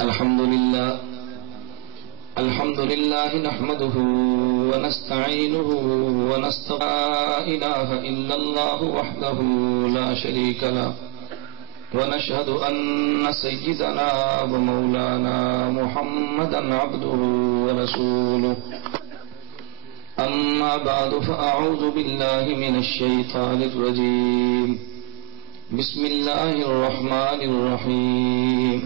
الحمد لله نحمده ونستعينه ونستغفره. لا إله إلا الله وحده لا شريك له ونشهد أن سيدنا ومولانا محمدا عبده ورسوله. أما بعد فأعوذ بالله من الشيطان الرجيم. بسم الله الرحمن الرحيم.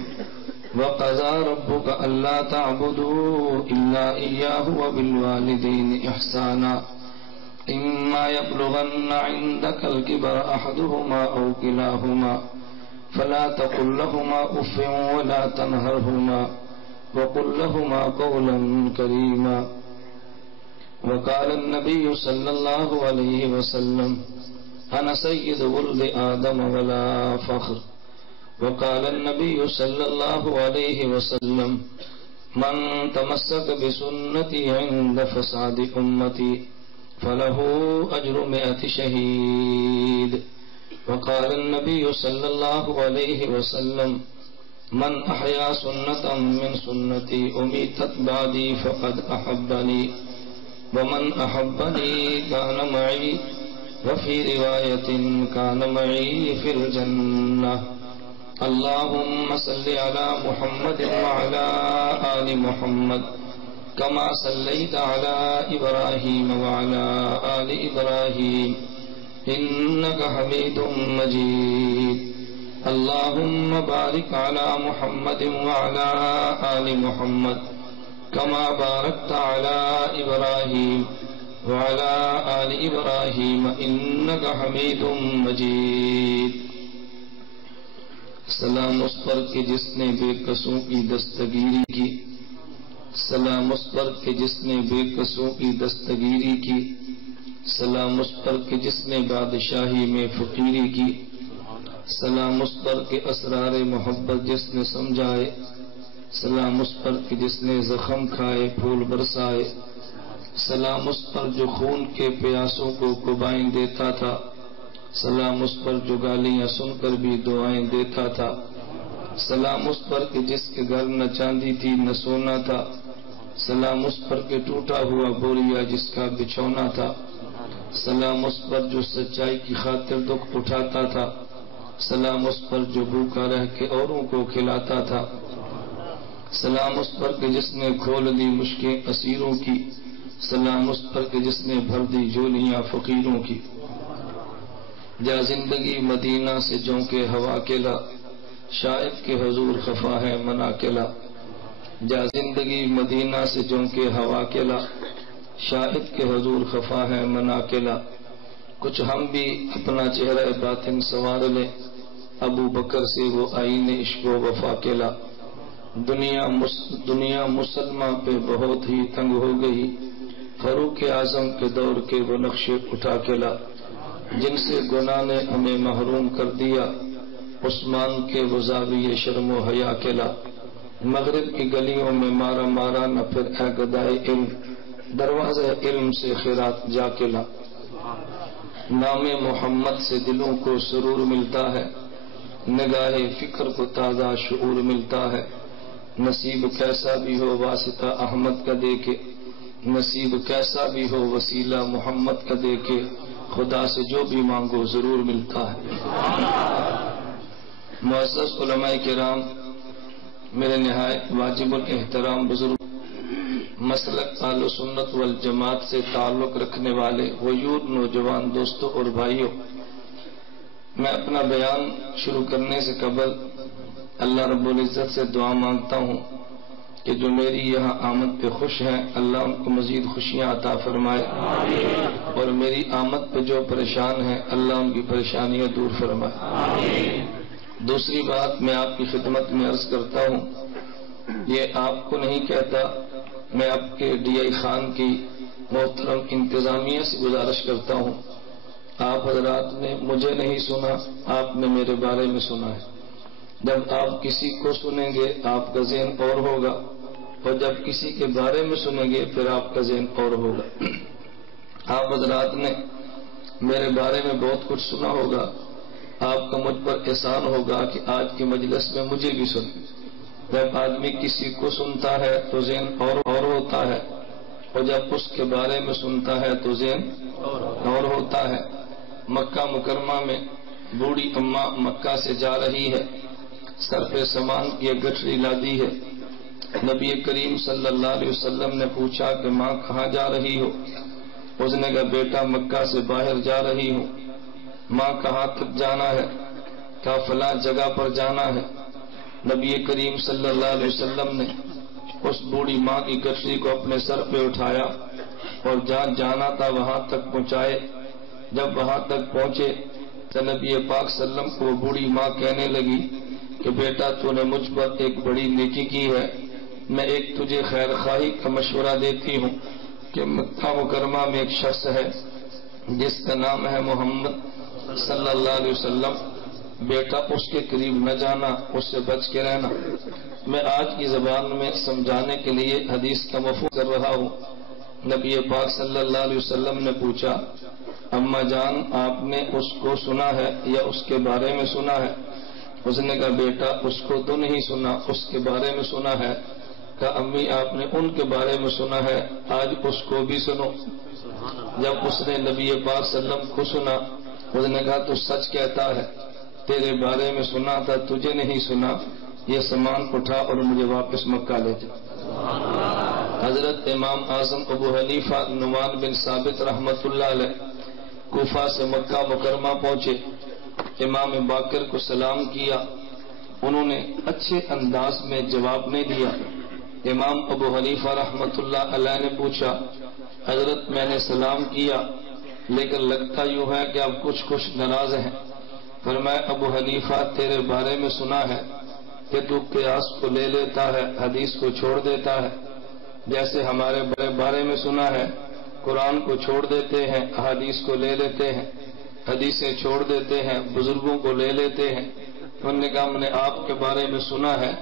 وقضى ربك ألا تعبدوا إلا إياه وبالوالدين إحسانا إما يبلغن عندك الكبر أحدهما أو كلاهما فلا تقل لهما أف ولا تنهرهما وقل لهما قولا كريما. وقال النبي صلى الله عليه وسلم أنا سيد ولد آدم ولا فخر. وقال النبي صلى الله عليه وسلم من تمسك بسنتي عند فساد أمتي فله أجر 100 شهيد. وقال النبي صلى الله عليه وسلم من أحيا سنة من سنتي أميتت بعدي فقد أحبني ومن أحبني كان معي وفي رواية كان معي في الجنة. اللهم صل على محمد وعلى آل محمد كما صليت على إبراهيم وعلى آل إبراهيم إنك حميد مجيد. اللهم بارك على محمد وعلى آل محمد كما باركت على إبراهيم وعلى آل إبراهيم إنك حميد مجيد. سلام اس پر کہ جس نے بے کسوں کی دستگیری کی. سلام اس پر کہ جس نے بے کسوں کی دستگیری کی. سلام اس پر کہ جس نے بادشاہی میں فقیری کی. سلام اس پر کہ اسرار محبت جس نے سمجھائے. سلام اس پر کہ جس نے زخم کھائے پھول برسائے. سلام اس پر جو خون کے پیاسوں کو کبائیں دیتا تھا. سلام اس پر جو گالیاں سن کر بھی دعائیں دیتا تھا. سلام اس پر کہ جس کے گھر نہ چاندی تھی نہ سونا تھا. سلام اس پر کہ ٹوٹا ہوا بوریا جس کا بچھونا تھا. سلام اس پر جو سچائی کی خاطر دکھ اٹھاتا تھا. سلام اس پر جو بھوکا رہ کے اوروں کو کھلاتا تھا. سلام اس پر کہ جس نے کھول دی مشکیں اسیروں کی. سلام اس پر کہ جس نے بھر دی جولیاں فقیروں کی. جا زندگی مدینہ سے جونکے ہوا کلا شاید کہ حضور خفا ہے منا کلا. جا زندگی مدینہ سے جونکے ہوا کلا شاید کہ حضور خفا ہے منا کلا. کچھ ہم بھی اپنا چہرہ باطن سنوار لیں. ابو بکر سے وہ آئین عشق و وفا کلا. دنیا مسلمہ پہ بہت ہی تنگ ہو گئی. فاروق اعظم کے دور کے وہ نقشے اٹھا کلا جن سے گناہ نے ہمیں محروم کر دیا. عثمان کے وہ زاویے شرم و حیا کلا. مغرب کی گلیوں میں مارا مارا نہ پھر اے گدائے علم دروازہ علم سے خیرات جا کلا. نام محمد سے دلوں کو سرور ملتا ہے. نگاہ فکر کو تازہ شعور ملتا ہے. نصیب کیسا بھی ہو واسطہ احمد کا دیکھے. نصیب کیسا بھی ہو وسیلہ محمد کا دیکھے. خدا سے جو بھی مانگو ضرور ملتا ہے. معزز علماء کرام، میرے نہایت واجب الاحترام بزرگ، مسلک اہل سنت والجماعت سے تعلق رکھنے والے غیور نوجوان دوستوں اور بھائیوں، میں اپنا بیان شروع کرنے سے قبل اللہ رب العزت سے دعا مانگتا ہوں کہ جو میری یہاں آمد پہ خوش ہیں اللہ ان کو مزید خوشیاں عطا فرمائے. اور میری آمد پہ جو پریشان ہیں اللہ ان کی پریشانیاں دور فرمائے. دوسری بات میں آپ کی خدمت میں عرض کرتا ہوں، یہ آپ کو نہیں کہتا، میں آپ کے ڈی آئی خان کی محترم انتظامیہ سے گزارش کرتا ہوں. آپ حضرات نے مجھے نہیں سنا، آپ نے میرے بارے میں سنا ہے. جب آپ کسی کو سنیں گے آپ کا ذہن اور ہوگا، اور جب کسی کے بارے میں سنیں گے پھر آپ کا ذہن اور ہوگا. آپ حضرات نے میرے بارے میں بہت کچھ سنا ہوگا. آپ کا مجھ پر احسان ہوگا کہ آج کی مجلس میں مجھے بھی سن. جب آدمی کسی کو سنتا ہے تو ذہن اور ہوتا ہے، اور جب اس کے بارے میں سنتا ہے تو ذہن اور ہوتا ہے۔ مکہ مکرمہ میں بوڑھی اماں مکہ سے جا رہی ہے، سر پہ سامان کی ایک گٹھڑی لادی ہے۔ نبی کریم صلی اللہ علیہ وسلم نے پوچھا کہ ماں کہاں جا رہی ہو؟ اس نے کہا بیٹا مکہ سے باہر جا رہی ہوں۔ ماں کہاں تک جانا ہے؟ کہا فلاں جگہ پر جانا ہے۔ نبی کریم صلی اللہ علیہ وسلم نے اس بوڑھی ماں کی گٹھڑی کو اپنے سر پہ اٹھایا اور جہاں جانا تھا وہاں تک پہنچائے۔ جب وہاں تک پہنچے تو نبی پاک صلی اللہ علیہ وسلم کو بوڑھی ماں کہنے لگی کہ بیٹا تو نے مجھ پر ایک بڑی نیکی کی ہے، میں ایک تجھے خیر خواہی کا مشورہ دیتی ہوں کہ مکہ مکرمہ میں ایک شخص ہے جس کا نام ہے محمد صلی اللہ علیہ وسلم، بیٹا اس کے قریب نہ جانا، اس سے بچ کے رہنا۔ میں آج کی زبان میں سمجھانے کے لیے حدیث کا مفہوم کر رہا ہوں۔ نبی پاک صلی اللہ علیہ وسلم نے پوچھا اماں جان آپ نے اس کو سنا ہے یا اس کے بارے میں سنا ہے؟ اس نے کہا بیٹا اس کو تو نہیں سنا، اس کے بارے میں سنا ہے۔ کہا امی آپ نے ان کے بارے میں سنا ہے، آج اس کو بھی سنو۔ جب اس نے نبی پاک صلی اللہ علیہ وسلم کو سنا اس نے کہا تو سچ کہتا ہے، تیرے بارے میں سنا تھا تجھے نہیں سنا، یہ سامان اٹھا اور مجھے واپس مکہ لے جا۔ حضرت امام اعظم ابو حنیفہ نعمان بن ثابت رحمۃ اللہ علیہ کوفہ سے مکہ مکرمہ پہنچے، امام باقر کو سلام کیا، انہوں نے اچھے انداز میں جواب نہیں دیا۔ امام ابو حنیفہ رحمۃ اللہ علیہ نے پوچھا حضرت میں نے سلام کیا لیکن لگتا یوں ہے کہ آپ کچھ ناراض ہیں۔ فرمایا ابو حنیفہ تیرے بارے میں سنا ہے کہ تو قیاس کو لے لیتا ہے، حدیث کو چھوڑ دیتا ہے، جیسے ہمارے بارے میں سنا ہے قرآن کو چھوڑ دیتے ہیں، احادیث کو لے لیتے ہیں، حدیثیں چھوڑ دیتے ہیں، بزرگوں کو لے لیتے ہیں۔ انہوں نے کہا ہم نے آپ کے بارے میں سنا ہے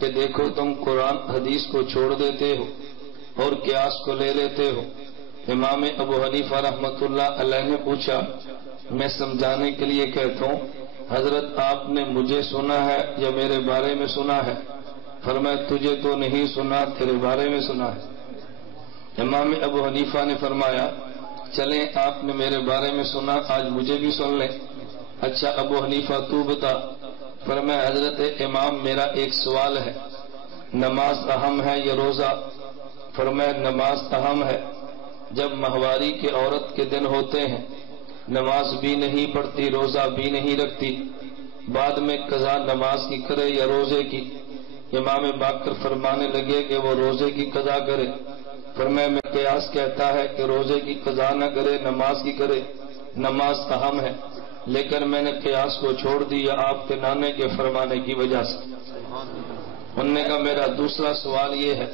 کہ دیکھو تم قرآن حدیث کو چھوڑ دیتے ہو اور قیاس کو لے لیتے ہو۔ امام ابو حنیفہ رحمۃ اللہ علیہ نے پوچھا میں سمجھانے کے لیے کہتا ہوں حضرت آپ نے مجھے سنا ہے یا میرے بارے میں سنا ہے؟ فرمایا تجھے تو نہیں سنا، تیرے بارے میں سنا ہے۔ امام ابو حنیفہ نے فرمایا چلیں آپ نے میرے بارے میں سنا، آج مجھے بھی سن لیں۔ اچھا ابو حنیفہ تو بتا۔ فرمایا حضرت امام میرا ایک سوال ہے، نماز اہم ہے یا روزہ؟ فرمایا نماز اہم ہے۔ جب ماہواری کی عورت کے دن ہوتے ہیں نماز بھی نہیں پڑھتی، روزہ بھی نہیں رکھتی، بعد میں قضا نماز کی کرے یا روزے کی؟ امام باقر فرمانے لگے کہ وہ روزے کی قضا کرے۔ فرمایا میں قیاس کہتا ہے کہ روزے کی قضا نہ کرے، نماز کی کرے، نماز اہم ہے، لیکن میں نے قیاس کو چھوڑ دیا آپ کے نانے کے فرمانے کی وجہ سے۔ انہوں نے کہا میرا دوسرا سوال یہ ہے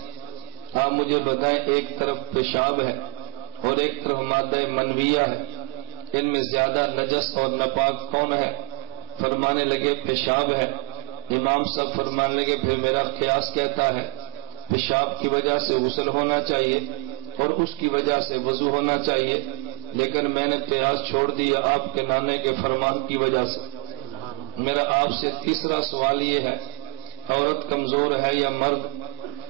آپ مجھے بتائیں ایک طرف پیشاب ہے اور ایک طرف مادہ منویہ ہے، ان میں زیادہ نجس اور ناپاک کون ہے؟ فرمانے لگے پیشاب ہے۔ امام صاحب فرمانے لگے پھر میرا قیاس کہتا ہے پیشاب کی وجہ سے غسل ہونا چاہیے اور اس کی وجہ سے وضو ہونا چاہیے، لیکن میں نے قیاس چھوڑ دیا آپ کے نانے کے فرمان کی وجہ سے۔ میرا آپ سے تیسرا سوال یہ ہے عورت کمزور ہے یا مرد؟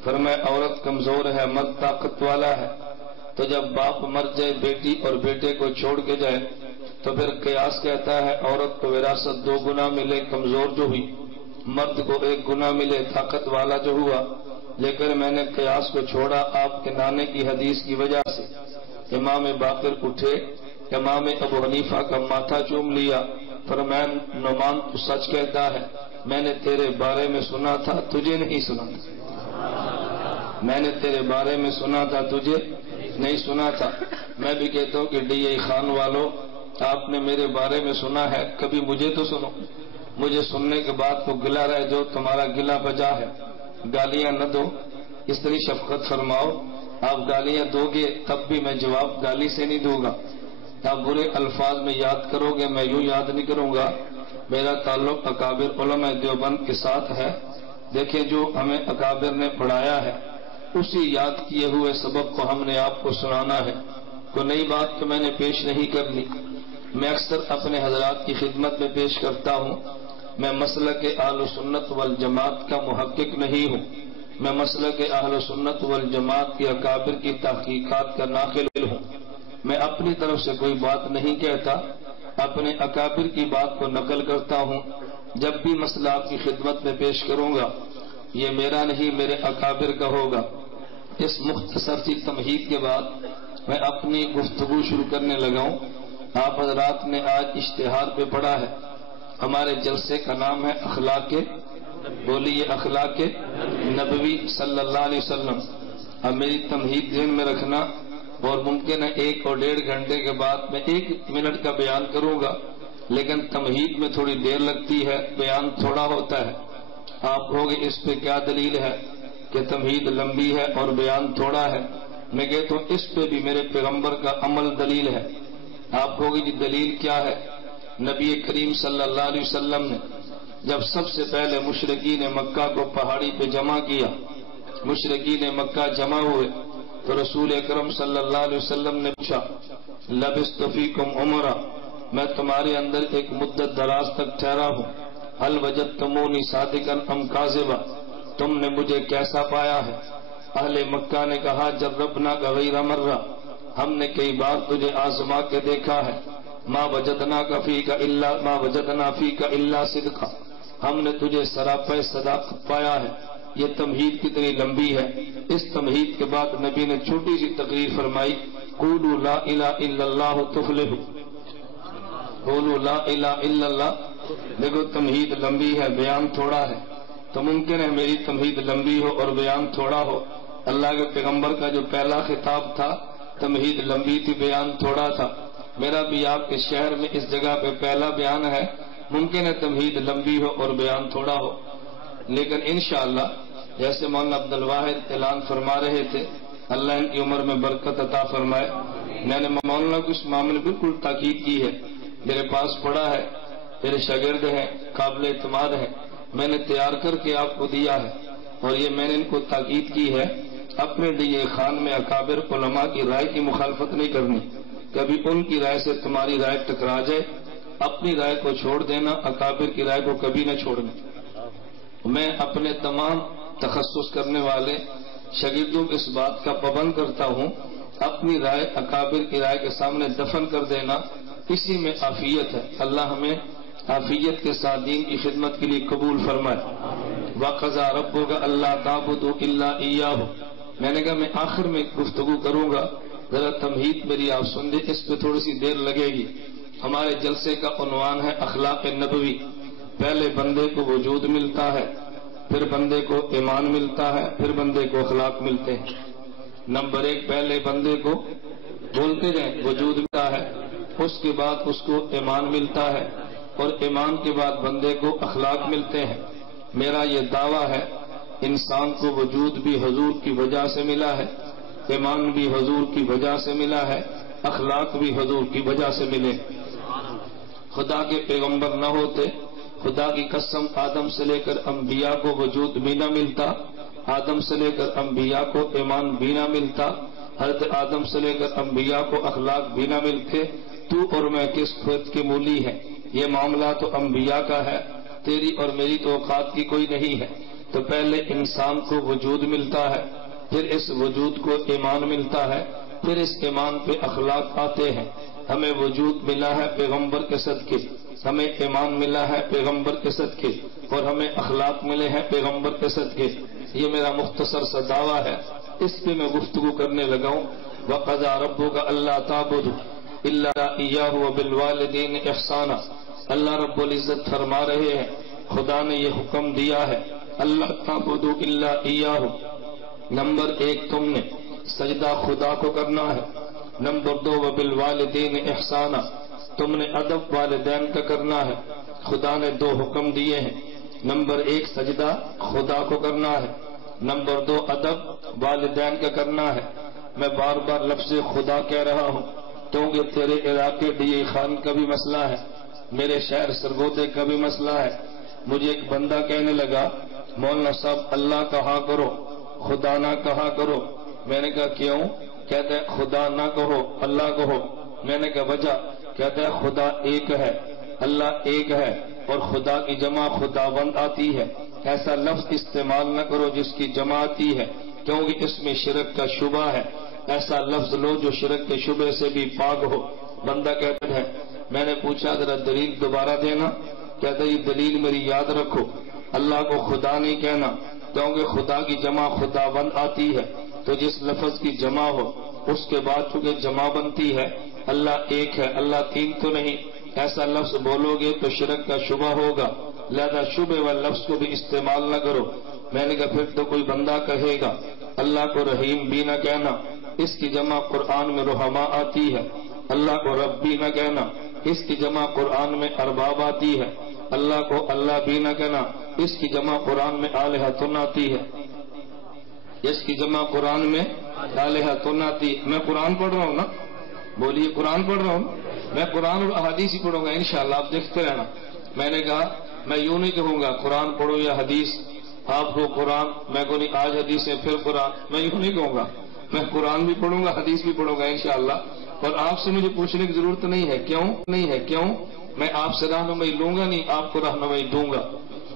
فرمایا عورت کمزور ہے، مرد طاقت والا ہے۔ تو جب باپ مر جائے بیٹی اور بیٹے کو چھوڑ کے جائے تو پھر قیاس کہتا ہے عورت کو وراثت 2 گنا ملے، کمزور جو ہوئی، مرد کو 1 گنا ملے، طاقت والا جو ہوا، لیکن میں نے قیاس کو چھوڑا آپ کے نانے کی حدیث کی وجہ سے۔ امام باقر اٹھے، امام ابو حنیفہ کا ماتھا چوم لیا، فرمایا نعمان تو سچ کہتا ہے، میں نے تیرے بارے میں سنا تھا تجھے نہیں سنا تھا، میں نے تیرے بارے میں سنا تھا تجھے نہیں سنا تھا۔ میں بھی کہتا ہوں کہ ڈی اے خان والوں آپ نے میرے بارے میں سنا ہے، کبھی مجھے تو سنو، مجھے سننے کے بعد تو گلا رہ جو تمہارا گلا بجا ہے، گالیاں نہ دو، اس طرح شفقت فرماؤ۔ آپ گالیاں دو گے تب بھی میں جواب گالی سے نہیں دوں گا، آپ برے الفاظ میں یاد کرو گے، میں یوں یاد نہیں کروں گا۔ میرا تعلق اکابر علماء دیوبند کے ساتھ ہے، دیکھیں جو ہمیں اکابر نے پڑھایا ہے اسی یاد کیے ہوئے سبق کو ہم نے آپ کو سنانا ہے، کوئی نئی بات تو میں نے پیش نہیں کرنی۔ میں اکثر اپنے حضرات کی خدمت میں پیش کرتا ہوں، میں مسلک اہل سنت والجماعت کا محقق نہیں ہوں، میں مسلک اہل سنت والجماعت کی اکابر کی تحقیقات کا ناقل ہوں۔ میں اپنی طرف سے کوئی بات نہیں کہتا، اپنے اکابر کی بات کو نقل کرتا ہوں۔ جب بھی مسئلہ آپ کی خدمت میں پیش کروں گا، یہ میرا نہیں، میرے اکابر کا ہوگا۔ اس مختصر سی تمہید کے بعد میں اپنی گفتگو شروع کرنے لگا ہوں۔ آپ حضرات نے آج اشتہار پہ پڑھا ہے، ہمارے جلسے کا نام ہے اخلاق، بولیے اخلاق نبوی صلی اللہ علیہ وسلم۔ اب میری تمہید ذہن میں رکھنا، اور ممکن ہے 1 اور 1.5 گھنٹے کے بعد میں 1 منٹ کا بیان کروں گا، لیکن تمہید میں تھوڑی دیر لگتی ہے، بیان تھوڑا ہوتا ہے۔ آپ کہو گے اس پہ کیا دلیل ہے کہ تمہید لمبی ہے اور بیان تھوڑا ہے؟ میں کہتا ہوں اس پہ بھی میرے پیغمبر کا عمل دلیل ہے۔ آپ کہو گے جی دلیل کیا ہے؟ نبی کریم صلی اللہ علیہ وسلم نے جب سب سے پہلے مشرکین مکہ کو پہاڑی پہ جمع کیا، مشرکین مکہ جمع ہوئے تو رسول اکرم صلی اللہ علیہ وسلم نے پوچھا لبثت فیکم عمرا، میں تمہارے اندر ایک مدت دراز تک ٹھہرا ہوں، هل وجدتمونی صادقا ام کاذبا، تم نے مجھے کیسا پایا ہے؟ اہل مکہ نے کہا جربنا کا غیر مرہ، ہم نے کئی بار تجھے آزما کے دیکھا ہے، ما وجدنا فیک الا صدقا، ہم نے تجھے سراپے صداقت پایا ہے۔ یہ تمہید کتنی لمبی ہے۔ اس تمہید کے بعد نبی نے چھوٹی سی تقریر فرمائی، قولوا لا الہ الا اللہ تفلحوا، قولوا لا الہ الا اللہ۔ دیکھو تمہید لمبی ہے، بیان تھوڑا ہے، تو ممکن ہے میری تمہید لمبی ہو اور بیان تھوڑا ہو۔ اللہ کے پیغمبر کا جو پہلا خطاب تھا تمہید لمبی تھی، بیان تھوڑا تھا۔ میرا بھی آپ کے شہر میں اس جگہ پہ پہلا بیان ہے، ممکن ہے تمہید لمبی ہو اور بیان تھوڑا ہو، لیکن انشاءاللہ جیسے مولانا عبد الواحد اعلان فرما رہے تھے، اللہ ان کی عمر میں برکت عطا فرمائے۔ میں نے مولانا کو اس معاملے میں بالکل تاکید کی ہے، میرے پاس پڑا ہے، میرے شاگرد ہیں، قابل اعتماد ہیں، میں نے تیار کر کے آپ کو دیا ہے، اور یہ میں نے ان کو تاکید کی ہے اپنے دیے خان میں اکابر علماء کی رائے کی مخالفت نہیں کرنی۔ کبھی ان کی رائے سے تمہاری رائے ٹکرا جائے، اپنی رائے کو چھوڑ دینا، اکابر کی رائے کو کبھی نہ چھوڑنا۔ میں اپنے تمام تخصص کرنے والے شاگردوں کو اس بات کا پابند کرتا ہوں، اپنی رائے اکابر کی رائے کے سامنے دفن کر دینا، اسی میں عافیت ہے۔ اللہ ہمیں عافیت کے ساتھ دین کی خدمت کے لیے قبول فرمائے۔ وَقَضَىٰ رَبُّكَ أَلَّا تَعْبُدُوا إِلَّا إِيَّاهُ۔ میں نے کہا میں آخر میں گفتگو کروں گا، ذرا تمہید میری آپ سن لیں، اس پہ تھوڑی سی دیر لگے گی۔ ہمارے جلسے کا عنوان ہے اخلاق نبوی۔ پہلے بندے کو وجود ملتا ہے، پھر بندے کو ایمان ملتا ہے، پھر بندے کو اخلاق ملتے ہیں۔ نمبر 1، پہلے بندے کو بولتے جائیں وجود ملتا ہے، اس کے بعد اس کو ایمان ملتا ہے، اور ایمان کے بعد بندے کو اخلاق ملتے ہیں۔ میرا یہ دعویٰ ہے انسان کو وجود بھی حضور کی وجہ سے ملا ہے، ایمان بھی حضور کی وجہ سے ملا ہے، اخلاق بھی حضور کی وجہ سے ملے۔ خدا کے پیغمبر نہ ہوتے، خدا کی قسم آدم سے لے کر انبیاء کو وجود بھی نہ ملتا، آدم سے لے کر انبیاء کو ایمان بھی نہ ملتا، حضرت آدم سے لے کر انبیاء کو اخلاق بھی نہ ملتے۔ تو اور میں کس خود کی مولی ہے، یہ معاملہ تو انبیاء کا ہے، تیری اور میری تو اوقات کی کوئی نہیں ہے۔ تو پہلے انسان کو وجود ملتا ہے، پھر اس وجود کو ایمان ملتا ہے، پھر اس ایمان پہ اخلاق آتے ہیں۔ ہمیں وجود ملا ہے پیغمبر کے صدقے، ہمیں ایمان ملا ہے پیغمبر کے صدقے، اور ہمیں اخلاق ملے ہیں پیغمبر کے صدقے۔ یہ میرا مختصر سا دعویٰ ہے، اس پہ میں گفتگو کرنے لگا ہوں۔ وَقَضَىٰ رَبُّكَ أَلَّا تَعْبُدُوا إِلَّا إِيَّاهُ وَبِالْوَالِدَيْنِ إِحْسَانًا۔ اللہ رب العزت فرما رہے ہیں، خدا نے یہ حکم دیا ہے اللہ تعبدوا الا ایاہ۔ نمبر 1 تم نے سجدہ خدا کو کرنا ہے۔ نمبر 2 وبالوالدین احسانا، تم نے ادب والدین کا کرنا ہے۔ خدا نے 2 حکم دیے ہیں، نمبر 1 سجدہ خدا کو کرنا ہے، نمبر 2 ادب والدین کا کرنا ہے۔ میں بار بار لفظ خدا کہہ رہا ہوں کیونکہ تیرے علاقے ڈی خان کا بھی مسئلہ ہے، میرے شہر سرگودے کا بھی مسئلہ ہے۔ مجھے ایک بندہ کہنے لگا مولانا صاحب اللہ کہا کرو خدا نہ کہا کرو۔ میں نے کہا کیوں؟ کہتا ہے خدا نہ کہو اللہ کہو۔ میں نے کہا وجہ؟ کہتا ہے خدا ایک ہے، اللہ ایک ہے، اور خدا کی جمع خداوند آتی ہے، ایسا لفظ استعمال نہ کرو جس کی جمع آتی ہے، کیونکہ اس میں شرک کا شبہ ہے۔ ایسا لفظ لو جو شرک کے شبہ سے بھی پاک ہو۔ بندہ کہتا ہے میں نے پوچھا ذرا دلیل دوبارہ دینا، کہتا یہ دلیل میری یاد رکھو، اللہ کو خدا نہیں کہنا کیونکہ خدا کی جمع خداوند آتی ہے، تو جس لفظ کی جمع ہو اس کے بعد چونکہ جمع بنتی ہے، اللہ ایک ہے، اللہ تین تو نہیں، ایسا لفظ بولو گے تو شرک کا شبہ ہوگا، لہذا شبہ و لفظ کو بھی استعمال نہ کرو۔ میں نے کہا پھر تو کوئی بندہ کہے گا اللہ کو رحیم بھی نہ کہنا، اس کی جمع قرآن میں رحماء آتی ہے، اللہ کو رب بھی نہ کہنا، اس کی جمع قرآن میں ارباب آتی ہے، اللہ کو اللہ بھی نہ کہنا، اس کی جمع قرآن میں آلہۃ آتی ہے، اس کی جمع قرآن میں آلہۃ آتی ہے۔ میں قرآن پڑھ رہا ہوں نا، بولیے قرآن پڑھ رہا ہوں، میں قرآن اور احادیث ہی پڑھوں گا انشاءاللہ، آپ دیکھتے رہنا۔ میں نے کہا میں یوں نہیں کہوں گا قرآن پڑھو یا حدیث، آپ کو قرآن، میں کو نہیں آج حدیث ہے پھر قرآن، میں یوں نہیں کہوں گا، میں قرآن بھی پڑھوں گا حدیث بھی پڑھوں گا انشاءاللہ۔ اور آپ سے مجھے پوچھنے کی ضرورت نہیں ہے کیوں میں آپ سے رہنمائی لوں گا نہیں، آپ کو رہنمائی دوں گا۔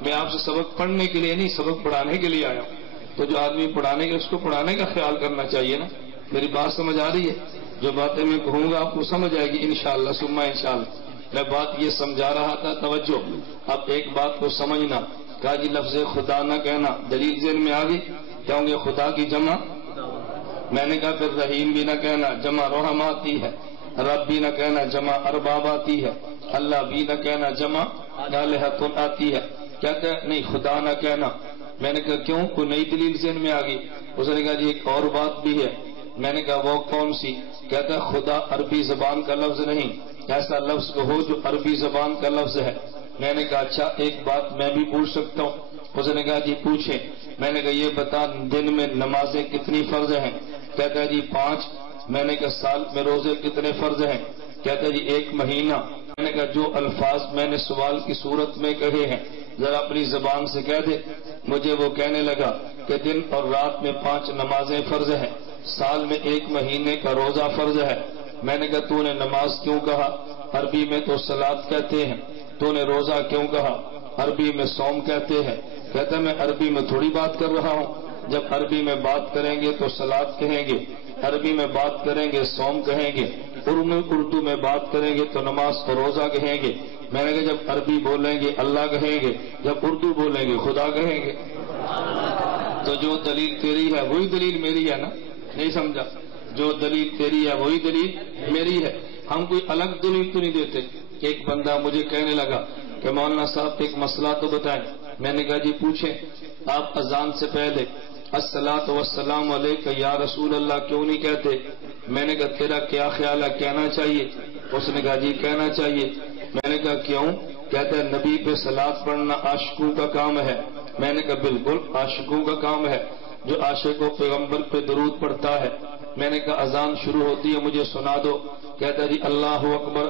میں آپ سے سبق پڑھنے کے لیے نہیں، سبق پڑھانے کے لیے آیا ہوں، تو جو آدمی پڑھانے کے اس کو پڑھانے کا خیال کرنا چاہیے نا۔ میری بات سمجھ آ رہی ہے؟ جو باتیں میں کہوں گا آپ کو سمجھ آئے گی انشاءاللہ ثم انشاءاللہ۔ میں بات یہ سمجھا رہا تھا، توجہ، اب ایک بات کو سمجھنا، کہا جی لفظ خدا نہ کہنا، دلیل ذہن میں آ گئی، کیونکہ خدا کی جمع، میں نے کہا پھر رحیم بھی نہ کہنا، جمع رحم آتی ہے، رب بھی نہ کہنا، جمع ارباب آتی ہے، اللہ بھی نہ کہنا، جمع الہۃ آتی ہے۔ کہتا ہے نہیں خدا نہ کہنا، میں نے کہا کیوں، کوئی نئی دلیل ذہن میں آ گئی؟ اس نے کہا جی ایک اور بات بھی ہے، میں نے کہا وہ کون سی؟ کہتا ہے خدا عربی زبان کا لفظ نہیں، ایسا لفظ ہو جو عربی زبان کا لفظ ہے۔ میں نے کہا اچھا ایک بات میں بھی پوچھ سکتا ہوں؟ اس نے کہا جی پوچھیں۔ میں نے کہا یہ بتا دن میں نمازیں کتنی فرض ہیں؟ کہتا ہے جی 5۔ میں نے کہا سال میں روزے کتنے فرض ہیں؟ کہتا ہے جی 1 مہینہ۔ میں نے کہا جو الفاظ میں نے سوال کی صورت میں کہے ہیں ذرا اپنی زبان سے کہہ دے۔ مجھے وہ کہنے لگا کہ دن اور رات میں 5 نمازیں فرض ہیں، سال میں 1 مہینے کا روزہ فرض ہے۔ میں نے کہا تو نے نماز کیوں کہا؟ عربی میں تو صلاۃ کہتے ہیں۔ تو نے روزہ کیوں کہا؟ عربی میں صوم کہتے ہیں۔ کہتا ہے میں عربی میں تھوڑی بات کر رہا ہوں، جب عربی میں بات کریں گے تو صلاۃ کہیں گے، عربی میں بات کریں گے صوم کہیں گے، اردو میں بات کریں گے تو نماز اور روزہ کہیں گے۔ میں نے کہا جب عربی بولیں گے اللہ کہیں گے، جب اردو بولیں گے خدا کہیں گے۔ تو جو دلیل تیری ہے وہی دلیل میری ہے نا، نہیں سمجھا؟ جو دلیل تیری ہے وہی دلیل میری ہے، ہم کوئی الگ دلیل تو نہیں دیتے۔ ایک بندہ مجھے کہنے لگا کہ مولانا صاحب ایک مسئلہ تو بتائیں۔ میں نے کہا جی پوچھیں، آپ اذان سے پہلے الصلاۃ والسلام علیک یا رسول اللہ کیوں نہیں کہتے؟ میں نے کہا تیرا کیا خیال ہے، کہنا چاہیے؟ اس نے کہا جی کہنا چاہیے۔ میں نے کہا کیوں؟ کہتا ہے نبی پہ صلاۃ پڑھنا عاشقوں کا کام ہے۔ میں نے کہا بالکل عاشقوں کا کام ہے، جو عاشق و پیغمبر پہ درود پڑھتا ہے۔ میں نے کہا اذان شروع ہوتی ہے مجھے سنا دو۔ کہتا ہے جی اللہ اکبر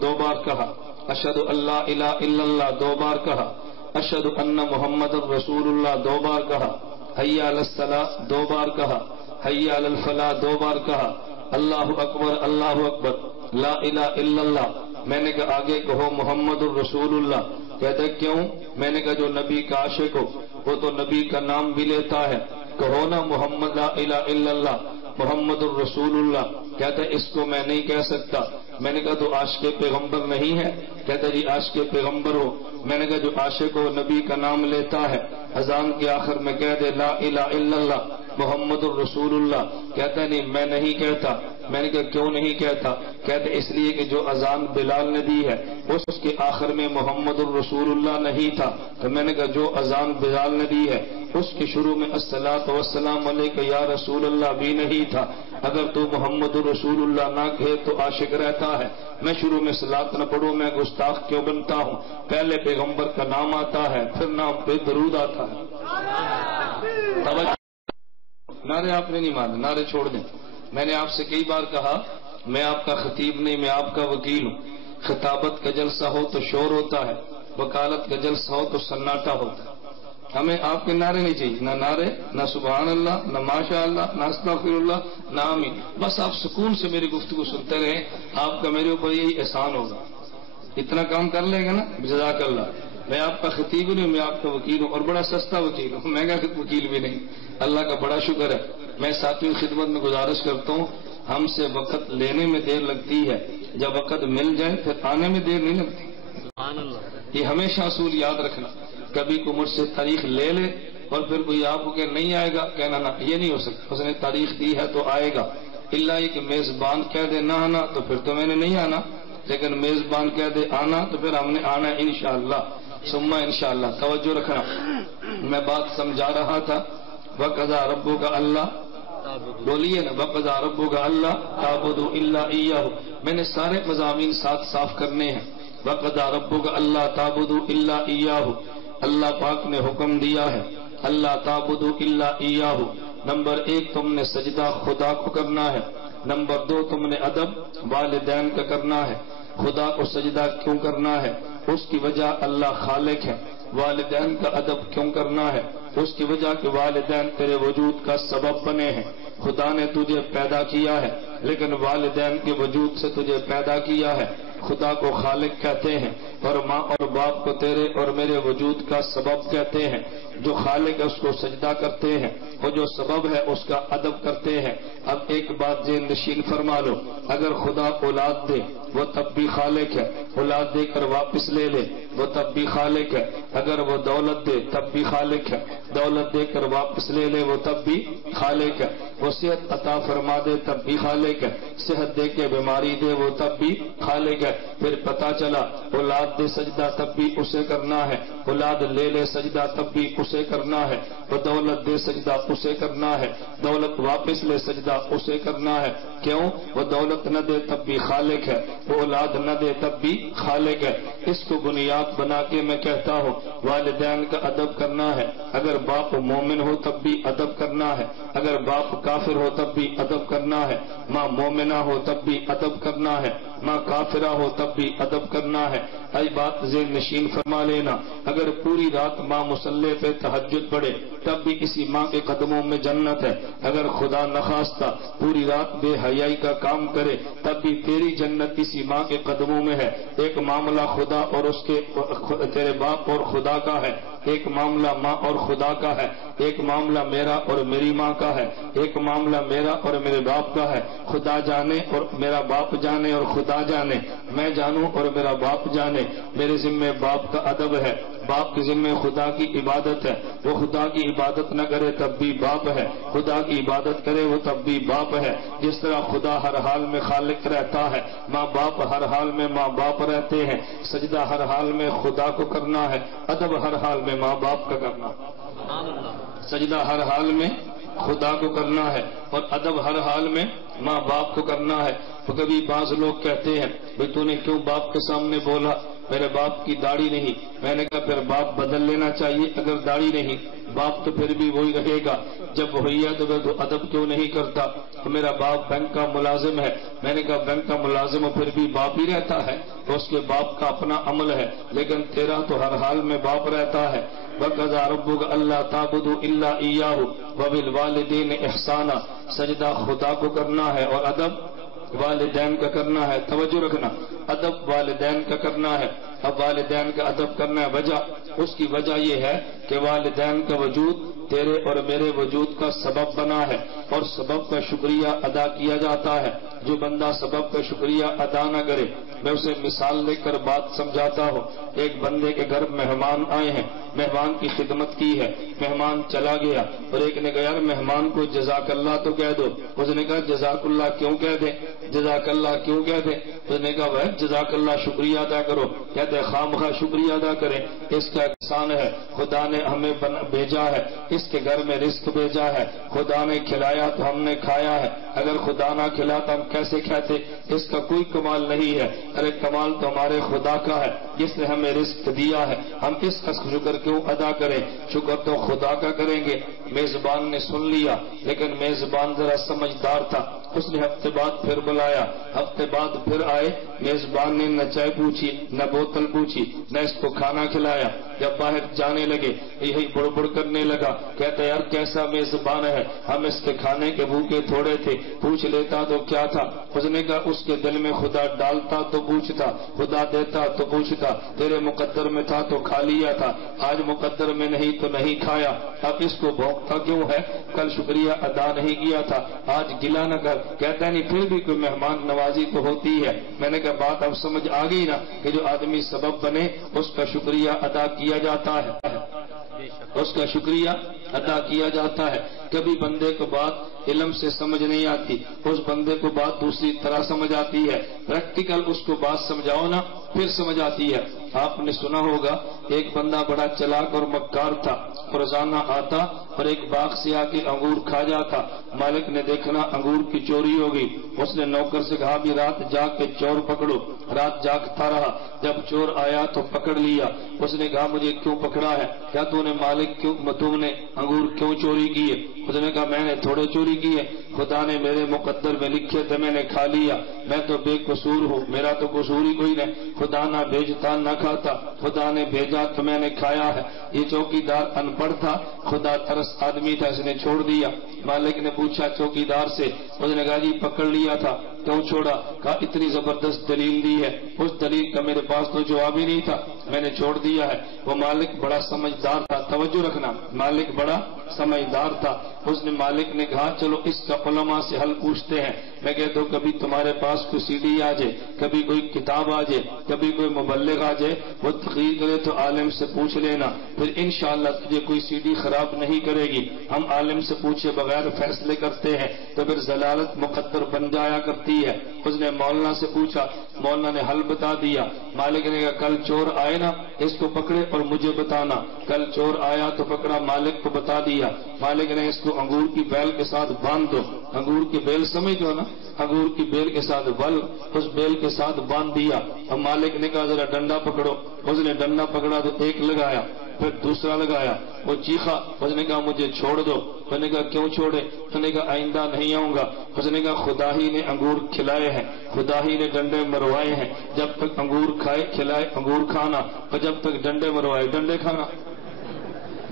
2 بار کہا، اشہد اللہ الہ الا اللہ 2 بار کہا، اشہد ان محمد رسول اللہ 2 بار کہا، حی علی الصلاۃ 2 بار کہا، حی علی الفلاح 2 بار کہا، اللہ اکبر لا الہ الا اللہ۔ میں نے کہا آگے کہو محمد الرسول اللہ۔ کہتا ہے کیوں؟ میں نے کہا جو نبی کا عاشق ہو وہ تو نبی کا نام بھی لیتا ہے، کہو نا محمد لا الہ الا اللہ محمد الرسول اللہ۔ کہتا ہے اس کو میں نہیں کہہ سکتا۔ میں نے کہا تو عاشق پیغمبر نہیں ہے؟ کہتا ہے جی عاشق پیغمبر ہو۔ میں نے کہا جو عاشق ہو نبی کا نام لیتا ہے، اذان کے آخر میں کہہ دے لا الہ الا اللہ محمد الرسول اللہ۔ کہتا ہے نہیں میں نہیں کہتا۔ میں نے کہا کیوں نہیں کہتا؟ کہتے اس لیے کہ جو اذان بلال نے دی ہے اس کے آخر میں محمد الرسول اللہ نہیں تھا۔ تو میں نے کہا جو اذان بلال نے دی ہے اس کے شروع میں الصلاۃ والسلام علیک یا رسول اللہ بھی نہیں تھا۔ اگر تو محمد الرسول اللہ نہ کہے تو عاشق رہتا ہے۔ میں شروع میں صلاۃ نہ پڑھوں میں گستاخ کیوں بنتا ہوں؟ پہلے پیغمبر کا نام آتا ہے پھر نام پہ درود آتا ہے۔ نعرے آپ نے نہیں مانے، نعرے چھوڑ دیں۔ میں نے آپ سے کئی بار کہا میں آپ کا خطیب نہیں، میں آپ کا وکیل ہوں۔ خطابت کا جلسہ ہو تو شور ہوتا ہے، وکالت کا جلسہ ہو تو سناٹا ہوتا ہے۔ ہمیں آپ کے نعرے نہیں چاہیے، نہ نعرے، نہ سبحان اللہ، نہ ماشاء اللہ، نہ استغفر اللہ، نہ آمین۔ بس آپ سکون سے میری گفتگو سنتے رہیں، آپ کا میرے اوپر یہی احسان ہوگا۔ اتنا کام کر لے گا نا جزاک اللہ. میں آپ کا خطیب نہیں ہوں، میں آپ کا وکیل ہوں، اور بڑا سستا وکیل ہوں، مہنگا وکیل بھی نہیں. اللہ کا بڑا شکر ہے. میں ساتھیوں کی خدمت میں گزارش کرتا ہوں، ہم سے وقت لینے میں دیر لگتی ہے، جب وقت مل جائے پھر آنے میں دیر نہیں لگتی. یہ ہمیشہ اصول یاد رکھنا. کبھی کو مجھ سے تاریخ لے لے اور پھر کوئی آپ کو کہ نہیں آئے گا، کہنا نا یہ نہیں ہو سکتا. اس نے تاریخ دی ہے تو آئے گا. اللہ یہ کہ میزبان کہہ دے نہ آنا تو پھر تو میں نے نہیں آنا، لیکن میزبان کہہ دے آنا تو پھر ہم نے آنا انشاءاللہ ثم انشاءاللہ. توجہ رکھنا. میں بات سمجھا رہا تھا. وَقَضَىٰ رَبُّكَ أَلَّا، بولیے نا وَقَضَىٰ رَبُّكَ أَلَّا تَعْبُدُوا إِلَّا إِيَّاهُ. میں نے سارے مضامین ساتھ صاف کرنے ہیں. وَقَضَىٰ رَبُّكَ أَلَّا تَعْبُدُوا إِلَّا إِيَّاهُ. اللہ پاک نے حکم دیا ہے اللہ تعبدوا إِلَّا إِيَّاهُ. نمبر 1 تم نے سجدہ خدا کو کرنا ہے. نمبر 2 تم نے ادب والدین کا کرنا ہے. خدا کو سجدہ کیوں کرنا ہے؟ اس کی وجہ اللہ خالق ہے. والدین کا ادب کیوں کرنا ہے؟ اس کی وجہ کہ والدین تیرے وجود کا سبب بنے ہیں. خدا نے تجھے پیدا کیا ہے لیکن والدین کے وجود سے تجھے پیدا کیا ہے. خدا کو خالق کہتے ہیں اور ماں اور باپ کو تیرے اور میرے وجود کا سبب کہتے ہیں. جو خالق ہے اس کو سجدہ کرتے ہیں اور جو سبب ہے اس کا ادب کرتے ہیں. اب ایک بات ذہن نشین فرما لو، اگر خدا اولاد دے وہ تب بھی خالق ہے، اولاد دے کر واپس لے لے وہ تب بھی خالق ہے. اگر وہ دولت دے تب بھی خالق ہے، دولت دے کر واپس لے لے وہ تب بھی خالق ہے. وہ صحت عطا فرما دے تب بھی خالق ہے، صحت دے کے بیماری دے وہ تب بھی خالق ہے. پھر پتا چلا اولاد دے سجدہ تب بھی اسے کرنا ہے، اولاد لے لے سجدہ تب بھی اسے کرنا ہے. وہ دولت دے سجدہ اسے کرنا ہے، دولت واپس لے سجدہ اسے کرنا ہے. کیوں؟ وہ دولت نہ دے تب بھی خالق ہے، وہ اولاد نہ دے تب بھی خالق ہے. اس کو بنیاد بنا کے میں کہتا ہوں والدین کا ادب کرنا ہے. اگر باپ مومن ہو تب بھی ادب کرنا ہے، اگر باپ کافر ہو تب بھی ادب کرنا ہے. ماں مومنہ ہو تب بھی ادب کرنا ہے، ماں کافرہ ہو تب بھی ادب کرنا ہے. ای بات ذہن نشین فرما لینا. اگر پوری رات ماں مصلی پہ تہجد پڑھے تب بھی کسی ماں کے قدموں میں جنت ہے. اگر خدا نخواستہ پوری رات بے حیائی کا کام کرے تب بھی تیری جنت کسی ماں کے قدموں میں ہے. ایک معاملہ خدا اور اس کے تیرے باپ اور خدا کا ہے، ایک معاملہ ماں اور خدا کا ہے، ایک معاملہ میرا اور میری ماں کا ہے، ایک معاملہ میرا اور میرے باپ کا ہے. خدا جانے اور میرا باپ جانے اور خدا جانے، میں جانوں اور میرا باپ جانے. میرے ذمہ باپ کا ادب ہے، باپ کے ذمہ خدا کی عبادت ہے. وہ خدا کی عبادت نہ کرے تب بھی باپ ہے، خدا کی عبادت کرے وہ تب بھی باپ ہے. جس طرح خدا ہر حال میں خالق رہتا ہے، ماں باپ ہر حال میں ماں باپ رہتے ہیں. سجدہ ہر حال میں خدا کو کرنا ہے، ادب ہر حال میں ماں باپ کا کرنا. سجدہ ہر حال میں خدا کو کرنا ہے اور ادب ہر حال میں ماں باپ کو کرنا ہے. تو کبھی بعض لوگ کہتے ہیں بھئی تو نے کیوں باپ کے سامنے بولا؟ میرے باپ کی داڑھی نہیں. میں نے کہا پھر باپ بدل لینا چاہیے. اگر داڑھی نہیں باپ تو پھر بھی وہی رہے گا. جب وہی ہے تو ادب کیوں نہیں کرتا؟ تو میرا باپ بینک کا ملازم ہے. میں نے کہا بینک کا ملازم پھر بھی باپ ہی رہتا ہے، تو اس کے باپ کا اپنا عمل ہے، لیکن تیرا تو ہر حال میں باپ رہتا ہے. وَقَضَىٰ رَبُّكَ أَلَّا تَعْبُدُوا إِلَّا إِيَّاهُ وَبِالْوَالِدَيْنِ إِحْسَانًا. سجدہ خدا کو کرنا ہے اور ادب والدین کا کرنا ہے. توجہ رکھنا، ادب والدین کا کرنا ہے. اب والدین کا ادب کرنا ہے. وجہ اس کی وجہ یہ ہے کہ والدین کا وجود تیرے اور میرے وجود کا سبب بنا ہے اور سبب کا شکریہ ادا کیا جاتا ہے. جو بندہ سبب کا شکریہ ادا نہ کرے میں اسے مثال لے کر بات سمجھاتا ہوں. ایک بندے کے گھر مہمان آئے ہیں، مہمان کی خدمت کی ہے، مہمان چلا گیا اور ایک نے کہا یار مہمان کو جزاک اللہ تو کہہ دو. اس نے کہا جزاک اللہ کیوں کہہ دیں، جزاک اللہ کیوں کہہ دیں؟ اس نے کہا بھائی جزاک اللہ شکریہ ادا کرو. کہتے خام خواہ شکریہ ادا کریں، اس کا احسان ہے، خدا نے ہمیں بھیجا ہے، اس کے گھر میں رزق بھیجا ہے، خدا نے کھلایا تو ہم نے کھایا ہے. اگر خدا نہ کھلاتا ہم کیسے کھاتے؟ اس کا کوئی کمال نہیں ہے. ارے کمال تو ہمارے خدا کا ہے جس نے ہمیں رزق دیا ہے. ہم اس کا شکر کیوں ادا کریں؟ شکر تو خدا کا کریں گے. میزبان نے سن لیا لیکن میزبان ذرا سمجھدار تھا. اس نے ہفتے بعد پھر بلایا، ہفتے بعد پھر آئے. میزبان نے نہ چائے پوچھی، نہ بوتل پوچھی، نہ اس کو کھانا کھلایا. جب باہر جانے لگے یہی بڑبڑ کرنے لگا، کہتا یار کیسا میزبان ہے، ہم اس کے کھانے کے بھوکے تھوڑے تھے، پوچھ لیتا تو کیا تھا۔ اس نے کہا اس کے دل میں خدا ڈالتا تو پوچھتا، خدا دیتا تو پوچھتا، تیرے مقدر میں تھا تو کھا لیا تھا، آج مقدر میں نہیں تو نہیں کھایا، اب اس کو بھونکتا کیوں ہے، کل شکریہ ادا نہیں کیا تھا، آج گلا نہ کر۔ کہتا نہیں پھر بھی کوئی مہمان نوازی تو ہوتی ہے۔ میں نے کہا بات اب سمجھ آ گئی نا کہ جو آدمی سبب بنے اس کا شکریہ ادا کیا جاتا ہے، اس کا شکریہ ادا کیا جاتا ہے۔ کبھی بندے کو بات علم سے سمجھ نہیں آتی، اس بندے کو بات دوسری طرح سمجھ آتی ہے، پریکٹیکل اس کو بات سمجھاؤ نا پھر سمجھ آتی ہے۔ آپ نے سنا ہوگا ایک بندہ بڑا چلاک اور مکار تھا، روزانہ آتا اور ایک باغ سے آ کے انگور کھا جاتا۔ مالک نے دیکھنا انگور کی چوری ہو گئی، اس نے نوکر سے کہا بھی رات جاگ کے چور پکڑو۔ رات جاگتا رہا، جب چور آیا تو پکڑ لیا۔ اس نے کہا مجھے کیوں پکڑا ہے، کیا تو نے مالک کیوں تم نے انگور کیوں چوری کیے؟ اس نے کہا میں نے تھوڑے چوری کیے، خدا نے میرے مقدر میں لکھے تھے، میں نے کھا لیا، میں تو بے قصور ہوں، میرا تو قصور ہی کوئی نہیں، خدا نہ بھیجتا نہ کھاتا، خدا نے بھیجا تو میں نے کھایا ہے۔ یہ چوکیدار ان پڑھ تھا، خدا ترس آدمی تھا، اس نے چھوڑ دیا۔ مالک نے پوچھا چوکیدار سے، اس نے کہا جی پکڑ لیا تھا، کیوں چھوڑا؟ کہا اتنی زبردست دلیل دی ہے، اس دلیل کا میرے پاس تو جواب ہی نہیں تھا، میں نے چھوڑ دیا ہے۔ وہ مالک بڑا سمجھدار تھا، توجہ رکھنا، مالک بڑا سمجھدار تھا۔ اس نے مالک نے کہا چلو اس کا علماء سے حل پوچھتے ہیں۔ میں کہتا ہوں کبھی تمہارے پاس کوئی سی ڈی آ جائے، کبھی کوئی کتاب آ جائے، کبھی کوئی مبلغ آ جائے، وہ تقریر کرے تو عالم سے پوچھ لینا، پھر انشاءاللہ تجھے کوئی سی ڈی خراب نہیں کرے گی۔ ہم عالم سے پوچھے بغیر فیصلے کرتے ہیں تو پھر ضلالت مقدر بن جایا کرتی ہے۔ اس نے مولانا سے پوچھا، مولانا نے حل بتا دیا۔ مالک نے کہا کل چور آئے نا اس کو پکڑے اور مجھے بتانا۔ کل چور آیا تو پکڑا، مالک کو بتا دیا۔ مالک نے اس کو انگور کی بیل کے ساتھ باندھ دو، انگور کی بیل سمجھو نا، انگور کی بیل کے ساتھ بل، اس بیل کے ساتھ باندھ دیا۔ اب مالک نے کہا ذرا ڈنڈا پکڑو، اس نے ڈنڈا پکڑا تو ایک لگایا، پھر دوسرا لگایا، وہ چیخا، اس نے کہا مجھے چھوڑ دو۔ اس نے کہا کیوں چھوڑے؟ اس نے کہا آئندہ نہیں آؤں گا۔ اس نے کہا خدا ہی نے انگور کھلائے ہیں، خدا ہی نے ڈنڈے مروائے ہیں، جب تک انگور کھائے کھلائے انگور کھانا، اور جب تک ڈنڈے مروائے ڈنڈے کھانا۔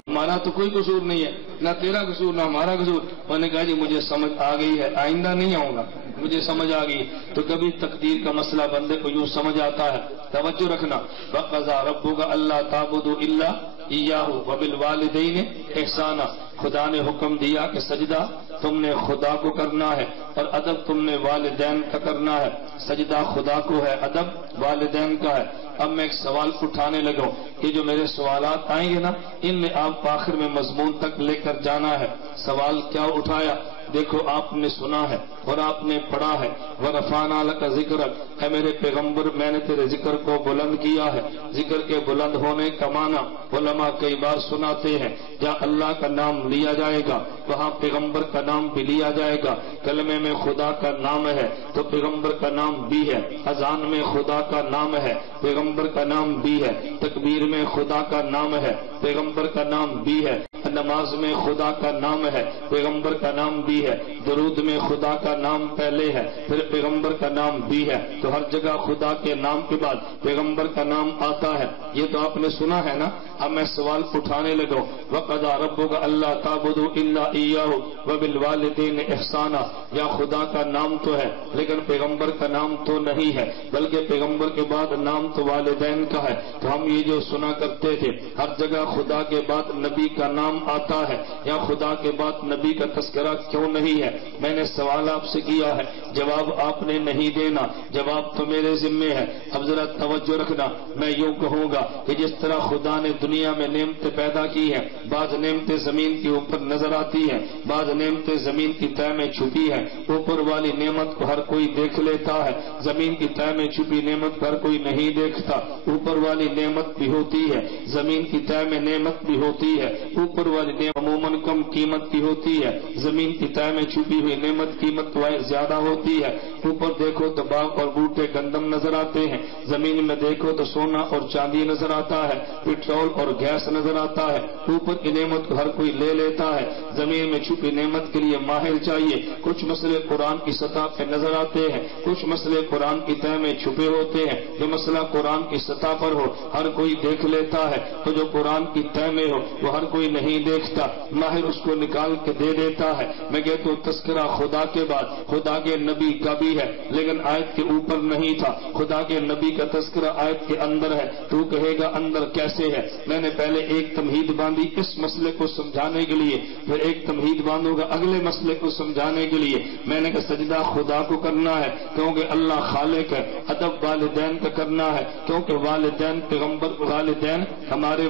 ہمارا تو کوئی قصور نہیں ہے، نہ تیرا قصور نہ ہمارا قصور۔ انہوں نے کہا جی مجھے سمجھ آ گئی ہے، آئندہ نہیں آؤں گا، مجھے سمجھ آ گئی۔ تو کبھی تقدیر کا مسئلہ بندے کو یوں سمجھ آتا ہے، توجہ رکھنا۔ وَقَضَىٰ رَبُّكَ أَلَّا تَعْبُدُوا إِلَّا إِيَّاهُ وَبِالْوَالِدَيْنِ إِحْسَانًا۔ خدا نے حکم دیا کہ سجدہ تم نے خدا کو کرنا ہے اور ادب تم نے والدین کا کرنا ہے۔ سجدہ خدا کو ہے، ادب والدین کا ہے۔ اب میں ایک سوال اٹھانے لگا ہوں، یہ جو میرے سوالات آئیں گے نا ان میں آپ آخر میں مضمون تک لے کر جانا ہے۔ سوال کیا اٹھایا؟ دیکھو آپ نے سنا ہے اور آپ نے پڑھا ہے، وَرَفَعْنَا لَكَ ذِكْرَكَ، اے میرے پیغمبر میں نے تیرے ذکر کو بلند کیا ہے۔ ذکر کے بلند ہونے کا معنی علماء کئی بار سناتے ہیں، جہاں اللہ کا نام لیا جائے گا وہاں پیغمبر کا نام بھی لیا جائے گا۔ کلمے میں خدا کا نام ہے تو پیغمبر کا نام بھی ہے، اذان میں خدا کا نام ہے، پیغمبر کا نام بھی ہے، تکبیر میں خدا کا نام ہے، پیغمبر کا نام بھی ہے، نماز میں خدا کا نام ہے، پیغمبر کا نام بھی ہے، درود میں خدا کا نام پہلے ہے پھر پیغمبر کا نام بھی ہے۔ تو ہر جگہ خدا کے نام کے بعد پیغمبر کا نام آتا ہے، یہ تو آپ نے سنا ہے نا۔ اب میں سوال اٹھانے لگا، وَقَضَىٰ رَبُّكَ أَلَّا تَعْبُدُوا إِلَّا إِيَّاهُ وَبِالْوَالِدَيْنِ إِحْسَانًا۔ یا خدا کا نام تو ہے لیکن پیغمبر کا نام تو نہیں ہے، بلکہ پیغمبر کے بعد نام تو والدین کا ہے۔ تو ہم یہ جو سنا کرتے تھے ہر جگہ خدا کے بعد نبی کا نام آتا ہے، یا خدا کے بعد نبی کا تذکرہ کیوں نہیں ہے؟ میں نے سوال آپ سے کیا ہے، جواب آپ نے نہیں دینا، جواب تو میرے ذمے ہے۔ اب ذرا توجہ رکھنا، میں یوں کہوں گا کہ جس طرح خدا نے دنیا میں نعمتیں پیدا کی ہیں، بعض نعمتیں زمین کے اوپر نظر آتی ہیں، بعض نعمتیں زمین کی تہہ میں چھپی ہیں۔ اوپر والی نعمت کو ہر کوئی دیکھ لیتا ہے، زمین کی تہہ میں چھپی نعمت ہر کوئی نہیں دیکھتا۔ اوپر والی نعمت بھی ہوتی ہے، زمین کی تہہ میں نعمت بھی ہوتی ہے، اوپر والی نعمت عموماً کم قیمت کی ہوتی ہے، زمین کی تہ میں چھپی ہوئی نعمت قیمت زیادہ ہوتی ہے۔ اوپر دیکھو تو باغ اور بوٹے گندم نظر آتے ہیں، زمین میں دیکھو تو سونا اور چاندی نظر آتا ہے، پٹرول اور گیس نظر آتا ہے۔ اوپر کی نعمت کو ہر کوئی لے لیتا ہے، زمین میں چھپی نعمت کے لیے ماہر چاہیے۔ کچھ مسئلے قرآن کی سطح پہ نظر آتے ہیں، کچھ مسئلے قرآن کی تہ میں چھپے ہوتے ہیں۔ جو مسئلہ قرآن کی سطح پر ہو ہر کوئی دیکھ لیتا ہے، تو جو قرآن کی تہ میں ہو وہ ہر کوئی نہیں دیکھتا، ماہر اس کو نکال کے دے دیتا ہے۔ میں کہتا ہوں تذکرہ خدا کے بعد خدا کے نبی کا بھی ہے، لیکن آیت کے اوپر نہیں تھا۔ خدا کے نبی کا تذکرہ آیت کے اندر ہے، تو کہے گا اندر کیسے ہے؟ میں نے پہلے ایک تمہید باندھی اس مسئلے کو سمجھانے کے لیے، پھر ایک تمہید باندھوں گا اگلے مسئلے کو سمجھانے کے لیے۔ میں نے کہا سجدہ خدا کو کرنا ہے کیونکہ اللہ خالق ہے، ادب والدین کا کرنا ہے کیونکہ والدین پیغمبر، والدین ہمارے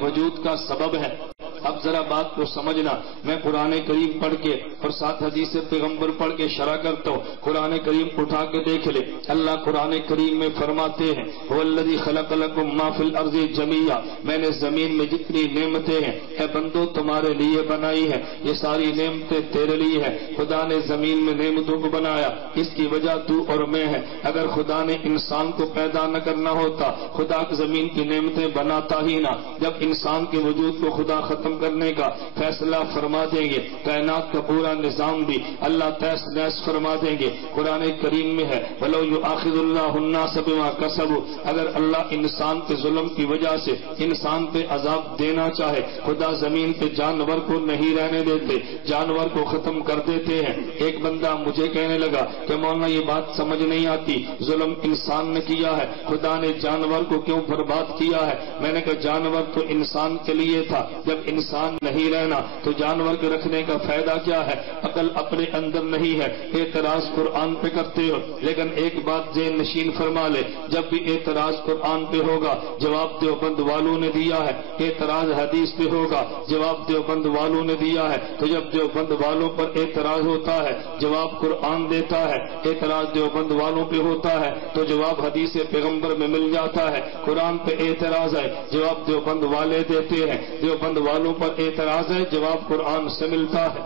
وجود کا سبب ہے۔ اب ذرا بات کو سمجھنا، میں قرآن کریم پڑھ کے اور ساتھ حدیث پیغمبر پڑھ کے شرح کرتا ہوں۔ قرآن کریم اٹھا کے دیکھ لے، اللہ قرآن کریم میں فرماتے ہیں وَالَّذِي خَلَقَ لَكُم مَّا فِي الْأَرْضِ جَمِيعًا، میں نے زمین میں جتنی نعمتیں ہیں اے بندو تمہارے لیے بنائی ہے، یہ ساری نعمتیں تیرے لیے ہے۔ خدا نے زمین میں نعمتوں کو بنایا، اس کی وجہ تو اور میں ہے۔ اگر خدا نے انسان کو پیدا نہ کرنا ہوتا، خدا زمین کی نعمتیں بناتا ہی نہ۔ جب انسان کے وجود کو خدا ختم کرنے کا فیصلہ فرما دیں گے، کائنات کا پورا نظام بھی اللہ تہس نہس فرما دیں گے۔ قرآن کریم میں ہے وَلَوْ يُؤَاخِذُ اللَّهُ النَّاسَ بِمَا كَسَبُوا، اگر اللہ انسان کے ظلم کی وجہ سے انسان پہ عذاب دینا چاہے، خدا زمین پہ جانور کو نہیں رہنے دیتے، جانور کو ختم کر دیتے ہیں۔ ایک بندہ مجھے کہنے لگا کہ مولانا یہ بات سمجھ نہیں آتی، ظلم انسان نے کیا ہے، خدا نے جانور کو کیوں برباد کیا ہے؟ میں نے کہا جانور تو انسان کے لیے تھا، جب انسان نہیں رہنا تو جانور کے رکھنے کا فائدہ کیا ہے؟ عقل اپنے اندر نہیں ہے، اعتراض قرآن پہ کرتے ہو، لیکن ایک بات ذہن نشین فرما لے، جب بھی اعتراض قرآن پہ ہوگا جواب دیوبند والوں نے دیا ہے، اعتراض حدیث پہ ہوگا جواب دیوبند والوں نے دیا ہے، تو جب دیوبند والوں پر اعتراض ہوتا ہے جواب قرآن دیتا ہے، اعتراض دیوبند والوں پہ ہوتا ہے تو جواب حدیث پیغمبر میں مل جاتا ہے۔ قرآن پہ اعتراض ہے جواب دیوبند والے دیتے ہیں، دیوبند والوں پر اعتراض ہے جواب قرآن سے ملتا ہے،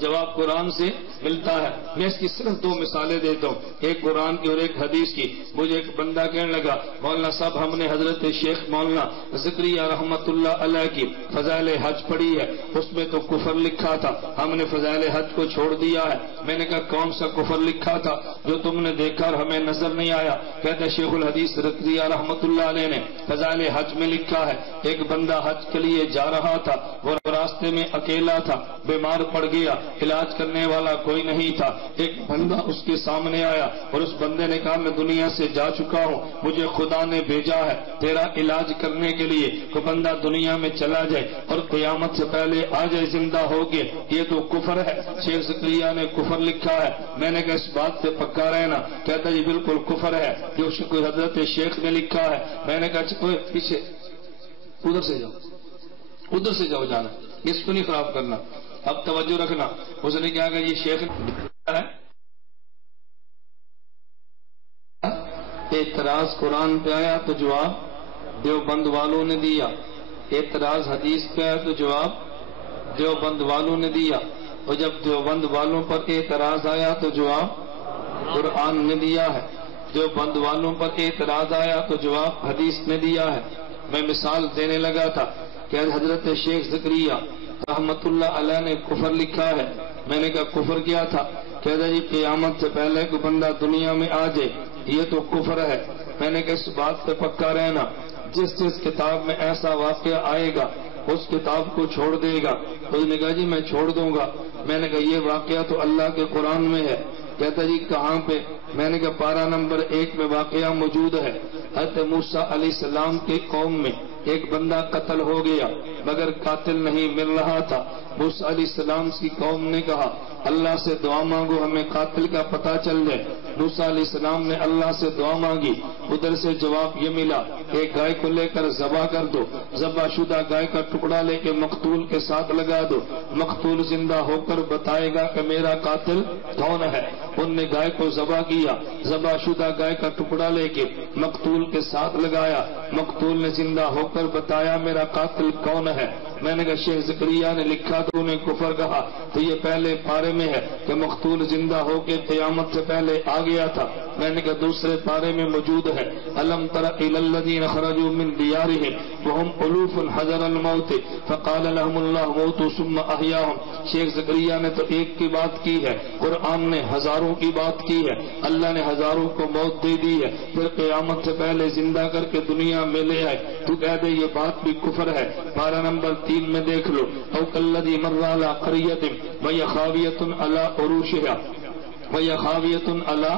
جواب قرآن سے ملتا ہے۔ میں اس کی صرف دو مثالیں دیتا ہوں، ایک قرآن کی اور ایک حدیث کی۔ مجھے ایک بندہ کہنے لگا مولانا صاحب ہم نے حضرت شیخ مولانا زکریا رحمت اللہ علیہ کی فضائل حج پڑھی ہے، اس میں تو کفر لکھا تھا، ہم نے فضائل حج کو چھوڑ دیا ہے۔ میں نے کہا کون سا کفر لکھا تھا جو تم نے دیکھا اور ہمیں نظر نہیں آیا؟ کہتے شیخ الحدیث زکریا رحمت اللہ علیہ نے فضائل حج میں لکھا ہے ایک بندہ حج کے لیے جا رہا تھا، وہ راستے میں اکیلا تھا، بیمار پڑ گیا، علاج کرنے والا کوئی نہیں تھا۔ ایک بندہ اس کے سامنے آیا اور اس بندے نے کہا میں دنیا سے جا چکا ہوں، مجھے خدا نے بھیجا ہے تیرا علاج کرنے کے لیے۔ کوئی بندہ دنیا میں چلا جائے اور قیامت سے پہلے آ جائے زندہ ہو گئے، یہ تو کفر ہے۔ شیخ زکریا نے کفر لکھا ہے۔ میں نے کہا اس بات سے پکا رہنا؟ کہتا جی بالکل کفر ہے جو کوئی حضرت شیخ نے لکھا ہے۔ میں نے کہا پیچھے ادھر سے جاؤ جانا، اس کو نہیں خراب کرنا، اب توجہ رکھنا۔ اس نے کہا کہ یہ شیخ ہے، اعتراض قرآن پہ آیا تو جواب دیوبند والوں نے دیا، اعتراض حدیث پہ آیا تو جواب دیوبند والوں نے دیا، اور جب دیوبند والوں پر اعتراض آیا تو جواب قرآن نے دیا ہے، دیوبند والوں پر اعتراض آیا تو جواب حدیث نے دیا ہے۔ میں مثال دینے لگا تھا کہ حضرت شیخ زکریا رحمت اللہ علیہ نے کفر لکھا ہے۔ میں نے کہا کفر کیا تھا؟ کہتا جی قیامت سے پہلے کوئی بندہ دنیا میں آ جائے یہ تو کفر ہے۔ میں نے کہا اس بات پہ پکا رہنا، جس کتاب میں ایسا واقعہ آئے گا اس کتاب کو چھوڑ دے گا۔ اس نے کہا جی میں چھوڑ دوں گا۔ میں نے کہا یہ واقعہ تو اللہ کے قرآن میں ہے۔ کہتا جی کہاں پہ؟ میں نے کہا پارہ نمبر 1 میں واقعہ موجود ہے، حضرت موسیٰ علیہ السلام کے قوم میں ایک بندہ قتل ہو گیا۔ مگر قاتل نہیں مل رہا تھا۔ موسیٰ علیہ السلام کی قوم نے کہا اللہ سے دعا مانگو ہمیں قاتل کا پتہ چل جائے۔ موسیٰ علیہ السلام نے اللہ سے دعا مانگی، ادھر سے جواب یہ ملا ایک گائے کو لے کر ذبح کر دو، ذبح شدہ گائے کا ٹکڑا لے کے مقتول کے ساتھ لگا دو، مقتول زندہ ہو کر بتائے گا کہ میرا قاتل کون ہے۔ ان نے گائے کو ذبح کیا، ذبح شدہ گائے کا ٹکڑا لے کے مقتول کے ساتھ لگایا، مقتول نے زندہ ہو کر بتایا میرا قاتل کون ہے۔ میں نے کہا شیخ زکریا نے لکھا تو انہیں کفر کہا، تو یہ پہلے پارے میں ہے کہ مقتول زندہ ہو کے قیامت سے پہلے آ گیا تھا۔ میں نے کہا دوسرے پارے میں موجود ہے الم تر الی الذین خرجوا من دیارہم وهم الوف حذر الموت فقال لهم اللہ موتوا ثم احیاهم۔ شیخ زکریا نے تو ایک کی بات کی ہے، قرآن نے ہزاروں کی بات کی ہے۔ اللہ نے ہزاروں کو موت دے دی ہے، پھر قیامت سے پہلے زندہ کر کے دنیا میں لے آئے۔ تو کہہ دے یہ بات بھی کفر ہے۔ پارہ نمبر 3 میں دیکھ لو او کالذی مر علی قریۃ وہی خاویۃ علی عروشها وہی خاویۃ علی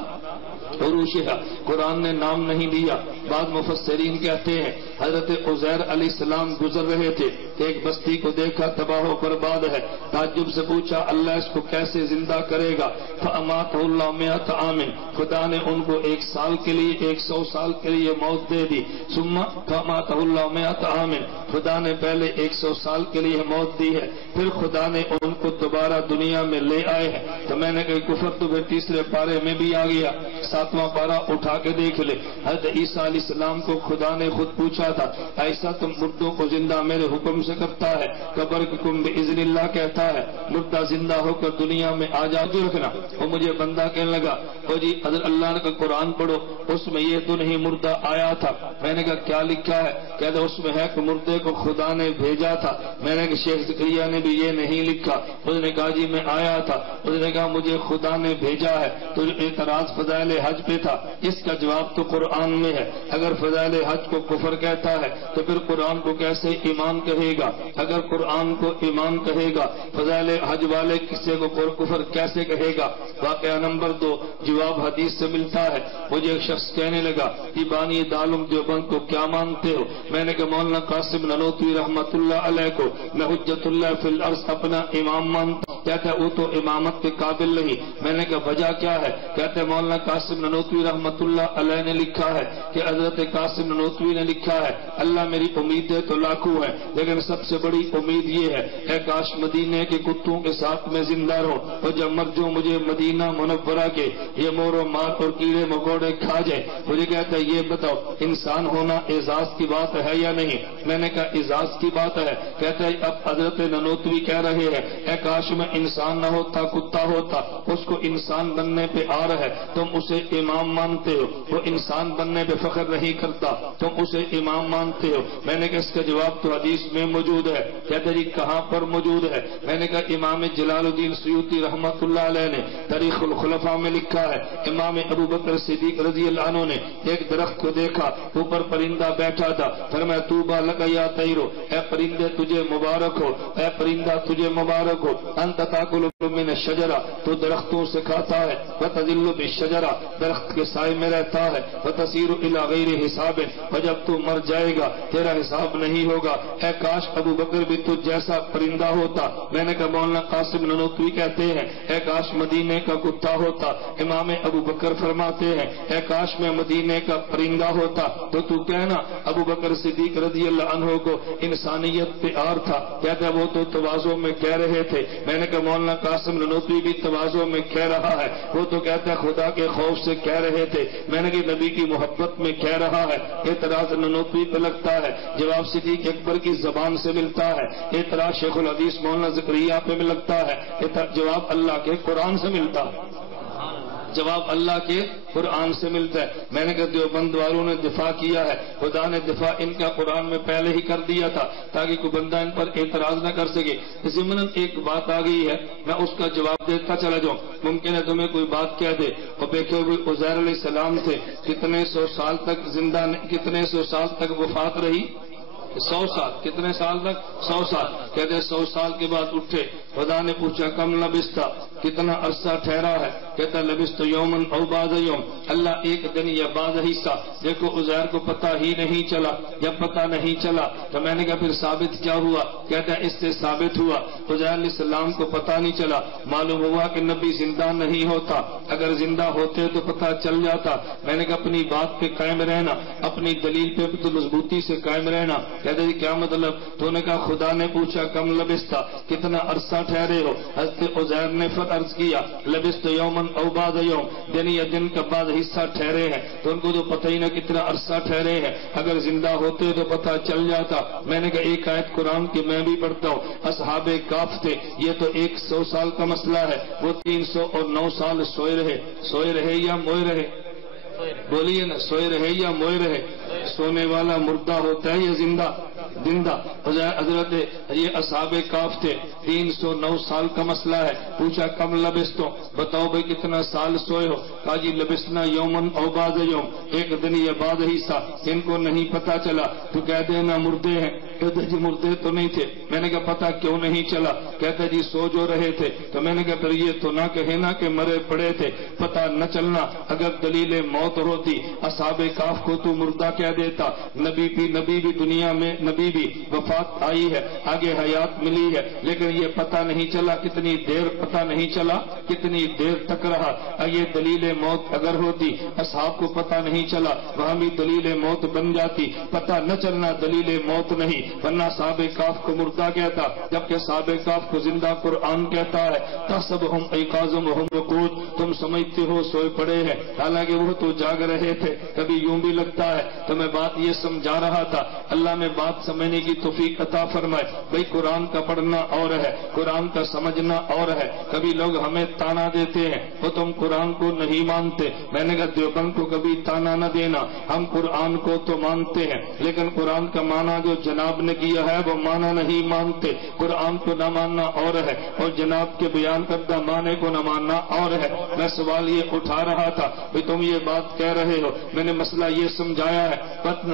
عروشها۔ قرآن نے نام نہیں دیا۔ بعض مفسرین کہتے ہیں حضرت عزیر علیہ السلام گزر رہے تھے، ایک بستی کو دیکھا تباہ و برباد ہے، تعجب سے پوچھا اللہ اس کو کیسے زندہ کرے گا؟ فاماتہ اللہ مئۃ عام، خدا نے ان کو 1 سال کے لیے 100 سال کے لیے موت دے دی۔ ثم فاماتہ اللہ مئۃ عام، خدا نے پہلے 100 سال کے لیے موت دی ہے، پھر خدا نے ان کو دوبارہ دنیا میں لے آئے ہیں۔ تو میں نے کہا کفر تو پھر تیسرے پارے میں بھی آ گیا۔ 7واں پارہ اٹھا کے دیکھ لے، حضرت عیسیٰ علیہ السلام کو خدا نے خود پوچھا تھا ایسا تم مردوں کو زندہ میرے حکم سے کرتا ہے؟ قبر کم باذن اللہ کہتا ہے مردہ زندہ ہو کر دنیا میں آ جا جو رکھنا۔ وہ مجھے بندہ کہنے لگا او جی حضرت اللہ نے کہا قرآن پڑھو، اس میں یہ تو نہیں مردہ آیا تھا۔ میں نے کہا کیا لکھا ہے؟ کہتے اس میں ہے کہ مردے کو خدا نے بھیجا تھا۔ میں نے کہا شیخ زکریا نے بھی یہ نہیں لکھا۔ اس نے کہا جی میں آیا تھا، اس نے کہا مجھے خدا نے بھیجا ہے۔ تو اعتراض فضائل حج پہ تھا، اس کا جواب تو قرآن میں ہے۔ اگر فضائل حج کو کفر کہتا ہے تو پھر قرآن کو کیسے ایمان کہے گا؟ اگر قرآن کو ایمان کہے گا فضائل حج والے کسی کو کفر کیسے کہے گا؟ واقعہ نمبر 2 جواب حدیث سے ملتا ہے۔ مجھے ایک شخص کہنے لگا کہ بانی دارالعلوم دیوبند کو کیا مانتے ہو؟ میں نے کہا مولانا قاسم نانوتوی رحمت اللہ علیہ کو میں حجت اللہ فی الارض اپنا امام مانتا ہوں۔ کہتا ہے وہ تو امامت کے قابل نہیں۔ میں نے کہا وجہ کیا ہے؟ کہتے مولانا قاسم نانوتوی رحمت اللہ علیہ نے لکھا ہے کہ حضرت قاسم نانوتوی نے لکھا ہے اللہ میری امیدیں تو لاکھوں ہیں لیکن سب سے بڑی امید یہ ہے اے کاش مدینے کے کتوں کے ساتھ میں زندہ رہوں اور جب مر جو مجھے مدینہ منورہ کے یہ مور و مار اور کیڑے مکوڑے کھا جائے۔ مجھے کہتا ہے یہ بتاؤ انسان ہونا اعزاز کی بات ہے یا نہیں؟ میں نے کہا اعزاز کی بات ہے۔ کہتا ہے اب حضرت نانوتوی کہہ رہے ہیں اے کاش میں انسان نہ ہوتا کتا ہوتا، اس کو انسان بننے پہ آ رہا ہے تم اسے امام مانتے ہو، وہ انسان بننے پہ فخر نہیں کرتا تم اسے امام مانتے ہو۔ میں نے کہا اس کا جواب تو حدیث میں موجود ہے۔ کہتے جی کہاں پر موجود ہے؟ میں نے کہا امام جلال الدین سیوطی رحمت اللہ علیہ نے تاریخ الخلفاء میں لکھا ہے امام ابو بکر صدیق رضی اللہ عنہ نے ایک درخت کو دیکھا اوپر پرندہ بیٹھا تھا، فرمایا طوبی لک یا طیر، اے پرندے تجھے مبارک ہو، اے پرندہ تجھے مبارک ہو، انت تاکل من الشجرہ، تو درختوں سے کھاتا ہے، وتظل بالشجرہ، درخت کے سائے میں رہتا ہے، وتصیر الی غیر حساب، اور جب تو مر جائے گا تیرا حساب نہیں ہوگا۔ اے کاش ابو بکر بھی تجھ جیسا پرندہ ہوتا۔ میں نے کہا مولانا قاسم نانوتوی کہتے ہیں اے کاش مدینے کا کتا ہوتا۔ امام ابو بکر فرماتے ہیں اے کاش میں مدینے کا پرندہ ہوتا۔ تو کہنا ابو بکر صدیق رضی اللہ عنہ کو انسانیت پیار تھا، کہتے وہ تو تواضع میں کہہ رہے تھے۔ میں نے کہا مولانا قاسم نانوتوی بھی تواضع میں کہہ رہا ہے، وہ تو کہتا ہے خدا کے خوف سے کہہ رہے تھے۔ میں نے کہا نبی کی محبت میں کہہ رہا ہے۔ اعتراض نانوتوی پہ لگتا ہے، جواب صدیق اکبر کی زبان سے ملتا ہے۔ اعتراض شیخ الحدیث مولانا زکریا پہ بھی لگتا ہے، جواب اللہ کے قرآن سے ملتا ہے، جواب اللہ کے قرآن سے ملتا ہے۔ میں نے کہا دیوبند والوں نے دفاع کیا ہے، خدا نے دفاع ان کا قرآن میں پہلے ہی کر دیا تھا تاکہ کوئی بندہ ان پر اعتراض نہ کر سکے۔ ضمناً ایک بات آ گئی ہے، میں اس کا جواب دیتا چلا جاؤں۔ ممکن ہے تمہیں کوئی بات کہہ دے اور دیکھے ہوئے عزیر علیہ السلام تھے، کتنے سو سال تک زندہ، کتنے سو سال تک وفات رہی؟ 100 سال۔ کتنے سال تک؟ 100 سال۔ کہتے 100 سال کے بعد اٹھے، خدا نے پوچھا کم لبثت، کتنا عرصہ ٹھہرا ہے؟ کہتا لبثت یومن او بعض یوم، اللہ ایک دن یا بعض حصہ. دیکھو عزیر کو پتہ ہی نہیں چلا. جب پتہ نہیں چلا تو میں نے کہا پھر ثابت کیا ہوا؟ کہتا ہے اس سے ثابت ہوا عزیر علیہ السلام کو پتہ نہیں چلا. معلوم ہوا کہ نبی زندہ نہیں ہوتا، اگر زندہ ہوتے تو پتہ چل جاتا. میں نے کہا اپنی بات پہ قائم رہنا، اپنی دلیل پہ تو مضبوطی سے قائم رہنا. کہتے جی کیا مطلب؟ تو نے کہا خدا نے پوچھا کم لبثتا، کتنا عرصہ ٹھہرے ہو؟ حضرت عزیر نے عرض کیا لبثت یومن او بعض یوم، دن یا دن کا بعض حصہ ٹھہرے ہیں. تو ان کو تو پتہ ہی نہ کتنا عرصہ ٹھہرے ہیں، اگر زندہ ہوتے تو پتہ چل جاتا. میں نے کہا ایک آیت قرآن کی میں بھی پڑھتا ہوں. اصحاب کاف تھے، یہ تو 100 سال کا مسئلہ ہے، وہ 309 سال سوئے رہے یا موئے رہے؟ بولیے نا، سوئے رہے یا موئے رہے؟ سونے والا مردہ ہوتا ہے یا زندہ؟ حضرت یہ اصحاب کاف تھے، 309 سال کا مسئلہ ہے. پوچھا کم لبثتم، بتاؤ بھائی کتنا سال سوئے ہو؟ کہا جی لبثنا یومن او بعض یوم، ایک دن یا بعض حصہ. ان کو نہیں پتا چلا تو کہہ دینا مردے ہیں. کہتے جی مردے تو نہیں تھے. میں نے کہا پتا کیوں نہیں چلا؟ کہتے جی سو جو رہے تھے. تو میں نے کہا پھر یہ تو نہ کہے نا کہ مرے پڑے تھے، پتا نہ چلنا. اگر دلیل موت ہوتی اصحاب کاف کو تو مردہ کہہ دیتا. نبی بھی دنیا میں، نبی بھی وفات آئی ہے، آگے حیات ملی ہے، لیکن یہ پتہ نہیں چلا کتنی دیر، پتہ نہیں چلا کتنی دیر تک رہا. یہ دلیل موت اگر ہوتی اصحاب کو پتہ نہیں چلا، وہاں بھی دلیل موت بن جاتی. پتہ نہ چلنا دلیل موت نہیں، ورنہ صحابہ کاف کو مردہ کہتا، جبکہ صحابہ کاف کو زندہ قرآن کہتا ہے. تحسبهم ایقاظا وهم رقود، تم سمجھتے ہو سوئے پڑے ہیں، حالانکہ وہ تو جاگ رہے تھے. کبھی یوں بھی لگتا ہے تو میں بات یہ سمجھا رہا تھا، اللہ میں بات سمجھنے کی توفیق عطا فرمائے. بھئی قرآن کا پڑھنا اور ہے، قرآن کا سمجھنا اور ہے. کبھی لوگ ہمیں تانا دیتے ہیں وہ تم قرآن کو نہیں مانتے. میں نے کہا دیوبند کو کبھی تانا نہ دینا، ہم قرآن کو تو مانتے ہیں، لیکن قرآن کا معنی جو جناب نے کیا ہے وہ معنی نہیں مانتے. قرآن کو نہ ماننا اور ہے، اور جناب کے بیان کردہ معنی کو نہ ماننا اور ہے. میں سوال یہ اٹھا رہا تھا کہ تم یہ بات کہہ رہے ہو، میں نے مسئلہ یہ سمجھایا ہے،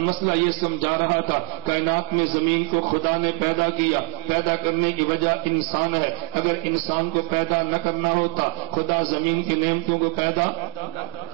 مسئلہ یہ سمجھا رہا تھا کائنات میں زمین کو خدا نے پیدا کیا، پیدا کرنے کی وجہ انسان ہے. اگر انسان کو پیدا نہ کرنا ہوتا خدا زمین کی نعمتوں کو پیدا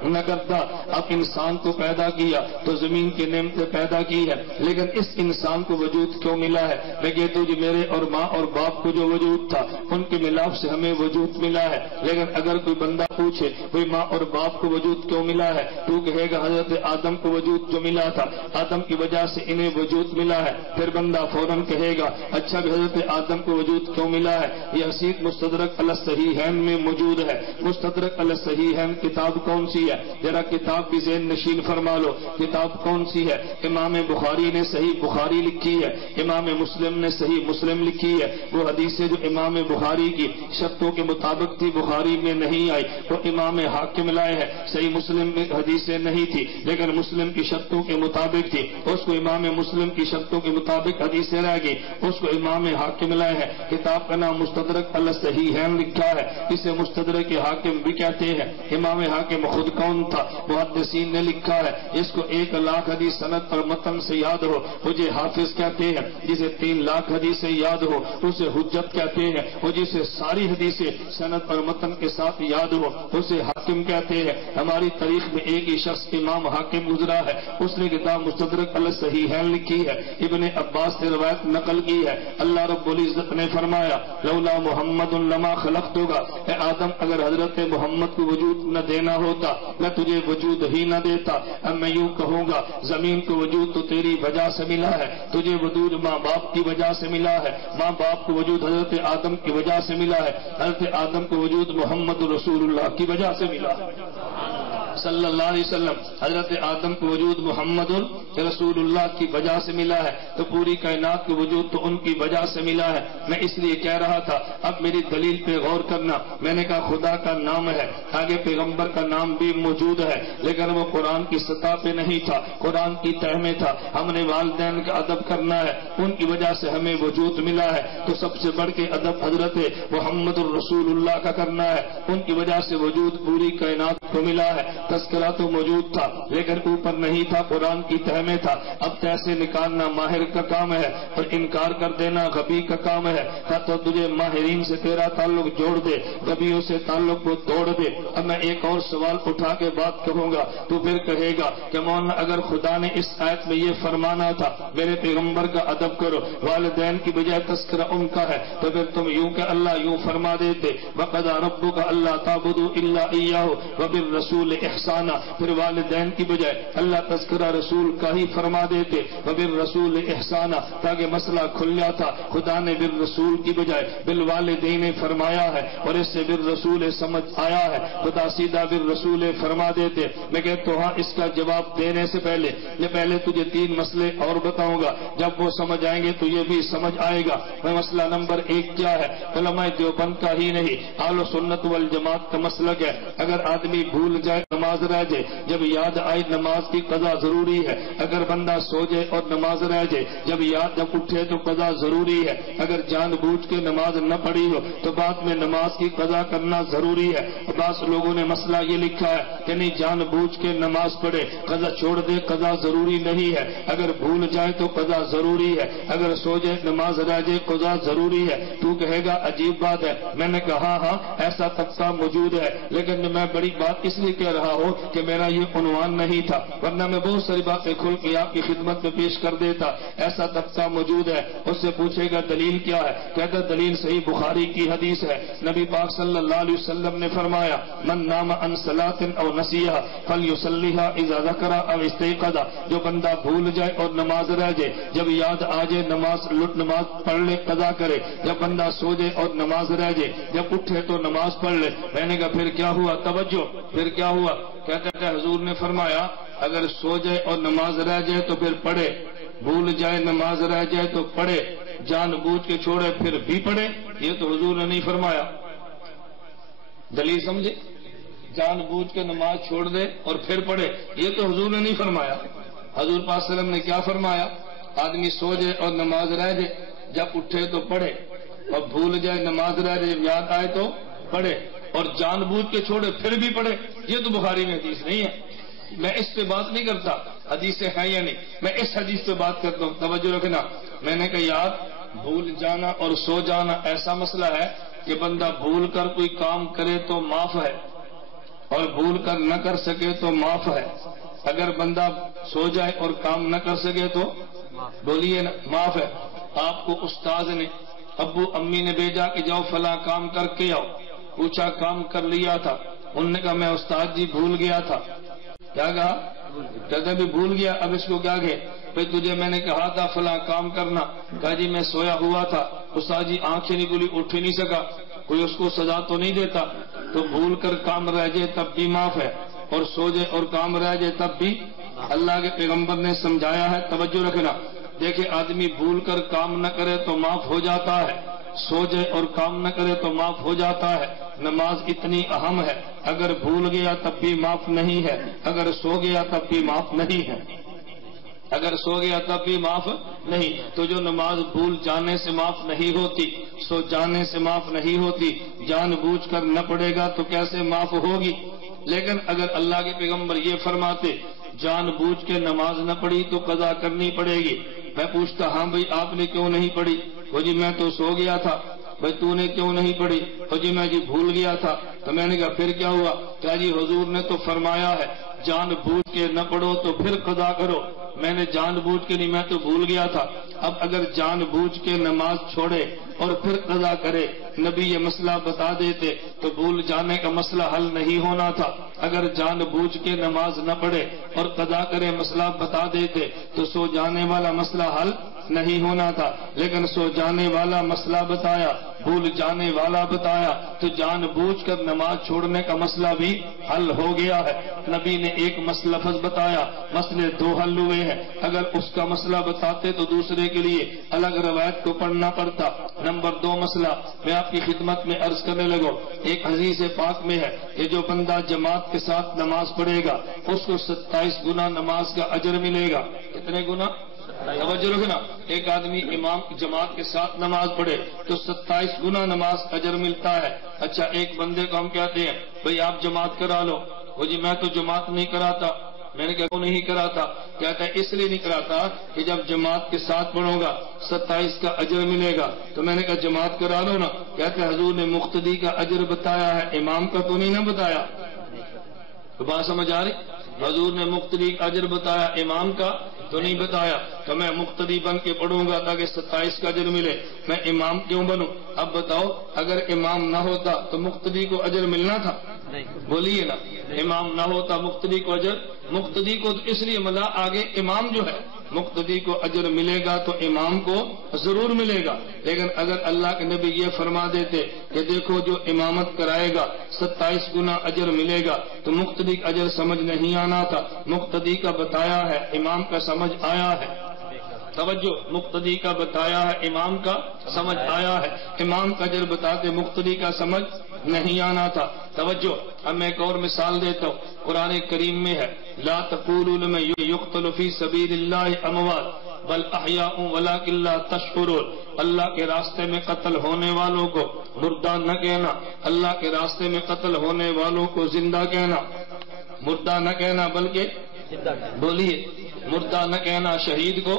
نہ کرتا. اب انسان کو پیدا کیا تو زمین کی نعمتیں پیدا کی ہے، لیکن اس انسان کو وجود کیوں ملا ہے؟ میں کہتا ہوں جی میرے اور ماں اور باپ کو جو وجود تھا ان کے ملاپ سے ہمیں وجود ملا ہے. لیکن اگر کوئی بندہ پوچھے کوئی ماں اور باپ کو وجود کیوں ملا ہے، تو کہے گا حضرت آدم کو وجود جو ملا تھا آدم کی وجہ سے انہیں وجود ملا ہے. پھر بندہ فوراً کہے گا اچھا بھی حضرت آدم کو وجود کیوں ملا ہے؟ یہ حدیث مستدرک علی الصحیحین میں موجود ہے. مستدرک علی الصحیحین کتاب کون سی ہے؟ ذرا کتاب بھی ذہن نشین فرما لو، کتاب کون سی ہے؟ امام بخاری نے صحیح بخاری لکھی ہے، امام مسلم نے صحیح مسلم لکھی ہے. وہ حدیثیں جو امام بخاری کی شرطوں کے مطابق تھی بخاری میں نہیں آئی، وہ امام حاکم لائے ہیں. صحیح مسلم میں حدیثیں نہیں تھی لیکن مسلم کی شرطوں کے مطابق تھی، اس کو امام مسلم کی شرطوں کے مطابق حدیثیں رہ گئی، اس کو امام حاکم لائے ہیں. کتاب کا نام مستدرک علی الصحیحین لکھا ہے، اسے مستدرک حاکم بھی کہتے ہیں. امام حاکم خود کون تھا؟ محدثین نے لکھا ہے اس کو 1,00,000 حدیث سند اور متن سے یاد ہو مجھے حافظ کہتے ہیں. جسے 3,00,000 حدیثیں یاد ہو اسے حجت کہتے ہیں، اور جسے ساری حدیثیں سند اور متن کے ساتھ یاد ہو اسے حاکم کہتے ہیں. ہماری تاریخ میں ایک ہی شخص امام حاکم گزرا ہے، اس نے کتاب مستدرک علی الصحیحین لکھی ہے، ابن عباس سے روایت نقل کی ہے. اللہ رب العزت نے فرمایا لولا محمد لما خلقت ہوگا، اے آدم اگر حضرت محمد کو وجود نہ دینا ہوتا میں تجھے وجود ہی نہ دیتا. اب میں یوں کہوں گا زمین کو وجود تو تیری وجہ سے ملا ہے، تجھے وجود ماں باپ کی وجہ سے ملا ہے، ماں باپ کو وجود حضرت آدم کی وجہ سے ملا ہے، حضرت آدم کو وجود محمد رسول اللہ کی وجہ سے ملا صلی اللہ علیہ وسلم. حضرت آدم کو وجود محمد رسول اللہ کی وجہ سے ملا ہے، تو پوری کائنات کو وجود تو ان کی وجہ سے ملا ہے. میں اس لیے کہہ رہا تھا اب میری دلیل پہ غور کرنا. میں نے کہا خدا کا نام ہے، آگے پیغمبر کا نام بھی موجود ہے، لیکن وہ قرآن کی سطح پہ نہیں تھا، قرآن کی تہ میں تھا. ہم نے والدین کا ادب کرنا ہے، ان کی وجہ سے ہمیں وجود ملا ہے، تو سب سے بڑھ کے ادب حضرت محمد الرسول اللہ کا کرنا ہے، ان کی وجہ سے وجود پوری کائنات کو ملا ہے. تذکرہ تو موجود تھا لیکن اوپر نہیں تھا، قرآن کی تہ میں تھا. اب تہ سے نکالنا ماہر کا کام ہے اور انکار کر دینا غبی کا کام ہے. تو تجھے ماہرین سے تیرا تعلق جوڑ دے، غبیوں سے تعلق کو توڑ دے. اب میں ایک اور سوال اٹھا کے بات کروں گا، تو پھر کہے گا کہ مولانا اگر خدا نے اس آیت میں یہ فرمانا تھا میرے پیغمبر کا ادب کرو، والدین کی بجائے تذکرہ ان کا ہے، تو پھر تم یوں کہ اللہ یوں فرما دیتے وَقَضَىٰ رَبُّكَ أَلَّا تَعْبُدُوا إِلَّا إِيَّاهُ وَبِالرَّسُولِ إِحْسَانًا. پھر والدین کی بجائے اللہ تذکرہ رسول کا ہی فرما دیتے وَبِالرَّسُولِ إِحْسَانًا، تاکہ مسئلہ کھل جاتا. خدا نے بالرسول کی بجائے بالوالدین فرمایا ہے اور اس سے بالرسول سمجھ آیا ہے. خدا سیدھا بالرسول فرما دیتے. میں کہتا ہوں ہاں، اس کا جواب دینے سے پہلے یہ پہلے تجھے 3 مسئلے اور بتاؤں گا، جب وہ سمجھ آئیں گے تو یہ بھی سمجھ آئے گا. میں مسئلہ نمبر 1 کیا ہے؟ علماء دیوبند کا ہی نہیں، اہل سنت والجماعت کا مسلک ہے. اگر آدمی بھول جائے نماز رہ جائے، جب یاد آئے نماز کی قضا ضروری ہے. اگر بندہ سو جائے اور نماز رہ جائے، جب اٹھے تو قضا ضروری ہے. اگر جان بوجھ کے نماز نہ پڑھی ہو تو بعد میں نماز کی قضا کرنا ضروری ہے. بعض لوگوں نے مسئلہ یہ لکھا ہے کہ نہیں، جان بوجھ کے نماز پڑھے قضا چھوڑ دے، قضا ضروری نہیں ہے. اگر بھول جائے تو قضا ضروری ہے، اگر سو جائے نماز رہ جائے قضا ضروری ہے. تو کہے گا عجیب بات ہے. میں نے کہا ہاں ایسا طبقہ موجود ہے، لیکن میں بڑی بات اس لیے کہہ رہا ہوں کہ میرا یہ عنوان نہیں تھا، ورنہ میں بہت ساری باتیں کھل کے آپ کی خدمت میں پیش کر دیتا. ایسا طبقہ موجود ہے، اس سے پوچھے گا دلیل کیا ہے؟ کہتا دلیل صحیح بخاری کی حدیث ہے. نبی پاک صلی اللہ علیہ وسلم نے فرمایا من نام عن صلاۃ او نسیھا فلیصلیھا اذا ذکر او استيقظ. جو بندہ بھول جائے اور نماز رہ جائے، جب یاد آ جائے نماز پڑھ لے، قضا کرے. جب بندہ سو جائے اور نماز رہ جائے، جب اٹھے تو نماز پڑھ لے. میں نے کہا پھر کیا ہوا؟ توجہ، پھر کیا ہوا؟ کہتا ہے حضور نے فرمایا اگر سو جائے اور نماز رہ جائے تو پھر پڑھے، بھول جائے نماز رہ جائے تو پڑھے، جان بوجھ کے چھوڑے پھر بھی پڑھے. یہ تو حضور نے نہیں فرمایا. دلیل سمجھے؟ جان بوجھ کے نماز چھوڑ دے اور پھر پڑھے، یہ تو حضور نے نہیں فرمایا. حضور پاک صلی اللہ علیہ وسلم نے کیا فرمایا؟ آدمی سو جائے اور نماز رہ جائے، جب اٹھے تو پڑھے، اور بھول جائے نماز رہ جائے، جب یاد آئے تو پڑھے، اور جان بوجھ کے چھوڑے پھر بھی پڑھے. یہ تو بخاری میں حدیث نہیں ہے. میں اس پہ بات نہیں کرتا حدیث ہے یا نہیں، میں اس حدیث پہ بات کرتا ہوں. توجہ رکھنا. میں نے کہا یاد بھول جانا اور سو جانا ایسا مسئلہ ہے کہ بندہ بھول کر کوئی کام کرے تو معاف ہے اور بھول کر نہ کر سکے تو معاف ہے. اگر بندہ سو جائے اور کام نہ کر سکے تو بولیے نا معاف ہے. آپ کو استاد نے ابو امی نے بھیجا کہ جاؤ فلاں کام کر کے آؤ. پوچھا کام کر لیا تھا؟ انہوں نے کہا میں استاد جی بھول گیا تھا. کیا کہا؟ کہتے بھی بھول گیا. اب اس کو کیا کہے؟ بھائی تجھے میں نے کہا تھا فلاں کام کرنا. کہا جی میں سویا ہوا تھا. استاد جی آنکھیں نہیں کھلی، اٹھ ہی نہیں سکا. کوئی اس کو سزا تو نہیں دیتا. تو بھول کر کام رہ جائے تب بھی معاف ہے، اور سو جائے اور کام رہ جائے تب بھی. اللہ کے پیغمبر نے سمجھایا ہے. توجہ رکھنا. دیکھیں آدمی بھول کر کام نہ کرے تو معاف ہو جاتا ہے، سو جائے اور کام نہ کرے تو معاف ہو جاتا ہے. نماز اتنی اہم ہے، اگر بھول گیا تب بھی معاف نہیں ہے، اگر سو گیا تب بھی معاف نہیں ہے. اگر سو گیا تب بھی معاف نہیں. تو جو نماز بھول جانے سے معاف نہیں ہوتی، سو جانے سے معاف نہیں ہوتی، جان بوجھ کر نہ پڑے گا تو کیسے معاف ہوگی؟ لیکن اگر اللہ کے پیغمبر یہ فرماتے جان بوجھ کے نماز نہ پڑھی تو قضا کرنی پڑے گی. میں پوچھتا ہاں بھائی آپ نے کیوں نہیں پڑھی؟ وہ جی میں تو سو گیا تھا. بھائی تو نے کیوں نہیں پڑھی؟ وہ جی میں جی بھول گیا تھا. تو میں نے کہا پھر کیا ہوا؟ کیا جی حضور نے تو فرمایا ہے جان بوجھ کے نہ پڑھو تو پھر قضا کرو. میں نے جان بوجھ کے نہیں، میں تو بھول گیا تھا. اب اگر جان بوجھ کے نماز چھوڑے اور پھر قضا کرے، نبی یہ مسئلہ بتا دیتے تو بھول جانے کا مسئلہ حل نہیں ہونا تھا. اگر جان بوجھ کے نماز نہ پڑھے اور قضا کرے مسئلہ بتا دیتے تو سو جانے والا مسئلہ حل نہیں ہونا تھا. لیکن سو جانے والا مسئلہ بتایا، بھول جانے والا بتایا، تو جان بوجھ کر نماز چھوڑنے کا مسئلہ بھی حل ہو گیا ہے. نبی نے ایک لفظ بتایا، مسئلے 2 حل ہوئے ہیں. اگر اس کا مسئلہ بتاتے تو دوسرے کے لیے الگ روایت کو پڑھنا پڑتا. نمبر 2 مسئلہ میں آپ کی خدمت میں عرض کرنے لگا. ایک حدیث پاک میں ہے کہ جو بندہ جماعت کے ساتھ نماز پڑھے گا اس کو 27 گنا نماز کا اجر ملے گا. کتنے گنا؟ توجہ رکھنا. ایک آدمی امام جماعت کے ساتھ نماز پڑھے تو 27 گنا نماز اجر ملتا ہے. اچھا ایک بندے کو ہم کہتے ہیں بھئی آپ جماعت کرا لو، وہ جی میں تو جماعت نہیں کراتا. میں نے کہا کیوں نہیں کراتا؟ کہتا ہے اس لیے نہیں کراتا کہ جب جماعت کے ساتھ پڑھوں گا 27 کا اجر ملے گا. تو میں نے کہا جماعت کرا لو نا. کہتے ہیں حضور نے مقتدی کا اجر بتایا ہے، امام کا تو نہیں نہ بتایا. تو بات سمجھ آ رہی؟ حضور نے مقتدی کا اجر بتایا، امام کا تو نہیں بتایا. تو میں مقتدی بن کے پڑھوں گا تاکہ 27 کا اجر ملے، میں امام کیوں بنوں؟ اب بتاؤ اگر امام نہ ہوتا تو مقتدی کو اجر ملنا تھا؟ بولیے نا. امام نہ ہوتا مقتدی کو اجر، مقتدی کو تو اس لیے ملا آگے امام جو ہے مقتدی کو اجر ملے گا تو امام کو ضرور ملے گا. لیکن اگر اللہ کے نبی یہ فرما دیتے کہ دیکھو جو امامت کرائے گا 27 گنا اجر ملے گا تو مقتدی کا اجر سمجھ نہیں آنا تھا. مقتدی کا بتایا ہے، امام کا سمجھ آیا ہے. توجہ، مقتدی کا بتایا ہے، امام کا سمجھ آیا ہے. امام کا اجر بتاتے مقتدی کا سمجھ نہیں آنا تھا. توجہ، اب میں ایک اور مثال دیتا ہوں. قرآن کریم میں ہے لا تقولوا لمن يقتل في سبيل الله اموات بل احیاء ولكن لا تشعرون. اللہ کے راستے میں قتل ہونے والوں کو مردہ نہ کہنا، اللہ کے راستے میں قتل ہونے والوں کو زندہ کہنا. مردہ نہ کہنا بلکہ بولیے مردہ نہ کہنا، شہید کو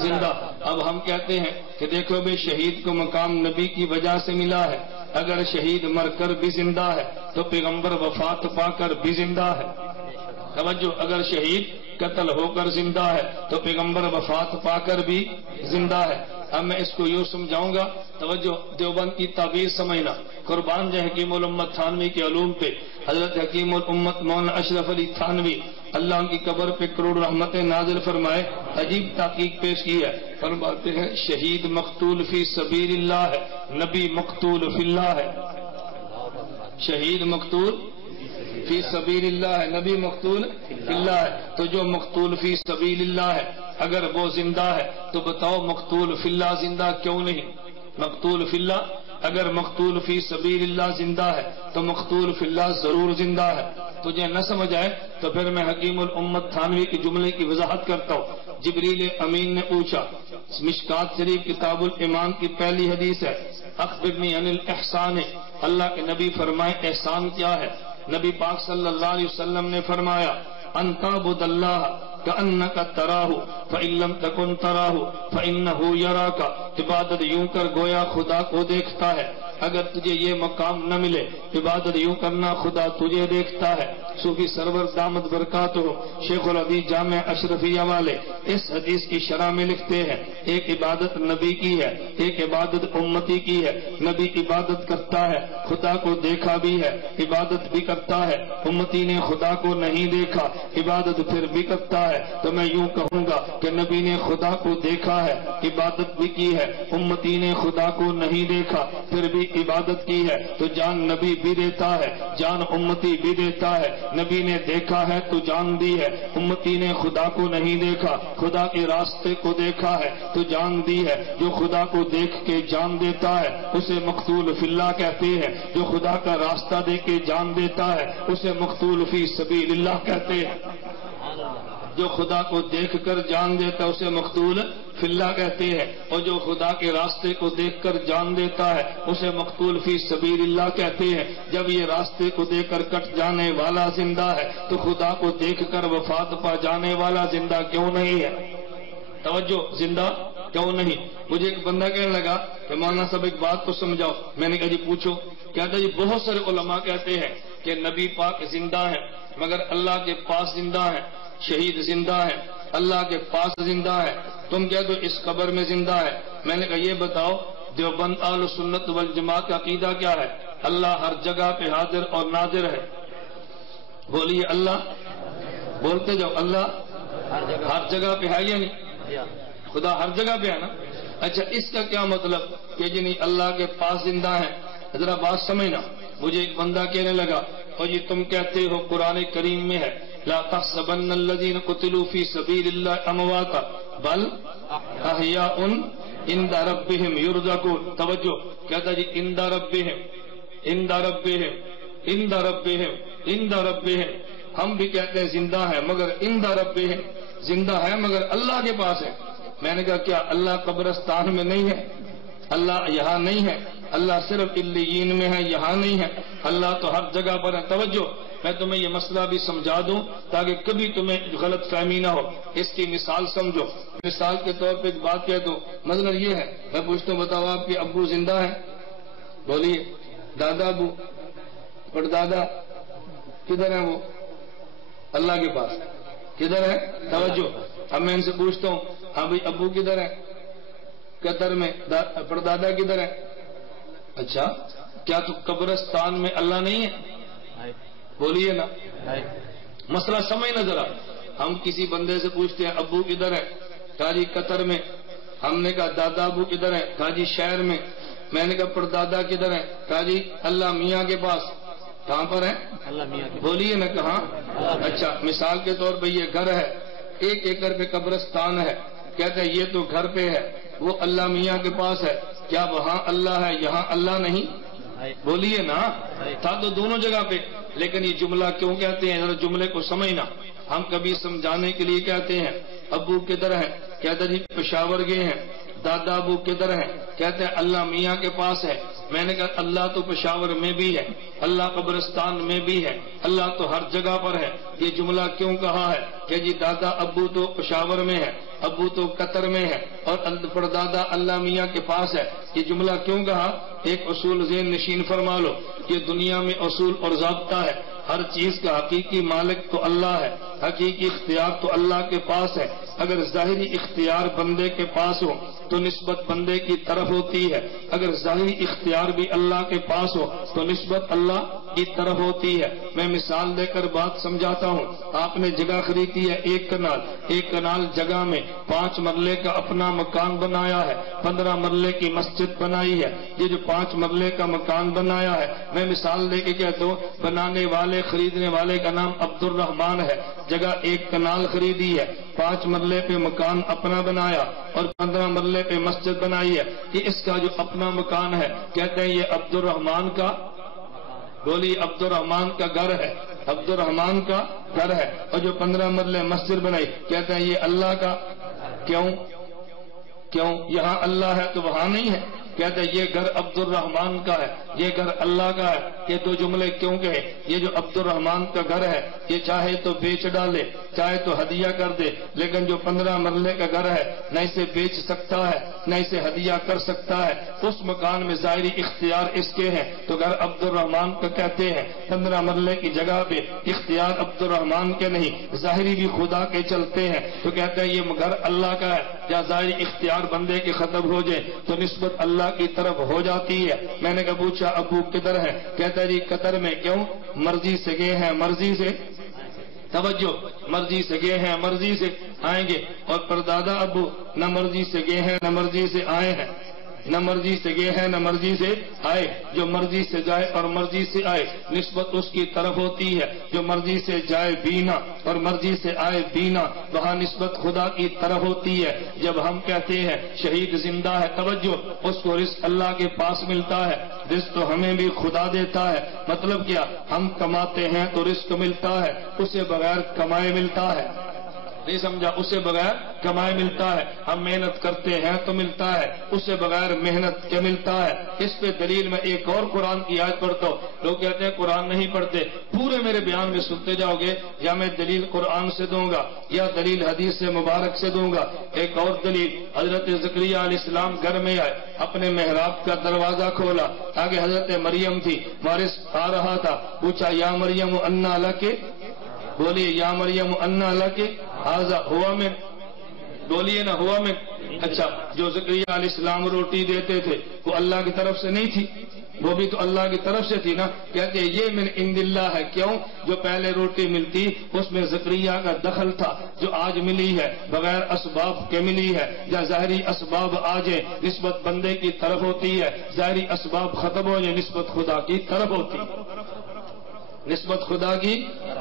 زندہ. اب ہم کہتے ہیں کہ دیکھو بے شہید کو مقام نبی کی وجہ سے ملا ہے. اگر شہید مر کر بھی زندہ ہے تو پیغمبر وفات پا کر بھی زندہ ہے. توجہ، اگر شہید قتل ہو کر زندہ ہے تو پیغمبر وفات پا کر بھی زندہ ہے. اب میں اس کو یوں سمجھاؤں گا. توجہ، دیوبند کی تعبیر سمجھنا. قربان جائے حکیم الامت تھانوی کے علوم پہ. حضرت حکیم الامت مولانا اشرف علی تھانوی اللہ ان کی قبر پہ کروڑ رحمتیں نازل فرمائے، عجیب تحقیق پیش کی ہے. فرماتے ہیں شہید مقتول فی سبیل اللہ ہے، نبی مقتول فی اللہ ہے. شہید مقتول فی سبیل اللہ ہے، نبی مقتول فی اللہ ہے. تو جو مقتول فی سبیل اللہ ہے اگر وہ زندہ ہے تو بتاؤ مقتول فی اللہ زندہ کیوں نہیں؟ مقتول فی اللہ اگر مقتول فی سبیل اللہ زندہ ہے تو مقتول فی اللہ ضرور زندہ ہے. تجھے نہ سمجھ آئے تو پھر میں حکیم الامت تھانوی کے جملے کی وضاحت کرتا ہوں. جبریل امین نے پوچھا، مشکات شریف کتاب الایمان کی پہلی حدیث ہے، اخبرنی عن الاحسان. اللہ کے نبی فرمائے احسان کیا ہے؟ نبی پاک صلی اللہ علیہ وسلم نے فرمایا ان تعبد اللہ کأنک تراہ فإن لم تکن تراہ فإنہ یراک. عبادت یوں کر گویا خدا کو دیکھتا ہے. اگر تجھے یہ مقام نہ ملے عبادت یوں کرنا خدا تجھے دیکھتا ہے. صوفی سرور دامت برکاتہ شیخ الحدیث جامع اشرفیہ والے اس حدیث کی شرح میں لکھتے ہیں ایک عبادت نبی کی ہے، ایک عبادت امتی کی ہے. نبی عبادت کرتا ہے، خدا کو دیکھا بھی ہے، عبادت بھی کرتا ہے. امتی نے خدا کو نہیں دیکھا، عبادت پھر بھی کرتا ہے. تو میں یوں کہوں گا کہ نبی نے خدا کو دیکھا ہے، عبادت بھی کی ہے. امتی نے خدا کو نہیں دیکھا پھر بھی عبادت کی ہے. تو جان نبی بھی دیتا ہے، جان امتی بھی دیتا ہے. نبی نے دیکھا ہے تو جان دی ہے، امتی نے خدا کو نہیں دیکھا، خدا کے راستے کو دیکھا ہے تو جان دی ہے. جو خدا کو دیکھ کے جان دیتا ہے اسے مقتول فی اللہ کہتے ہیں. جو خدا کا راستہ دے کے جان دیتا ہے اسے مقتول فی سبیل اللہ کہتے ہیں. جو خدا کو دیکھ کر جان دیتا ہے اسے مقتول فی اللہ کہتے ہیں، اور جو خدا کے راستے کو دیکھ کر جان دیتا ہے اسے مقتول فی سبیل اللہ کہتے ہیں. جب یہ راستے کو دیکھ کر کٹ جانے والا زندہ ہے تو خدا کو دیکھ کر وفات پا جانے والا زندہ کیوں نہیں ہے؟ توجہ، زندہ کیوں نہیں؟ مجھے ایک بندہ کہنے لگا کہ مولانا صاحب ایک بات کو سمجھاؤ. میں نے کہا جی پوچھو. کہتا جی بہت سارے علماء کہتے ہیں کہ نبی پاک زندہ ہیں مگر اللہ کے پاس زندہ ہیں، شہید زندہ ہے، اللہ کے پاس زندہ ہے. تم کہتے ہو اس قبر میں زندہ ہے. میں نے کہا یہ بتاؤ دیوبند اہل سنت والجماعت کا عقیدہ کیا ہے؟ اللہ ہر جگہ پہ حاضر اور ناظر ہے. بولیے اللہ، بولتے جاؤ اللہ ہر جگہ پہ ہے یا نہیں؟ خدا ہر جگہ پہ ہے نا. اچھا اس کا کیا مطلب کہ جی نہیں اللہ کے پاس زندہ ہے؟ ذرا بات سمجھنا. مجھے ایک بندہ کہنے لگا اور یہ تم کہتے ہو قرآن کریم میں ہے لا تحسبن الذين قتلوا في سبيل الله امواتا بل احياء عند ربهم يرزقون. توجہ، کہتا جی عند ربهم عند ربهم عند ربهم عند ربهم. ہم بھی کہتے ہیں زندہ ہے مگر عند ربهم زندہ ہے مگر اللہ کے پاس ہے. میں نے کہا کیا اللہ قبرستان میں نہیں ہے؟ اللہ یہاں نہیں ہے. اللہ صرف علیین میں ہے، یہاں نہیں ہے. اللہ تو ہر جگہ پر ہے. توجہ، میں تمہیں یہ مسئلہ بھی سمجھا دوں تاکہ کبھی تمہیں غلط فہمی نہ ہو. اس کی مثال سمجھو. مثال کے طور پہ ایک بات کہہ دوں. مثلا یہ ہے، میں پوچھتا ہوں بتاؤ آپ کے ابو زندہ ہیں؟ بولیے. دادا ابو پردادا کدھر ہیں؟ وہ اللہ کے پاس. کدھر ہے؟ توجہ. اب میں ان سے پوچھتا ہوں ہاں بھائی ابو کدھر ہے؟ قطر میں. پردادا کدھر ہے؟ اچھا کیا تو قبرستان میں اللہ نہیں ہے؟ بولیے نا. مسئلہ سمجھنا ذرا. ہم کسی بندے سے پوچھتے ہیں ابو کدھر ہے؟ کہا جی قطر میں. ہم نے کہا دادا ابو کدھر ہے؟ کہا جی شہر میں. میں نے کہا پردادا کدھر ہے؟ کہا جی اللہ میاں کے پاس. کہاں پر ہے؟ اللہ میاں کے. بولیے نا کہاں. اچھا مثال کے طور پہ یہ گھر ہے، 1 ایکڑ پہ قبرستان ہے. کہتے ہیں یہ تو گھر پہ ہے، وہ اللہ میاں کے پاس ہے. کیا وہاں اللہ ہے یہاں اللہ نہیں؟ بولیے نا. تھا تو دونوں جگہ پہ. لیکن یہ جملہ کیوں کہتے ہیں؟ ذرا جملے کو سمجھنا. ہم کبھی سمجھانے کے لیے کہتے ہیں ابو کدھر ہے؟ کہتے جی پشاور گئے ہیں. دادا ابو کدھر ہیں؟ کہتے ہیں اللہ میاں کے پاس ہے. میں نے کہا اللہ تو پشاور میں بھی ہے، اللہ قبرستان میں بھی ہے، اللہ تو ہر جگہ پر ہے. یہ جملہ کیوں کہا ہے کہ جی دادا ابو تو پشاور میں ہے، ابو تو قطر میں ہے اور پردادا اللہ میاں کے پاس ہے؟ یہ جملہ کیوں کہا؟ ایک اصول ذہن نشین فرما لو. یہ دنیا میں اصول اور ضابطہ ہے. ہر چیز کا حقیقی مالک تو اللہ ہے، حقیقی اختیار تو اللہ کے پاس ہے. اگر ظاہری اختیار بندے کے پاس ہو تو نسبت بندے کی طرف ہوتی ہے، اگر ظاہری اختیار بھی اللہ کے پاس ہو تو نسبت اللہ کی طرف ہوتی ہے. میں مثال دے کر بات سمجھاتا ہوں. آپ نے جگہ خریدی ہے 1 کنال. 1 کنال جگہ میں 5 مرلے کا اپنا مکان بنایا ہے، 15 مرلے کی مسجد بنائی ہے. یہ جو 5 مرلے کا مکان بنایا ہے، میں مثال دے کے کہتا ہوں بنانے والے خریدنے والے کا نام عبد الرحمان ہے. جگہ 1 کنال خریدی ہے، 5 مرلے پہ مکان اپنا بنایا اور 15 مرلے پہ مسجد بنائی ہے. کہ اس کا جو اپنا مکان ہے کہتے ہیں یہ عبد الرحمان کا. بولی عبد الرحمان کا گھر ہے، عبد الرحمان کا گھر ہے. اور جو 15 مرلے مسجد بنائی کہتے ہیں یہ اللہ کا. کیوں؟ یہاں اللہ ہے تو وہاں نہیں ہے. کہتے ہیں یہ گھر عبد الرحمان کا ہے، یہ گھر اللہ کا ہے. یہ 2 جملے کیوں کہے؟ یہ جو عبد الرحمان کا گھر ہے یہ چاہے تو بیچ ڈالے، چاہے تو ہدیہ کر دے، لیکن جو 15 مرلے کا گھر ہے نہ اسے بیچ سکتا ہے نہ اسے ہدیہ کر سکتا ہے. اس مکان میں ظاہری اختیار اس کے ہیں تو گھر عبد الرحمان کا کہتے ہیں. 15 مرلے کی جگہ پہ اختیار عبد الرحمان کے نہیں، ظاہری بھی خدا کے چلتے ہیں تو کہتے ہیں یہ گھر اللہ کا ہے. یا ظاہری اختیار بندے کے ختم ہو جائے تو نسبت اللہ کی طرف ہو جاتی ہے. میں نے کہا پوچھا ابو کدھر ہے؟ کہتا ہے جی قطر میں. کیوں؟ مرضی سے گئے ہیں مرضی سے. توجہ. مرضی سے گئے ہیں مرضی سے آئیں گے. اور پردادا ابو نہ مرضی سے گئے ہیں نہ مرضی سے آئے ہیں، نہ مرضی سے گئے ہیں نہ مرضی سے آئے. جو مرضی سے جائے اور مرضی سے آئے نسبت اس کی طرف ہوتی ہے. جو مرضی سے جائے بینا اور مرضی سے آئے بینا وہاں نسبت خدا کی طرف ہوتی ہے. جب ہم کہتے ہیں شہید زندہ ہے، توجہ، اس کو رزق اللہ کے پاس ملتا ہے، رزق تو ہمیں بھی خدا دیتا ہے. مطلب کیا؟ ہم کماتے ہیں تو رزق ملتا ہے، اسے بغیر کمائے ملتا ہے. نہیں سمجھا؟ اسے بغیر کمائے ملتا ہے. ہم محنت کرتے ہیں تو ملتا ہے، اسے بغیر محنت کے ملتا ہے. اس پہ دلیل میں ایک اور قرآن کی آیت پڑھتا ہوں. لوگ کہتے ہیں قرآن نہیں پڑھتے. پورے میرے بیان میں سنتے جاؤ گے یا میں دلیل قرآن سے دوں گا یا دلیل حدیث سے مبارک سے دوں گا. ایک اور دلیل، حضرت زکریا علیہ السلام گھر میں آئے، اپنے محراب کا دروازہ کھولا. آگے حضرت مریم تھی، وارث آ رہا تھا. پوچھا یا مریم انا لک، بولیے یا مریم انا لک ھذا ہوا میں. بولیے نا ہوا میں. اچھا جو زکریا علیہ السلام روٹی دیتے تھے وہ اللہ کی طرف سے نہیں تھی؟ وہ بھی تو اللہ کی طرف سے تھی نا. کہتے ہیں یہ من عند اللہ ہے. کیوں؟ جو پہلے روٹی ملتی اس میں زکریا کا دخل تھا. جو آج ملی ہے بغیر اسباب کے ملی ہے. یا ظاہری اسباب آ جائے نسبت بندے کی طرف ہوتی ہے، ظاہری اسباب ختم ہو جائے نسبت خدا کی طرف ہوتی ہے. نسبت خدا کی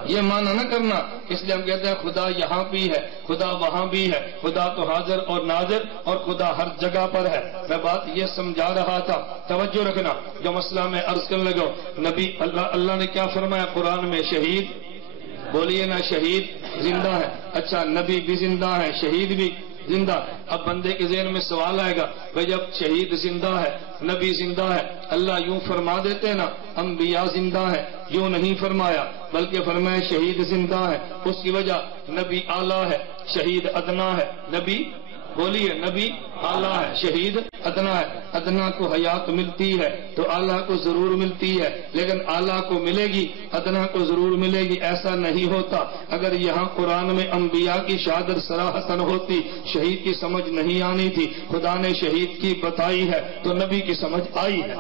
یہ معنی نہ کرنا. اس لیے ہم کہتے ہیں خدا یہاں بھی ہے، خدا وہاں بھی ہے، خدا تو حاضر اور ناظر اور خدا ہر جگہ پر ہے. میں بات یہ سمجھا رہا تھا، توجہ رکھنا. جو مسئلہ میں عرض کرنے لگا، نبی اللہ نے کیا فرمایا قرآن میں؟ شہید، بولیے نا شہید زندہ ہے. اچھا نبی بھی زندہ ہے، شہید بھی. زندہ. اب بندے کے ذہن میں سوال آئے گا بھائی جب شہید زندہ ہے نبی زندہ ہے اللہ یوں فرما دیتے نا انبیاء زندہ ہے, یوں نہیں فرمایا بلکہ فرمایا شہید زندہ ہے. اس کی وجہ نبی اعلیٰ ہے شہید ادنا ہے. نبی بولیے نبی اعلیٰ ہے شہید ادنا ہے. ادنا کو حیات ملتی ہے تو اعلیٰ کو ضرور ملتی ہے, لیکن اعلیٰ کو ملے گی ادنا کو ضرور ملے گی ایسا نہیں ہوتا. اگر یہاں قرآن میں انبیاء کی شہادت صراحتاً ہوتی شہید کی سمجھ نہیں آنی تھی. خدا نے شہید کی بتائی ہے تو نبی کی سمجھ آئی ہے,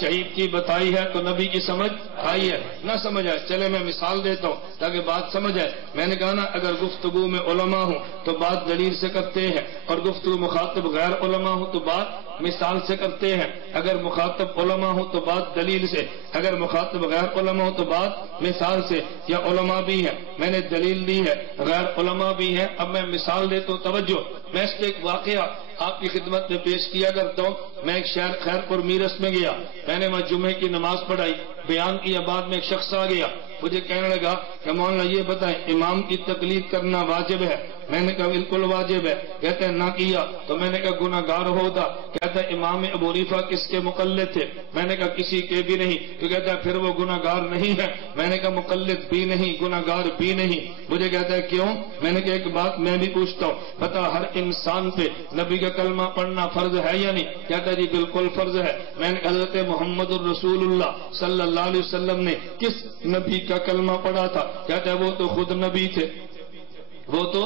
شہید کی بتائی ہے تو نبی کی سمجھ آئی ہے. نہ سمجھ آئے چلے میں مثال دیتا ہوں تاکہ بات سمجھ آئے. میں نے کہا نا اگر گفتگو میں علماء ہوں تو بات دلیل سے کرتے ہیں اور گفتگو مخاطب غیر علماء ہوں تو بات مثال سے کرتے ہیں. اگر مخاطب علماء ہوں تو بات دلیل سے, اگر مخاطب غیر علماء ہوں تو بات مثال سے. یا علماء بھی ہیں میں نے دلیل دی ہے, غیر علماء بھی ہیں اب میں مثال دیتا ہوں. توجہ, میں اس کے ایک واقعہ آپ کی خدمت میں پیش کیا کرتا ہوں. میں ایک شہر خیر پور میرس میں گیا, میں نے وہاں جمعے کی نماز پڑھائی, بیان کیا. بعد میں ایک شخص آ گیا مجھے کہنے لگا کہ مولانا یہ بتائیں امام کی تقلید کرنا واجب ہے؟ میں نے کہا بالکل واجب ہے. کہتے ہیں نہ کیا تو میں نے کہا گناہ گار ہوتا. کہتا ہے امام ابو حنیفہ کس کے مقلد تھے؟ میں نے کہا کسی کے بھی نہیں. تو کہتا ہے پھر وہ گناہ گار نہیں ہے. میں نے کہا مقلد بھی نہیں گناہ گار بھی نہیں. مجھے کہتا ہے کیوں؟ میں نے کہا ایک بات میں بھی پوچھتا ہوں, پتا ہر انسان پہ نبی کا کلمہ پڑھنا فرض ہے یا نہیں؟ کہتا ہے جی بالکل فرض ہے. میں نے حضرت محمد الرسول اللہ صلی اللہ علیہ وسلم نے کس نبی کا کلمہ پڑھا تھا؟ کہتا ہے وہ تو خود نبی تھے, وہ تو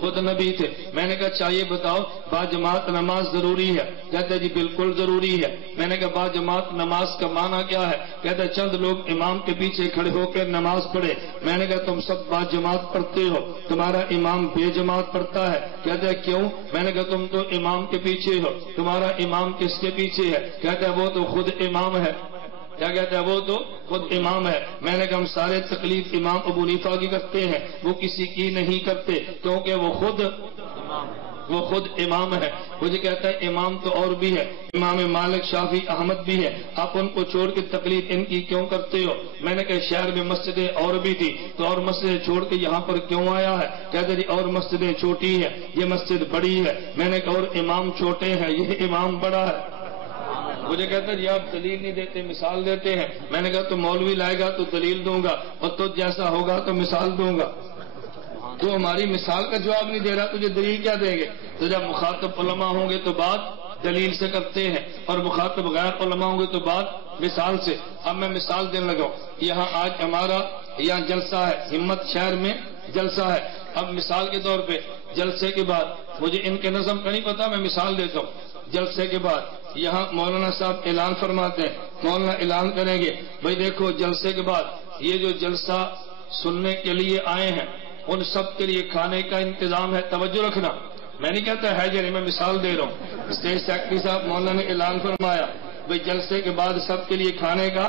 خود نبی تھے. میں نے کہا چاہیے بتاؤ باجماعت نماز ضروری ہے؟ کہتا ہے جی بالکل ضروری ہے. میں نے کہا باجماعت نماز کا معنی کیا ہے؟ کہتا ہے چند لوگ امام کے پیچھے کھڑے ہو کے نماز پڑھے. میں نے کہا تم سب باجماعت پڑھتے ہو, تمہارا امام بے جماعت پڑھتا ہے. کہتا ہے کیوں؟ میں نے کہا تم تو امام کے پیچھے ہو, تمہارا امام کس کے پیچھے ہے؟ کہتا ہے وہ تو خود امام ہے. کیا کہتا ہے؟ وہ تو خود امام ہے. میں نے کہا ہم سارے تکلیف امام ابو حنیفہ کی کرتے ہیں, وہ کسی کی نہیں کرتے کیونکہ وہ خود امام ہے. مجھے کہتا ہے امام تو اور بھی ہے, امام مالک شافعی احمد بھی ہے, آپ ان کو چھوڑ کے تقلید ان کی کیوں کرتے ہو؟ میں نے کہا شہر میں مسجدیں اور بھی تھی تو اور مسجدیں چھوڑ کے یہاں پر کیوں آیا ہے؟ کہتے جی اور مسجدیں چھوٹی ہے, یہ مسجد بڑی ہے. میں نے کہا اور امام چھوٹے ہیں, یہ امام بڑا ہے. مجھے کہتا ہے جی آپ دلیل نہیں دیتے مثال دیتے ہیں. میں نے کہا تو مولوی لائے گا تو دلیل دوں گا اور تو جیسا ہوگا تو مثال دوں گا. تو ہماری مثال کا جواب نہیں دے رہا تجھے دلیل کیا دیں گے؟ تو جب مخاطب علماء ہوں گے تو بات دلیل سے کرتے ہیں اور مخاطب غیر علماء ہوں گے تو بات مثال سے. اب میں مثال دینے لگا ہوں. یہاں آج ہمارا یہاں جلسہ ہے, ہمت شہر میں جلسہ ہے. اب مثال کے طور پہ جلسے کے بعد مجھے ان کے نظم کا نہیں پتا, میں مثال دیتا ہوں. جلسے کے بعد یہاں مولانا صاحب اعلان فرماتے ہیں, مولانا اعلان کریں گے بھائی دیکھو جلسے کے بعد یہ جو جلسہ سننے کے لیے آئے ہیں ان سب کے لیے کھانے کا انتظام ہے, توجہ رکھنا. میں نہیں کہتا ہے جی, میں مثال دے رہا ہوں. اسٹیج سیکرٹری صاحب مولانا نے اعلان فرمایا بھئی جلسے کے بعد سب کے لیے کھانے کا,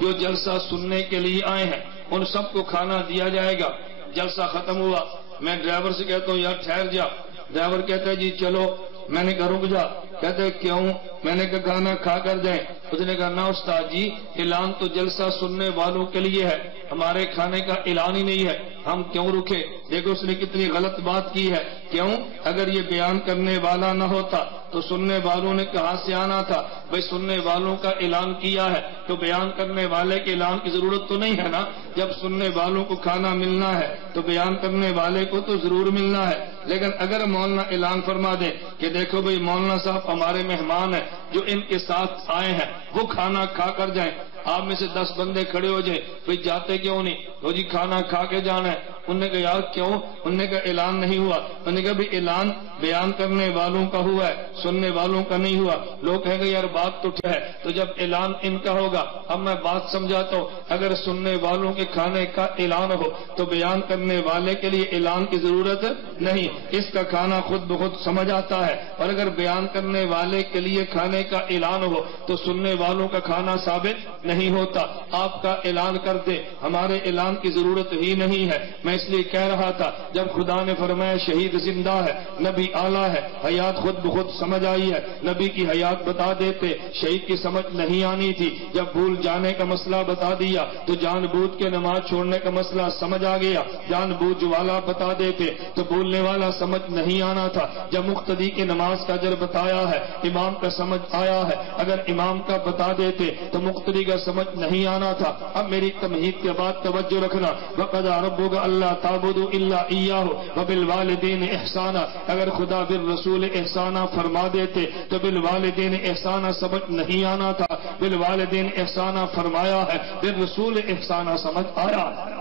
جو جلسہ سننے کے لیے آئے ہیں ان سب کو کھانا دیا جائے گا. جلسہ ختم ہوا, میں ڈرائیور سے کہتا ہوں یار ٹھہر جا. ڈرائیور کہتا ہے جی چلو. میں نے کہا رک جا. کہتے ہیں کیوں؟ میں نے کہا کھانا کھا کر جائیں. اس نے کہا نہ استاد جی, اعلان تو جلسہ سننے والوں کے لیے ہے, ہمارے کھانے کا اعلان ہی نہیں ہے, ہم کیوں رکے؟ دیکھو اس نے کتنی غلط بات کی ہے. کیوں؟ اگر یہ بیان کرنے والا نہ ہوتا تو سننے والوں نے کہاں سے آنا تھا؟ بھائی سننے والوں کا اعلان کیا ہے تو بیان کرنے والے کے اعلان کی ضرورت تو نہیں ہے نا. جب سننے والوں کو کھانا ملنا ہے تو بیان کرنے والے کو تو ضرور ملنا ہے. لیکن اگر مولانا اعلان فرما دے کہ دیکھو بھئی مولانا صاحب ہمارے مہمان ہیں جو ان کے ساتھ آئے ہیں وہ کھانا کھا کر جائیں, آپ میں سے 10 بندے کھڑے ہو جائیں, بھئی جاتے کیوں نہیں؟ وہ جی کھانا کھا کے جانا ہے. انہوں نے کہا یار کیوں؟ انہوں نے کہا اعلان نہیں ہوا. انہوں نے کہا بھی اعلان بیان کرنے والوں کا ہوا ہے, سننے والوں کا نہیں ہوا. لوگ کہیں گے یار بات تو ہے, تو جب اعلان ان کا ہوگا. اب میں بات سمجھاتا ہوں, اگر سننے والوں کے کھانے کا اعلان ہو تو بیان کرنے والے کے لیے اعلان کی ضرورت نہیں, اس کا کھانا خود بخود سمجھ آتا ہے. اور اگر بیان کرنے والے کے لیے کھانے کا اعلان ہو تو سننے والوں کا کھانا ثابت نہیں ہوتا. آپ کا اعلان کر دے, ہمارے اعلان کی ضرورت ہی نہیں ہے. میں اس لیے کہہ رہا تھا جب خدا نے فرمایا شہید زندہ ہے, نبی اعلیٰ ہے، حیات خود بخود سمجھ آئی ہے، نبی کی حیات بتا دیتے، شہید کی سمجھ نہیں آنی تھی، جب بھول جانے کا مسئلہ بتا دیا تو جان بوجھ کے نماز چھوڑنے کا مسئلہ سمجھ آ گیا، جان بوجھ والا بتا دیتے تو بولنے والا سمجھ نہیں آنا تھا، جب مقتدی کی نماز کا اجر بتایا ہے، امام کا سمجھ آیا ہے، اگر امام کا بتا دیتے تو مقتدی کا سمجھ نہیں آنا تھا۔ اب میری تمہید کے بعد توجہ رکھنا، وَقَضَىٰ رَبُّكَ أَلَّا تَعْبُدُوا إِلَّا إِيَّاهُ وَبِالْوَالِدَيْنِ إِحْسَانًا، اگر خدا بالرسول احسانہ فرما دیتے تو بالوالدین احسانہ سمجھ نہیں آنا تھا، بالوالدین احسانہ فرمایا ہے، بالرسول احسانہ سمجھ آیا ہے۔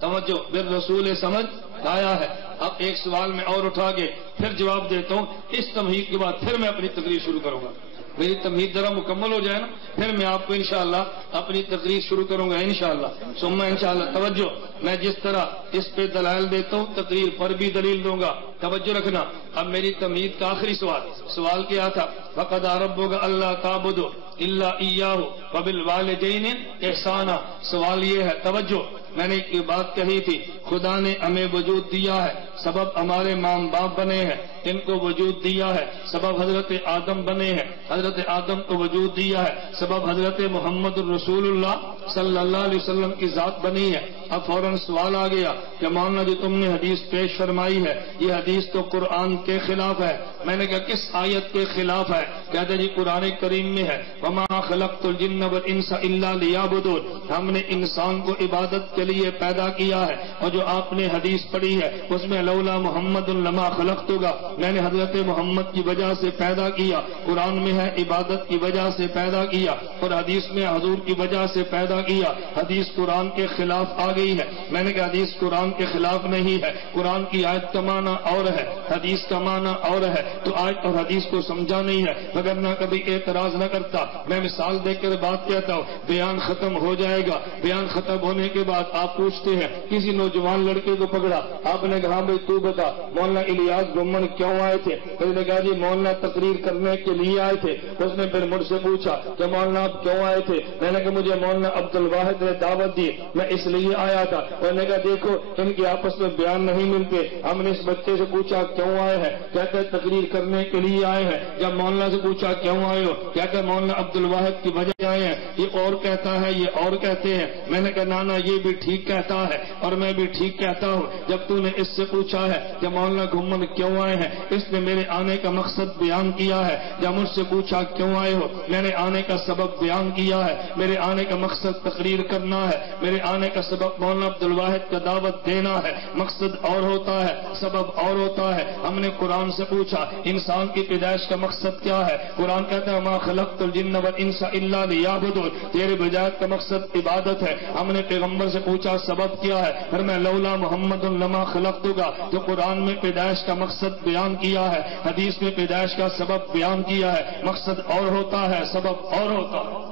توجہ، بالرسول سمجھ آیا ہے۔ اب ایک سوال میں اور اٹھا کے پھر جواب دیتا ہوں، اس تمہید کے بعد پھر میں اپنی تقریر شروع کروں گا، میری تمہید ذرا مکمل ہو جائے نا، پھر میں آپ کو انشاءاللہ اپنی تقریر شروع کروں گا انشاءاللہ ثم انشاءاللہ۔ توجہ، میں جس طرح اس پہ دلائل دیتا ہوں تقریر پر بھی دلیل دوں گا، توجہ رکھنا۔ اب میری تمہید کا آخری سوال کیا تھا؟ وَقَضَىٰ رَبُّكَ أَلَّا تَعْبُدُوا إِلَّا إِيَّاهُ وَبِالْوَالِدَيْنِ إِحْسَانًا، سوال یہ ہے، توجہ، میں نے ایک بات کہی تھی، خدا نے ہمیں وجود دیا ہے، سبب ہمارے ماں باپ بنے ہیں، ان کو وجود دیا ہے، سبب حضرت آدم بنے ہیں، حضرت آدم کو وجود دیا ہے، سبب حضرت محمد الرسول اللہ صلی اللہ علیہ وسلم کی ذات بنی ہے۔ اب فوراً سوال آ گیا کہ مولانا جو تم نے حدیث پیش فرمائی ہے یہ حدیث تو قرآن کے خلاف ہے۔ میں نے کہا کس آیت کے خلاف ہے؟ کہتے جی قرآن کریم میں ہے، وَمَا خَلَقْتُ الْجِنَّ وَالْإِنسَ إِلَّا لِيَعْبُدُونِ، ہم نے انسان کو عبادت کے لیے پیدا کیا ہے، اور جو آپ نے حدیث پڑھی ہے اس میں لولا محمد لما خلقتک، میں نے حضرت محمد کی وجہ سے پیدا کیا، قرآن میں ہے عبادت کی وجہ سے پیدا کیا، اور حدیث میں حضور کی وجہ سے پیدا کیا، حدیث قرآن کے خلاف آ گئی ہے۔ میں نے کہا حدیث قرآن کے خلاف نہیں ہے، قرآن کی آیت کا معنی اور ہے، حدیث کا معنی اور ہے، تو آیت اور حدیث کو سمجھا نہیں ہے، وگرنہ کبھی اعتراض نہ کرتا۔ میں مثال دے کر بات کہتا ہوں، بیان ختم ہو جائے گا، بیان ختم ہونے کے بعد آپ پوچھتے ہیں کسی نوجوان لڑکے کو پکڑا، آپ نے کہا بھائی تو بتا مولانا الیاس گمن کیوں آئے تھے؟ اس نے کہا جی مولانا تقریر کرنے کے لیے آئے تھے۔ اس نے پھر مجھ سے پوچھا کہ مولانا آپ کیوں آئے تھے؟ میں نے کہا مجھے مولانا عبد الواحد نے دعوت دی، میں اس لیے آیا تھا۔ انہوں نے کہا دیکھو ان کے آپس میں بیان نہیں ملتے۔ ہم نے اس بچے سے پوچھا کیوں آئے ہیں؟ کہتے ہیں تقریر کرنے کے لیے آئے ہیں۔ جب مولانا سے پوچھا کیوں آئے ہو؟ کہتے ہیں مولانا عبد الواحد کی وجہ آئے ہیں، یہ اور کہتا ہے یہ اور کہتے ہیں۔ میں نے کہا نانا یہ بھی ٹھیک کہتا ہے اور میں بھی ٹھیک کہتا ہوں، جب تو نے اس سے پوچھا ہے کہ مولانا گھومن کیوں آئے ہیں، اس نے میرے آنے کا مقصد بیان کیا ہے۔ جب مجھ سے پوچھا کیوں آئے ہو، میں نے آنے کا سبب بیان کیا ہے، میرے آنے کا مقصد تقریر کرنا ہے، میرے آنے کا سبب مولانا عبد الواحد کا دعوت دینا ہے، مقصد اور ہوتا ہے سبب اور ہوتا ہے۔ ہم نے قرآن سے پوچھا انسان کی پیدائش کا مقصد کیا ہے؟ قرآن کہتا ہے ما خلقت الجن والانس الا لیعبدون، تیرے پیدائش کا مقصد عبادت ہے۔ ہم نے پیغمبر سے پوچھا سبب کیا ہے؟ پھر میں لولا محمد لما خلقتک، تو قرآن میں پیدائش کا مقصد بیان کیا ہے، حدیث میں پیدائش کا سبب بیان کیا ہے، مقصد اور ہوتا ہے سبب اور ہوتا ہے،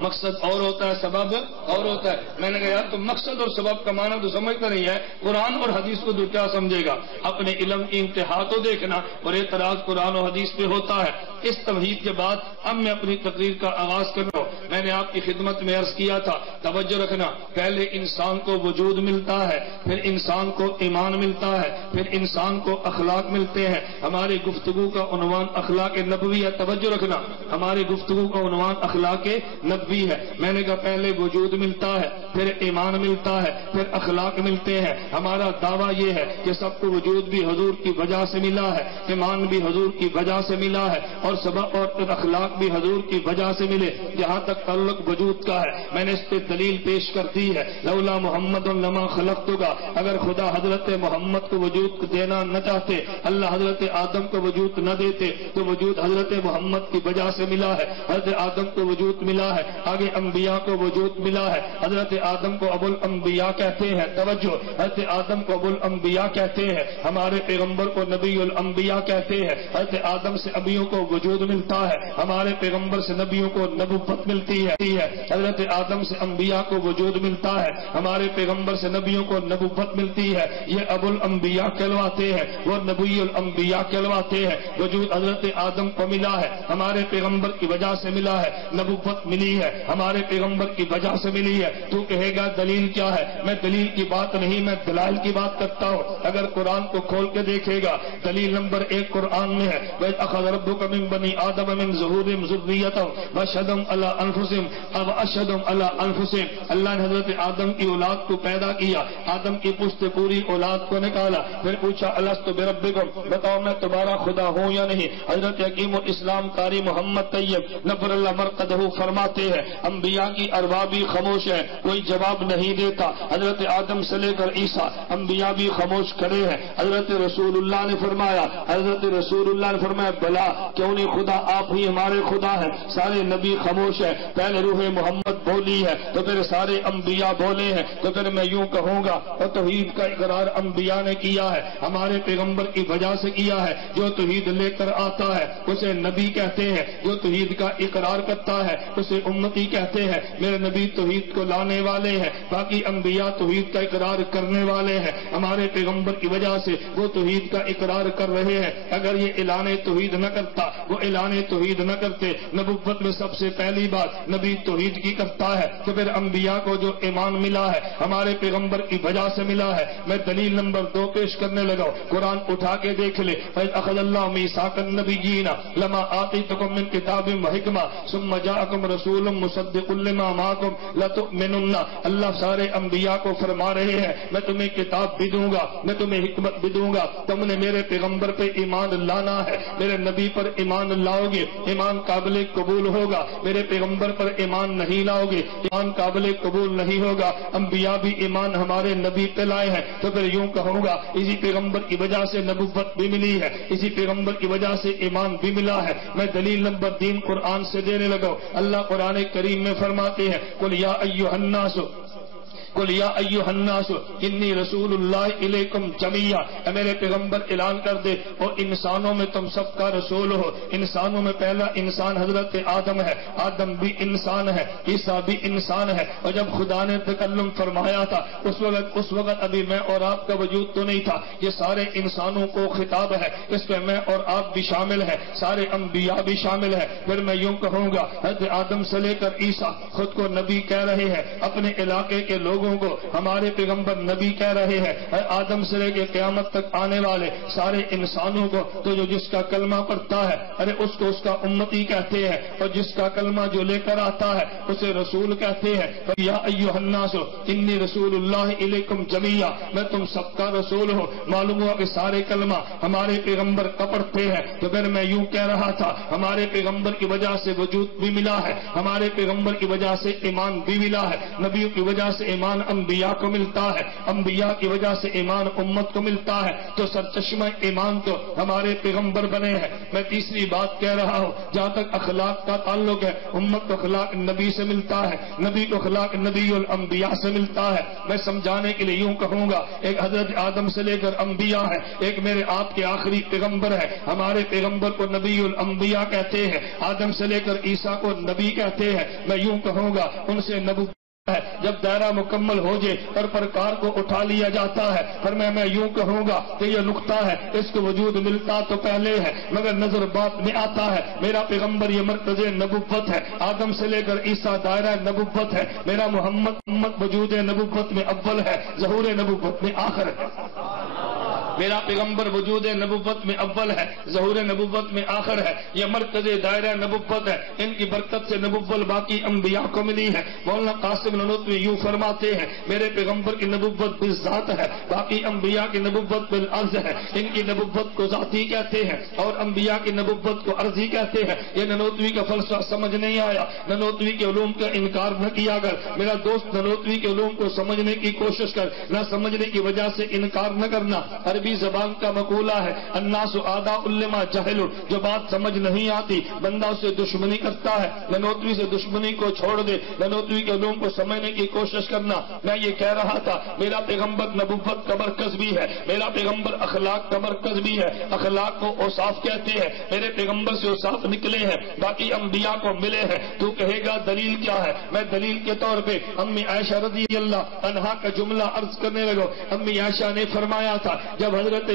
مقصد اور ہوتا ہے سبب اور ہوتا ہے۔ میں نے کہا یار تم مقصد اور سبب کا معنی تو سمجھتا نہیں ہے، قرآن اور حدیث کو تو کیا سمجھے گا؟ اپنے علم کی انتہا تو دیکھنا، اور اعتراض قرآن اور حدیث پہ ہوتا ہے۔ اس تمہید کے بعد اب میں اپنی تقریر کا آغاز کر رہا ہوں۔ میں نے آپ کی خدمت میں عرض کیا تھا، توجہ رکھنا، پہلے انسان کو وجود ملتا ہے، پھر انسان کو ایمان ملتا ہے، پھر انسان کو اخلاق ملتے ہیں۔ ہماری گفتگو کا عنوان اخلاق نبوی ہے، توجہ رکھنا، ہماری گفتگو کا عنوان اخلاق نبوی ہے۔ میں نے کہا پہلے وجود ملتا ہے، پھر ایمان ملتا ہے، پھر اخلاق ملتے ہیں۔ ہمارا دعویٰ یہ ہے کہ سب کو وجود بھی حضور کی وجہ سے ملا ہے، ایمان بھی حضور کی وجہ سے ملا ہے، اور سبب اور اخلاق بھی حضور کی وجہ سے ملے۔ جہاں تک تعلق وجود کا ہے میں نے اس پہ دلیل پیش کر دی ہے، لولا محمد لما خلقتک، اگر خدا حضرت محمد کو وجود دینا نہ چاہتے، اللہ حضرت آدم کو وجود نہ دیتے، تو وجود حضرت محمد کی وجہ سے ملا ہے۔ حضرت آدم کو وجود ملا ہے، آگے انبیاء کو وجود ملا ہے۔ حضرت آدم کو ابو الانبیاء کہتے ہیں، توجہ، حضرت آدم کو ابو الانبیاء کہتے ہیں، ہمارے پیغمبر کو نبی الانبیاء کہتے ہیں۔ حضرت آدم سے نبیوں کو وجود ملتا ہے، ہمارے پیغمبر سے نبیوں کو نبوت ملتی ملتی ہے، حضرت آدم سے انبیاء کو وجود ملتا ہے، ہمارے پیغمبر سے نبیوں کو نبوت ملتی ہے، یہ ابو الانبیاء کہلواتے ہیں، وہ نبی الانبیاء کہلواتے ہیں۔ وجود حضرت آدم کو ملا ہے، ہمارے پیغمبر کی وجہ سے ملا ہے، نبوت ملی ہے ہمارے پیغمبر کی وجہ سے ملی ہے۔ تو کہے گا دلیل کیا ہے؟ میں دلیل کی بات نہیں، میں دلائل کی بات کرتا ہوں۔ اگر قرآن کو کھول کے دیکھے گا، دلیل نمبر 1 قرآن میں ہے، وَإِذْ أَخَذَ رَبُّكَ مِنْ بَنِي آدَمَ مِنْ ظُهُورِهِمْ ذُرِّيَّتَهُمْ وَأَشْهَدَهُمْ عَلَىٰ أَنفُسِهِمْ أَشْهَدُهُمْ عَلَىٰ أَنفُسِهِمْ۔ اللہ نے حضرت آدم کی اولاد کو پیدا کیا، آدم کی پشت پوری اولاد کو نکالا، پھر پوچھا الست بربکم، بتاؤ میں تمہارا خدا ہوں یا نہیں؟ حضرت حکیم الاسلام قاری محمد طیب نفر اللہ مرقدہ فرماتے ہیں انبیاء کی ارواح بھی خاموش ہے، کوئی جواب نہیں دیتا، حضرت آدم سے لے کر عیسیٰ انبیاء بھی خاموش کھڑے ہیں۔ حضرت رسول اللہ نے فرمایا بلا کیوں نہیں، خدا آپ ہی ہمارے خدا ہیں، سارے نبی خاموش ہے، پہلے روح محمد بولی ہے تو پھر سارے انبیاء بولے ہیں، تو پھر میں یوں کہوں گا اور توحید کا اقرار انبیاء نے کیا ہے، ہمارے پیغمبر کی وجہ سے کیا ہے۔ جو توحید لے کر آتا ہے اسے نبی کہتے ہیں، جو توحید کا اقرار کرتا ہے اسے امتی کہتے ہیں۔ میرے نبی توحید کو لانے والے ہیں، باقی انبیاء توحید کا اقرار کرنے والے ہیں، ہمارے پیغمبر کی وجہ سے وہ توحید کا اقرار کر رہے ہیں۔ اگر یہ اعلان توحید نہ کرتا، وہ اعلان توحید نہ کرتے، نبوت میں سب سے پہلی بات نبی توحید کی کرتا ہے، تو پھر انبیاء کو جو ایمان ملا ہے ہمارے پیغمبر کی وجہ سے ملا ہے۔ میں دلیل نمبر 2 پیش کرنے لگا، قرآن اٹھا کے دیکھ لے، فَإِذْ أَخَذَ اللَّهُ مِيثَاقَ النَّبِيِّينَ لَمَا آتَيْتُكُم مِّن كِتَابٍ وَحِكْمَةٍ ثُمَّ جَاءَكُمْ رَسُولٌ مُصَدِّقٌ لِّمَا مَعَكُمْ لَتُؤْمِنُنَّ۔ اللہ سارے انبیاء کو فرما رہے ہیں میں تمہیں کتاب بھی دوں گا، میں تمہیں حکمت بھی دوں گا، تم نے میرے پیغمبر پہ ایمان لانا ہے، میرے نبی پر ایمان لاؤ گے ایمان قابل قبول ہوگا، میرے پیغمبر پر ایمان نہیں لاؤ گے ایمان قابل قبول نہیں ہوگا۔ انبیاء بھی ایمان ہمارے نبی پہ لائے ہیں، تو پھر یوں کہوں گا اسی پیغمبر کی وجہ سے نبوت بھی ملی ہے، اسی پیغمبر کی وجہ سے ایمان بھی ملا ہے۔ میں دلیل نمبر 3 قرآن سے دینے لگا، اللہ قرآن کریم میں فرماتے ہیں قل یا ایھا الناس قل یا ایھا الناس انی رسول اللہ الیکم جمیعا، اے میرے پیغمبر اعلان کر دے اور انسانوں میں تم سب کا رسول ہو۔ انسانوں میں پہلا انسان حضرت آدم ہے، آدم بھی انسان ہے، عیسیٰ بھی انسان ہے، اور جب خدا نے تکلم فرمایا تھا اس وقت ابھی میں اور آپ کا وجود تو نہیں تھا، یہ سارے انسانوں کو خطاب ہے، اس میں میں اور آپ بھی شامل ہیں، سارے انبیاء بھی شامل ہیں۔ پھر میں یوں کہوں گا حضرت آدم سے لے کر عیسیٰ خود کو نبی کہہ رہے ہیں، اپنے علاقے کے لوگوں کو ہمارے پیغمبر نبی کہہ رہے ہیں، آدم سے لے کے قیامت تک آنے والے سارے انسانوں کو تو جو جس کا کلمہ پڑھتا ہے اس کو اس کا امتی کہتے ہیں، اور جس کا کلمہ جو لے کر آتا ہے اسے رسول کہتے ہیں۔ یا ایھا الناس انی رسول اللہ الیکم جمیعا، میں تم سب کا رسول ہوں۔ معلوم ہوا کہ سارے کلمہ ہمارے پیغمبر کا پڑھتے ہیں، تو پھر میں یوں کہہ رہا تھا ہمارے پیغمبر کی وجہ سے وجود بھی ملا ہے، ہمارے پیغمبر کی وجہ سے ایمان بھی ملا ہے، نبیوں کی وجہ سے ایمان انبیاء کو ملتا ہے، انبیاء کی وجہ سے ایمان امت کو ملتا ہے، تو سرچشمہ ایمان تو ہمارے پیغمبر بنے ہیں۔ میں تیسری بات کہہ رہا ہوں، جہاں تک اخلاق کا تعلق ہے امت کو اخلاق نبی سے ملتا ہے، نبی کو اخلاق نبی الانبیاء سے ملتا ہے۔ میں سمجھانے کے لیے یوں کہوں گا ایک حضرت آدم سے لے کر انبیاء ہے، ایک میرے آپ کے آخری پیغمبر ہے، ہمارے پیغمبر کو نبی الانبیاء کہتے ہیں، آدم سے لے کر عیسیٰ کو نبی کہتے ہیں۔ میں یوں کہوں گا ان سے نبوت ہے، جب دائرہ مکمل ہو جائے اور پرکار کو اٹھا لیا جاتا ہے، پر میں یوں کہوں گا کہ یہ نقطہ ہے اس کو وجود ملتا تو پہلے ہے مگر نظر بات میں آتا ہے۔ میرا پیغمبر یہ مرکز نبوت ہے، آدم سے لے کر عیسیٰ دائرہ نبوت ہے، میرا محمد وجود نبوت میں اول ہے، ظہور نبوت میں آخر ہے۔ میرا پیغمبر وجود نبوت میں اول ہے، ظہور نبوت میں آخر ہے، یہ مرکز دائرہ نبوت ہے، ان کی برکت سے نبوت باقی انبیاء کو ملی ہے۔ مولانا قاسم نانوتوی یوں فرماتے ہیں میرے پیغمبر کی نبوت بالذات ہے، باقی انبیاء کی نبوت بالعرض ہے، ان کی نبوت کو ذاتی کہتے ہیں اور انبیاء کی نبوت کو عرضی کہتے ہیں۔ یہ نانوتوی کا فلسفہ سمجھ نہیں آیا، نانوتوی کے علوم کا انکار نہ کیا کر، میرا دوست نانوتوی کے علوم کو سمجھنے کی کوشش کر، نہ سمجھنے کی وجہ سے انکار نہ کرنا۔ عربی عربی زبان کا مقولہ ہے الناس اعداء لما جہلوا، جو بات سمجھ نہیں آتی بندہ اسے دشمنی کرتا ہے. گنوتری سے دشمنی کو چھوڑ دے، گنوتری کے علوم کو سمجھنے کی کوشش کرنا. میں یہ کہہ رہا تھا میرا پیغمبر نبوت کا مرکز بھی ہے، میرا پیغمبر اخلاق کا مرکز بھی ہے. اخلاق کو اوصاف کہتے ہیں، میرے پیغمبر سے اوصاف نکلے ہیں، باقی انبیاء کو ملے ہیں. تو کہے گا دلیل کیا ہے؟ میں دلیل کے طور پہ امی عائشہ رضی اللہ عنہا کا جملہ عرض کرنے لگا. امی عائشہ نے فرمایا تھا جب حضرت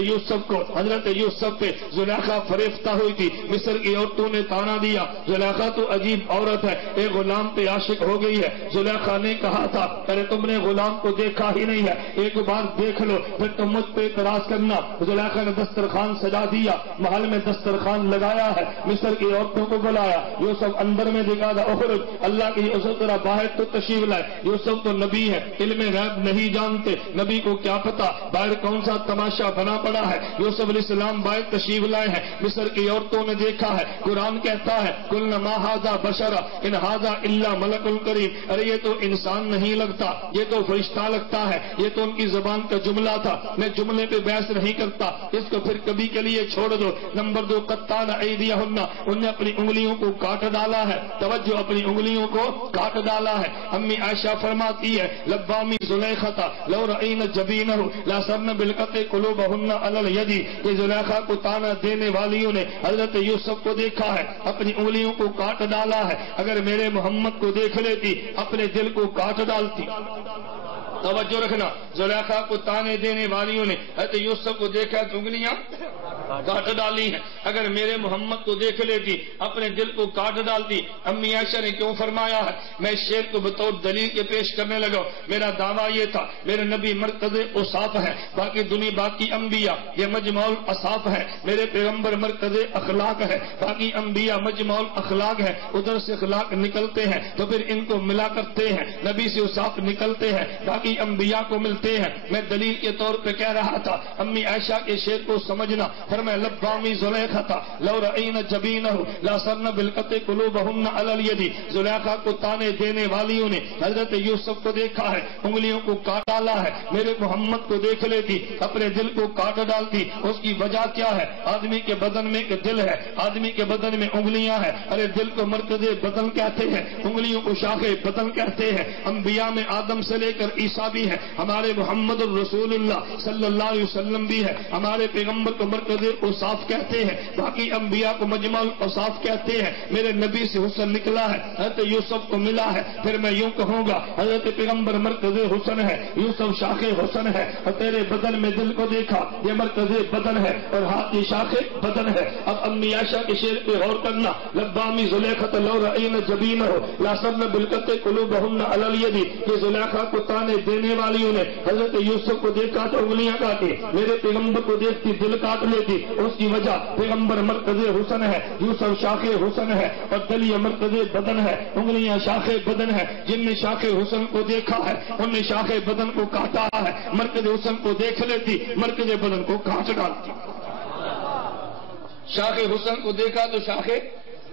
یوسف پہ زلیخا فریفتہ ہوئی تھی، مصر کی عورتوں نے تانا دیا زلیخا تو عجیب عورت ہے، ایک غلام پہ عاشق ہو گئی ہے. زلیخا نے کہا تھا ارے تم نے غلام کو دیکھا ہی نہیں ہے، ایک بار دیکھ لو پھر تم مجھ پہ اعتراض کرنا. زلیخا نے دسترخوان سجا دیا، محل میں دسترخوان لگایا ہے، مصر کی عورتوں کو بلایا. یوسف اندر میں دکھا تھا اخرج، اللہ کی یوسف ذرا باہر تو تشریف لائے. یوسف تو نبی ہے، علم غیب نہیں جانتے، نبی کو کیا پتا باہر کون سا تماشا بنا پڑا ہے. یوسف علیہ السلام باہر تشریف لائے ہیں، مصر کی عورتوں نے دیکھا ہے. قرآن کہتا ہے قلنا ما ھذا بشر ان ھذا الا ملک کریم، ارے یہ تو انسان نہیں لگتا، یہ تو فرشتہ لگتا ہے. یہ تو ان کی زبان کا جملہ تھا، میں جملے پہ بحث نہیں کرتا، اس کو پھر کبھی کے لیے چھوڑ دو. نمبر 2 قطعن ایدیہن، انہیں اپنی انگلیوں کو کاٹ ڈالا ہے. توجہ، اپنی انگلیوں کو کاٹ ڈالا ہے. امی عائشہ فرماتی ہے لبامی زلیخا لو رأین جبینہ لاسرن بالقطع قلوبہن علی الید، کہ زلیخا کو تانا دینے والیوں نے حضرت یوسف کو دیکھا ہے، اپنی انگلیوں کو کاٹ ڈالا ہے. اگر میرے محمد کو دیکھ لیتی اپنے دل کو کاٹ ڈالتی. توجہ رکھنا، زلیخا کو تانے دینے والیوں نے حضرت یوسف کو دیکھا تو انگلیاں کاٹ ڈالی ہیں. اگر میرے محمد کو دیکھ لیتی اپنے دل کو کاٹ ڈالتی. امی عائشہ نے کیوں فرمایا ہے؟ میں شعر کو بطور دلیل کے پیش کرنے لگا. میرا دعویٰ یہ تھا میرے نبی مرکز اوصاف ہے، باقی انبیاء یہ مجموع الاصاف ہے. میرے پیغمبر مرکز اخلاق ہے، باقی انبیاء مجموع الاخلاق ہے. ادھر سے اخلاق نکلتے ہیں تو پھر ان کو ملا کرتے ہیں، نبی سے اوصاف نکلتے ہیں، باقی انبیاء کو ملتے ہیں. میں دلیل کے طور پہ کہہ رہا تھا امی عائشہ کے شعر کو سمجھنا. فرمایا لبامی زلیخا لو رأین جبینہ لاسرن بالقطع قلوبہن علی الید، زلیخا کو تانے دینے والیوں نے حضرت یوسف کو دیکھا ہے، انگلیوں کو کاٹ ڈالا ہے. میرے محمد کو دیکھ لیتی اپنے دل کو کاٹ ڈالتی. اس کی وجہ کیا ہے؟ آدمی کے بدن میں ایک دل ہے، آدمی کے بدن میں انگلیاں ہیں. ارے دل کو مرکز بدن کہتے ہیں، انگلیوں کو شاخ بدن کہتے ہیں. انبیاء میں آدم سے لے کر عیسیٰ بھی ہے، ہمارے محمد الرسول اللہ صلی اللہ علیہ وسلم بھی ہے. ہمارے پیغمبر کو مرکز اوصاف کہتے ہیں، باقی انبیاء کو مجمع اوصاف کہتے ہیں. میرے نبی سے حسن نکلا ہے، حضرت یوسف کو ملا ہے. پھر میں یوں کہوں گا حضرت پیغمبر مرکز حسن ہے، یوسف شاخ حسن ہے. اور تیرے بدن میں دل کو دیکھا، یہ مرکز بدن ہے اور ہاتھ کی شاخ بدن ہے. اب امی عائشہ کے شعر پہ غور کرنا. لبامی زلیخا لو رأین جبینہ لاسرن بالقطع قلوبہن علی الید، یہ زلیخا کو تانے دینے والیوں نے حضرت یوسف کو دیکھا تو انگلیاں کاٹی. میرے پیغمبر کو دیکھتی دل کاٹ لیتی. اس کی وجہ پیغمبر مرکز حسن ہے، یوسف شاخ حسن ہے اور دلیہ مرکز بدن ہے، انگلیاں شاخ بدن ہے. جن نے شاخ حسن کو دیکھا ہے ان نے شاخ بدن کو کاٹا ہے. مرکز حسن کو دیکھ لیتی مرکز بدن کو کاٹ ڈالتی. شاخ حسن کو دیکھا تو شاخ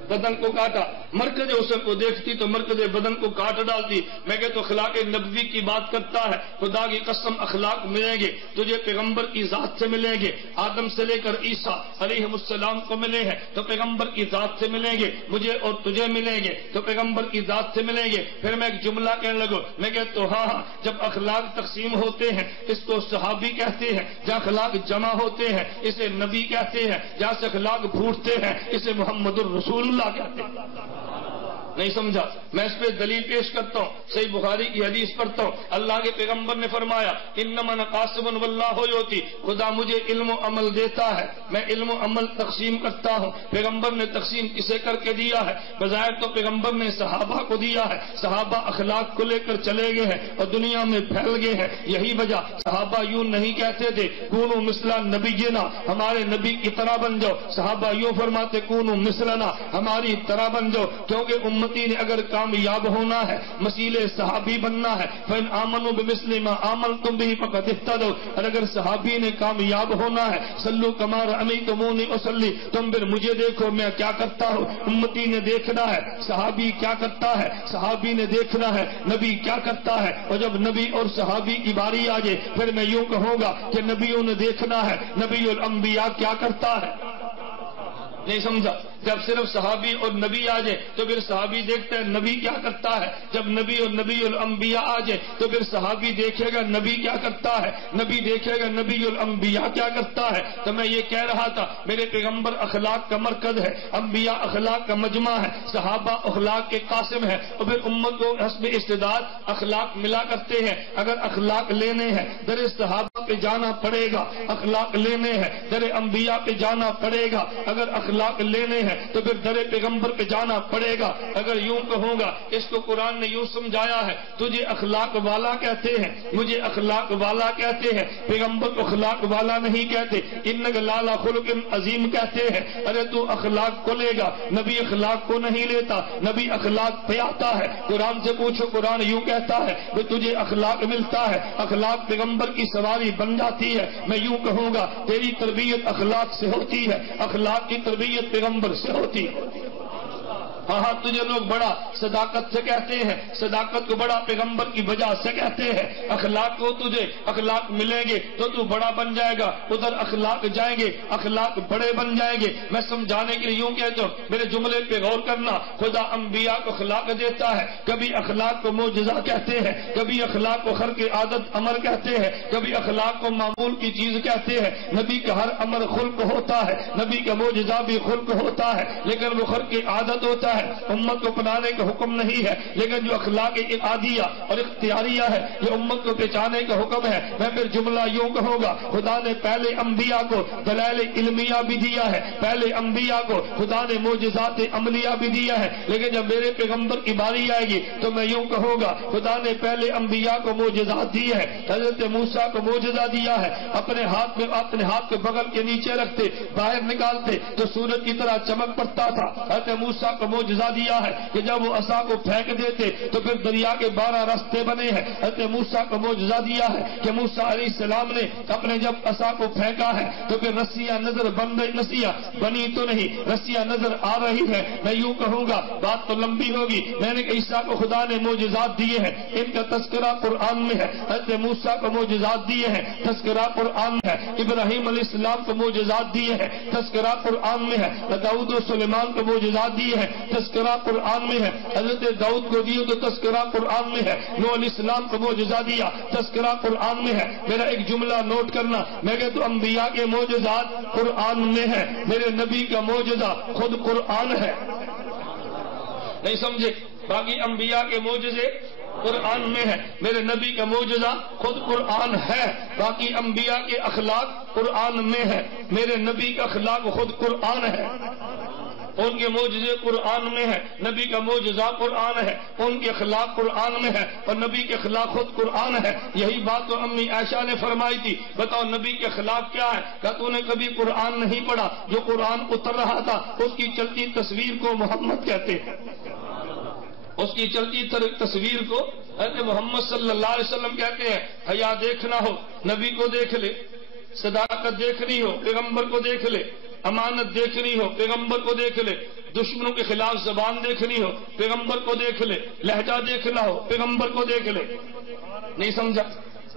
بدن کو کاٹا، مرکز حسن کو دیکھتی تو مرکز بدن کو کاٹ ڈالتی. میں کہ تو اخلاق نبوی کی بات کرتا ہے. خدا کی قسم اخلاق ملیں گے تجھے پیغمبر کی ذات سے ملیں گے. آدم سے لے کر عیسیٰ علیہ السلام کو ملے ہیں تو پیغمبر کی ذات سے ملیں گے. مجھے اور تجھے ملیں گے تو پیغمبر کی ذات سے ملیں گے. پھر میں ایک جملہ کہنے لگا، میں کہ تو ہاں جب اخلاق تقسیم ہوتے ہیں اس کو صحابی کہتے ہیں، جہاں اخلاق جمع ہوتے ہیں اسے نبی کہتے ہیں، جہاں سے اخلاق پھوٹتے ہیں اسے محمد الرسول کہتے ہیں. نہیں سمجھا؟ میں اس پہ دلیل پیش کرتا ہوں. صحیح بخاری کی حدیث پڑھتا ہوں. اللہ کے پیغمبر نے فرمایا انما انا قاسم واللہ یؤتی، خدا مجھے علم و عمل دیتا ہے، میں علم و عمل تقسیم کرتا ہوں. پیغمبر نے تقسیم کسے کر کے دیا ہے؟ بظاہر تو پیغمبر نے صحابہ کو دیا ہے. صحابہ اخلاق کو لے کر چلے گئے ہیں اور دنیا میں پھیل گئے ہیں. یہی وجہ صحابہ یوں نہیں کہتے تھے کونوا مثل نبینا، ہمارے نبی کی طرح بن جاؤ. صحابہ یوں فرماتے کونوا مثلنا، ہماری طرح بن جاؤ، کیونکہ امت امتی نے اگر کامیاب ہونا ہے، مسیل صحابی بننا ہے، فَإِنْ آمَنُوا بِمِثْلِ مَا آمَنْتُمْ بِهِ فَقَدِ اهْتَدَوْا، اور اگر صحابی نے کامیاب ہونا ہے، صلو کما رأیتمونی اصلی، تم پھر مجھے دیکھو میں کیا کرتا ہوں۔ امتی نے دیکھنا ہے صحابی کیا کرتا ہے، صحابی نے دیکھنا ہے نبی کیا کرتا ہے، اور جب نبی اور صحابی کی باری آ جائے پھر میں یوں کہوں گا کہ نبیوں نے دیکھنا ہے نبی الانبیاء کیا کرتا ہے۔ نہیں سمجھا؟ جب صرف صحابی اور نبی آ جائے تو پھر صحابی دیکھتا ہے نبی کیا کرتا ہے، جب نبی اور نبی الانبیاء آ جائے تو پھر صحابی دیکھے گا نبی کیا کرتا ہے، نبی دیکھے گا نبی الانبیاء کیا کرتا ہے۔ تو میں یہ کہہ رہا تھا میرے پیغمبر اخلاق کا مرکز ہے، انبیاء اخلاق کا مجمع ہے، صحابہ اخلاق کے قاسم ہے، اور پھر امت کو حسب استعداد اخلاق ملا کرتے ہیں۔ اگر اخلاق لینے ہیں در صحابہ پہ جانا پڑے گا، اخلاق لینے ہیں در انبیاء پہ جانا پڑے گا، اگر اخلاق لینے ہیں تو پھر در پیغمبر پہ جانا پڑے گا۔ اگر یوں کہوں گا اس کو قرآن نے یوں سمجھایا ہے، تجھے اخلاق والا کہتے ہیں، مجھے اخلاق والا کہتے ہیں، پیغمبر کو اخلاق والا نہیں کہتے، انک لالا خلق عظیم کہتے ہیں۔ ارے تو اخلاق کو لے گا، نبی اخلاق کو نہیں لیتا، نبی اخلاق پہ آتا ہے۔ قرآن سے پوچھو، قرآن یوں کہتا ہے کہ تجھے اخلاق ملتا ہے، اخلاق پیغمبر کی سواری بن جاتی ہے۔ میں یوں کہوں گا تیری تربیت اخلاق سے ہوتی ہے، اخلاق کی تربیت پیغمبر سے ہوتی ہے۔ ہاں تجھے لوگ بڑا صداقت سے کہتے ہیں، صداقت کو بڑا پیغمبر کی وجہ سے کہتے ہیں۔ اخلاق کو تجھے اخلاق ملیں گے تو تو بڑا بن جائے گا، ادھر اخلاق جائیں گے اخلاق بڑے بن جائیں گے۔ میں سمجھانے کے لیے یوں کہتا ہوں، میرے جملے پہ غور کرنا، خدا انبیاء کو اخلاق دیتا ہے، کبھی اخلاق کو معجزہ کہتے ہیں، کبھی اخلاق کو خرق عادت امر کہتے ہیں، کبھی اخلاق کو معمول کی چیز کہتے ہیں۔ نبی کا ہر امر خلق ہوتا ہے، نبی کا معجزہ بھی خلق ہوتا ہے، لیکن وہ خرق عادت ہوتا ہے، امت کو اپنانے کا حکم نہیں ہے، لیکن جو اخلاق عادیہ اور اختیاریہ ہے یہ امت کو پہچانے کا حکم ہے۔ میں پھر جملہ یوں کہوں گا، خدا نے پہلے انبیاء کو دلائل علمیہ بھی دیا ہے، پہلے انبیاء کو خدا نے معجزات عملیہ بھی دیا ہے، لیکن جب میرے پیغمبر کی باری آئے گی تو میں یوں کہوں گا خدا نے پہلے انبیاء کو معجزات دی ہے۔ حضرت موسیٰ کو معجزہ دیا ہے، اپنے ہاتھ کو بغل کے نیچے رکھتے باہر نکالتے تو سورج کی طرح چمک پڑتا تھا۔ حضرت موسیٰ کو معجزہ دیا ہے کہ جب وہ عصا کو پھینک دیتے تو پھر دریا کے 12 راستے بنے ہیں۔ حضرت موسیٰ کو معجزہ دیا ہے کہ موسیٰ علیہ السلام نے اپنے جب عصا کو پھینکا ہے تو پھر رسیاں نظر بن رہی، رسیاں بنی تو نہیں، رسیاں نظر آ رہی ہے۔ میں یوں کہوں گا بات تو لمبی ہوگی، میں نے عیسیٰ کو خدا نے معجزات دیے ہیں، ان کا تذکرہ قرآن میں ہے۔ حضرت موسیٰ کو معجزات دیے ہیں، تذکرہ قرآن میں ہے۔ ابراہیم علیہ السلام کو معجزات دیے ہیں، تذکرہ قرآن میں ہے۔ داؤد و سلیمان کو معجزات دیے ہیں، تذکرہ قرآن میں ہے۔ حضرت داؤد کو دیو تو تذکرہ قرآن میں ہے۔ نوح علیہ السلام کو معجزہ دیا، تذکرہ قرآن میں ہے۔ میرا ایک جملہ نوٹ کرنا، میں کہتا ہوں انبیاء کے معجزات قرآن میں ہے، میرے نبی کا معجزہ خود قرآن ہے۔ نہیں سمجھے؟ باقی انبیاء کے معجزے قرآن میں ہے، میرے نبی کا معجزہ خود قرآن ہے۔ باقی انبیاء کے اخلاق قرآن میں ہے، میرے نبی کا اخلاق خود قرآن ہے۔ ان کے معجزے قرآن میں ہے، نبی کا معجزہ قرآن ہے، ان کے اخلاق قرآن میں ہے اور نبی کے اخلاق خود قرآن ہے۔ یہی بات تو امی عائشہ نے فرمائی تھی، بتاؤ نبی کے اخلاق کیا ہے؟ کہ تو نے کبھی قرآن نہیں پڑھا؟ جو قرآن اتر رہا تھا اس کی چلتی تصویر کو محمد کہتے ہیں، اس کی چلتی تصویر کو حضرت محمد صلی اللہ علیہ وسلم کہتے ہیں۔ حیا دیکھنا ہو نبی کو دیکھ لے، صداقت دیکھنی ہو پیغمبر کو دیکھ لے، امانت دیکھنی ہو پیغمبر کو دیکھ لے، دشمنوں کے خلاف زبان دیکھنی ہو پیغمبر کو دیکھ لے، لہجہ دیکھنا ہو پیغمبر کو دیکھ لے۔ نہیں سمجھا؟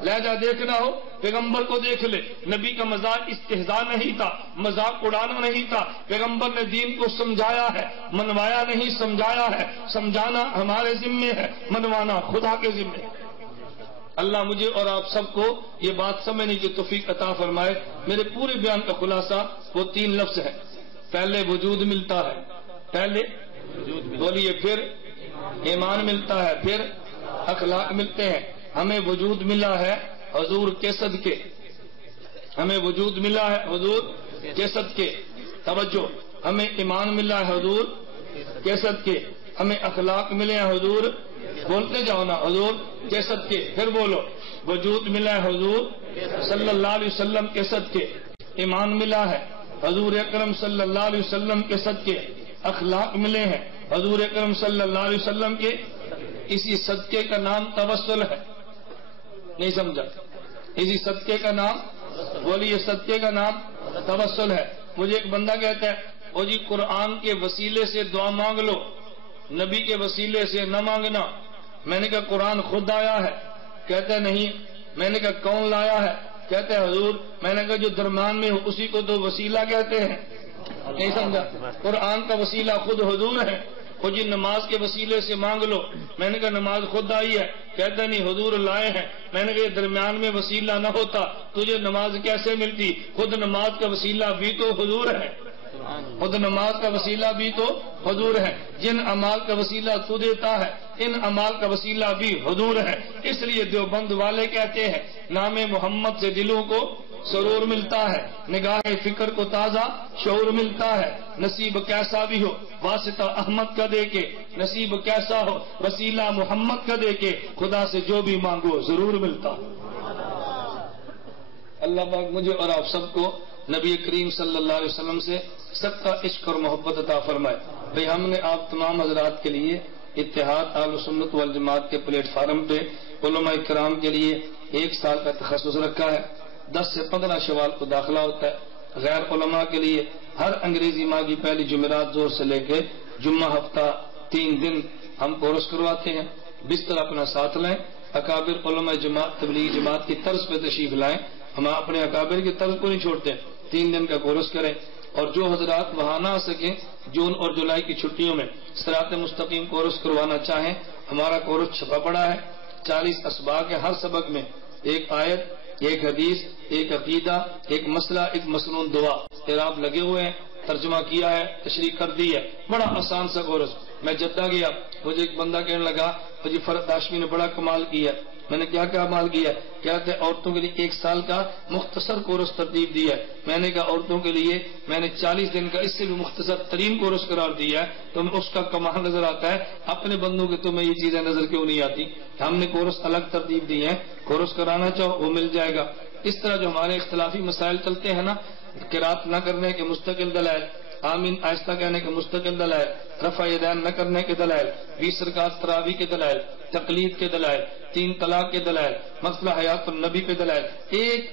لہجہ دیکھنا ہو پیغمبر کو دیکھ لے۔ نبی کا مذاق استہزاء نہیں تھا، مذاق اڑانا نہیں تھا، پیغمبر نے دین کو سمجھایا ہے، منوایا نہیں سمجھایا ہے۔ سمجھانا ہمارے ذمے ہے، منوانا خدا کے ذمے ہے۔ اللہ مجھے اور آپ سب کو یہ بات سمجھنے کی توفیق عطا فرمائے۔ میرے پورے بیان کا خلاصہ وہ 3 لفظ ہے، پہلے وجود ملتا ہے، پہلے بولیے، پھر ایمان ملتا ہے، پھر اخلاق ملتے ہیں۔ ہمیں وجود ملا ہے حضور کے صدقے، ہمیں وجود ملا ہے حضور کے صدقے، توجہ، ہمیں ایمان ملا ہے حضور کے صدقے، ہمیں اخلاق ملے ہیں حضور، بولتے جاؤ نا، حضور کے صدقے، پھر بولو، وجود ملا ہے حضور صلی اللہ علیہ وسلم کے صدقے، ایمان ملا ہے حضور اکرم صلی اللہ علیہ وسلم کے صدقے، اخلاق ملے ہیں حضور اکرم صلی اللہ علیہ وسلم کے اسی صدقے کا نام توسل ہے. نہیں سمجھا؟ اسی صدقے کا نام بولیے، صدقے کا نام توسل ہے. مجھے ایک بندہ کہتا ہے وہ جی قرآن کے وسیلے سے دعا مانگ لو، نبی کے وسیلے سے نہ مانگنا. میں نے کہا قرآن خود آیا ہے؟ کہتا ہے نہیں. میں نے کہا کون لایا ہے؟ کہتا ہے حضور. میں نے کہا جو درمیان میں ہو اسی کو تو وسیلہ کہتے ہیں. نہیں سمجھا؟ قرآن کا وسیلہ خود حضور ہے. وہ جی نماز کے وسیلے سے مانگ لو. میں نے کہا نماز خود آئی ہے. کہتا نہیں حضور لائے ہیں. میں نے کہا درمیان میں وسیلہ نہ ہوتا تجھے نماز کیسے ملتی؟ خود نماز کا وسیلہ بھی تو حضور ہے. خود نماز کا وسیلہ بھی تو حضور ہے. جن اعمال کا وسیلہ تو دیتا ہے ان اعمال کا وسیلہ بھی حضور ہے. اس لیے دیوبند والے کہتے ہیں نام محمد سے دلوں کو سرور ملتا ہے، نگاہ فکر کو تازہ شعور ملتا ہے. نصیب کیسا بھی ہو واسطہ احمد کا دے کے، نصیب کیسا ہو وسیلہ محمد کا دے کے، خدا سے جو بھی مانگو ضرور ملتا. اللہ پاک مجھے اور آپ سب کو نبی کریم صلی اللہ علیہ وسلم سے سب کا عشق اور محبت عطا فرمائے. بھئی ہم نے آپ تمام حضرات کے لیے اتحاد اہل سنت والجماعت کے پلیٹ فارم پہ علماء کرام کے لیے 1 سال کا تخصص رکھا ہے. 10 سے 15 شوال کو داخلہ ہوتا ہے. غیر علماء کے لیے ہر انگریزی ماہ کی پہلی جمعرات زور سے لے کے جمعہ ہفتہ 3 دن ہم کورس کرواتے ہیں. بستر اپنا ساتھ لائیں. اکابر علماء جماعت تبلیغی جماعت کی طرز پہ تشریف لائیں. ہم اپنے اکابر کی طرز کو نہیں چھوڑتے. 3 دن کا کورس کریں. اور جو حضرات وہاں نہ آ سکیں جون اور جولائی کی چھٹیوں میں صراط مستقیم کورس کروانا چاہیں ہمارا کورس چھپا پڑا ہے. 40 اسباق ہے. ہر سبق میں 1 آیت، 1 حدیث، 1 عقیدہ، 1 مسئلہ، 1 مسنون دعا اعراب لگے ہوئے ہیں. ترجمہ کیا ہے، تشریح کر دی ہے. بڑا آسان سا کورس. میں جدہ گیا مجھے ایک بندہ کہنے لگا مجھے فرد ہاشمی نے بڑا کمال کیا. میں نے کیا کمال کیا؟ کہتے ہیں عورتوں کے لیے 1 سال کا مختصر کورس ترتیب دیا ہے. میں نے کہا عورتوں کے لیے میں نے 40 دن کا اس سے بھی مختصر ترین کورس قرار دیا ہے. تو اس کا کمال نظر آتا ہے. اپنے بندوں کے تمہیں یہ چیزیں نظر کیوں نہیں آتی؟ ہم نے کورس الگ ترتیب دی ہے. کورس کرانا چاہو وہ مل جائے گا. اس طرح جو ہمارے اختلافی مسائل چلتے ہیں نا، قرات نہ کرنے کے مستقل دلائل، آمین آہستہ کہنے کے مستقل دلائل، رفع یدین نہ کرنے کے دلائل، 20 رکعت تراویح کے دلائل، تقلید کے دلائل، 3 طلاق کے دلائل، مسئلہ حیات النبی پہ دلائل.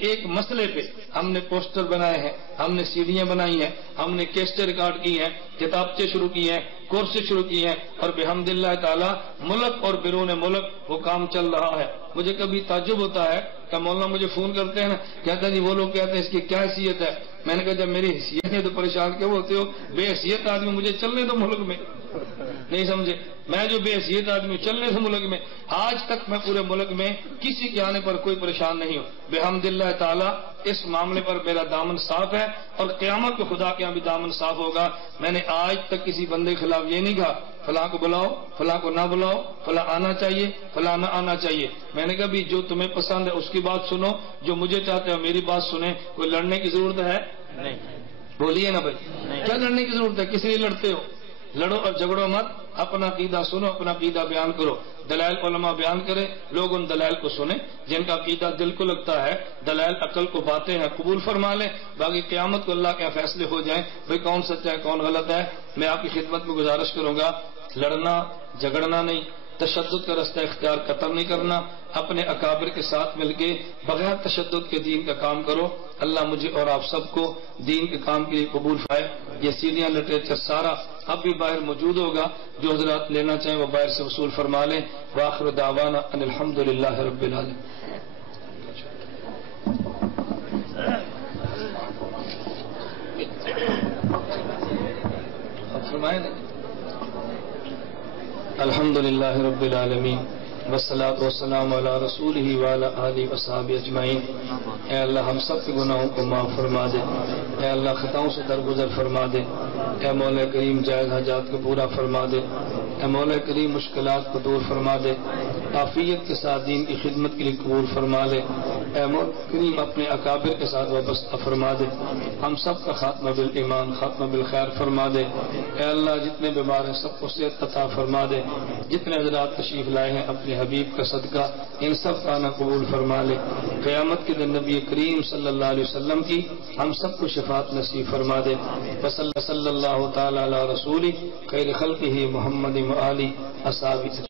ایک مسئلے پہ ہم نے پوسٹر بنائے ہیں، ہم نے سیڑھیاں بنائی ہیں، ہم نے کیسٹیں ریکارڈ کی ہیں، کتابچے شروع کی ہیں، کورسز شروع کی ہیں. اور بحمد اللہ تعالی ملک اور بیرون ملک وہ کام چل رہا ہے. مجھے کبھی تعجب ہوتا ہے کہ مولانا مجھے فون کرتے ہیں نا، کہتے ہیں جی وہ لوگ کہتے ہیں اس کی کیا حیثیت ہے. میں نے کہا جب میری حیثیت ہے تو پریشان کیوں ہوتے ہو؟ بے حیثیت آدمی مجھے چلنے دو ملک میں. نہیں سمجھے؟ میں جو بے حیثیت آدمی چلنے دو ملک میں. آج تک میں پورے ملک میں کسی کے آنے پر کوئی پریشان نہیں ہوں. بحمد اللہ تعالی اس معاملے پر میرا دامن صاف ہے اور قیامت کو خدا کے یہاں بھی دامن صاف ہوگا. میں نے آج تک کسی بندے کے خلاف یہ نہیں کہا فلاں کو بلاؤ، فلاں کو نہ بلاؤ، فلاں آنا چاہیے، فلاں نہ آنا چاہیے. میں نے کہا بھی جو تمہیں پسند ہے اس کی بات سنو، جو مجھے چاہتے ہو میری بات سنیں. کوئی لڑنے کی ضرورت ہے؟ نہیں. بولیے نا بھائی، کیا لڑنے کی ضرورت ہے؟ کس لیے لڑتے ہو؟ لڑو اور جھگڑو مت. اپنا عقیدہ سنو، اپنا عقیدہ بیان کرو. دلائل علماء بیان کرے، لوگ ان دلائل کو سنیں. جن کا عقیدہ دل کو لگتا ہے، دلائل عقل کو باتیں ہیں قبول فرما لیں. باقی قیامت کو اللہ کے فیصلے ہو جائیں بھئی کون سچا ہے کون غلط ہے. میں آپ کی خدمت میں گزارش کروں گا لڑنا جھگڑنا نہیں، تشدد کا رستہ اختیار قطر نہیں کرنا. اپنے اکابر کے ساتھ مل کے بغیر تشدد کے دین کا کام کرو. اللہ مجھے اور آپ سب کو دین کے کام کے لیے قبول فرمائے. یہ سیڑھیاں لٹریچر سارا اب بھی باہر موجود ہوگا. جو حضرات لینا چاہیں وہ باہر سے وصول فرما لیں. وآخر دعوانا ان الحمد للہ رب العالمین. فرمائیں الحمد للہ رب العالمین والصلاۃ والسلام علی رسولہ وعلی آلہ وصحبہ اجمعین. اے اللہ ہم سب کے گناہوں کو معاف فرما دے. اے اللہ خطاؤں سے درگزر فرما دے. اے مولا کریم جائز حاجات کو پورا فرما دے. اے مولا کریم مشکلات کو دور فرما دے، عافیت کے ساتھ دین کی خدمت کے لیے قبول فرما لے، اے مولا کریم اپنے اکابر کے ساتھ وابستہ فرما دے، ہم سب کا خاتمہ بالایمان خاتمہ بالخیر فرما دے، اے اللہ جتنے بیمار ہیں سب کو صحت عطا فرما دے، جتنے حضرات تشریف لائے ہیں اپنے حبیب کا صدقہ ان سب کا نہ قبول فرما لے، قیامت کے دن نبی کریم صلی اللہ علیہ وسلم کی ہم سب کو شفاعت نصیب فرما دے، صلی اللہ تعالی علی رسولی خیر خلقہ محمد و آلہ اصحابہ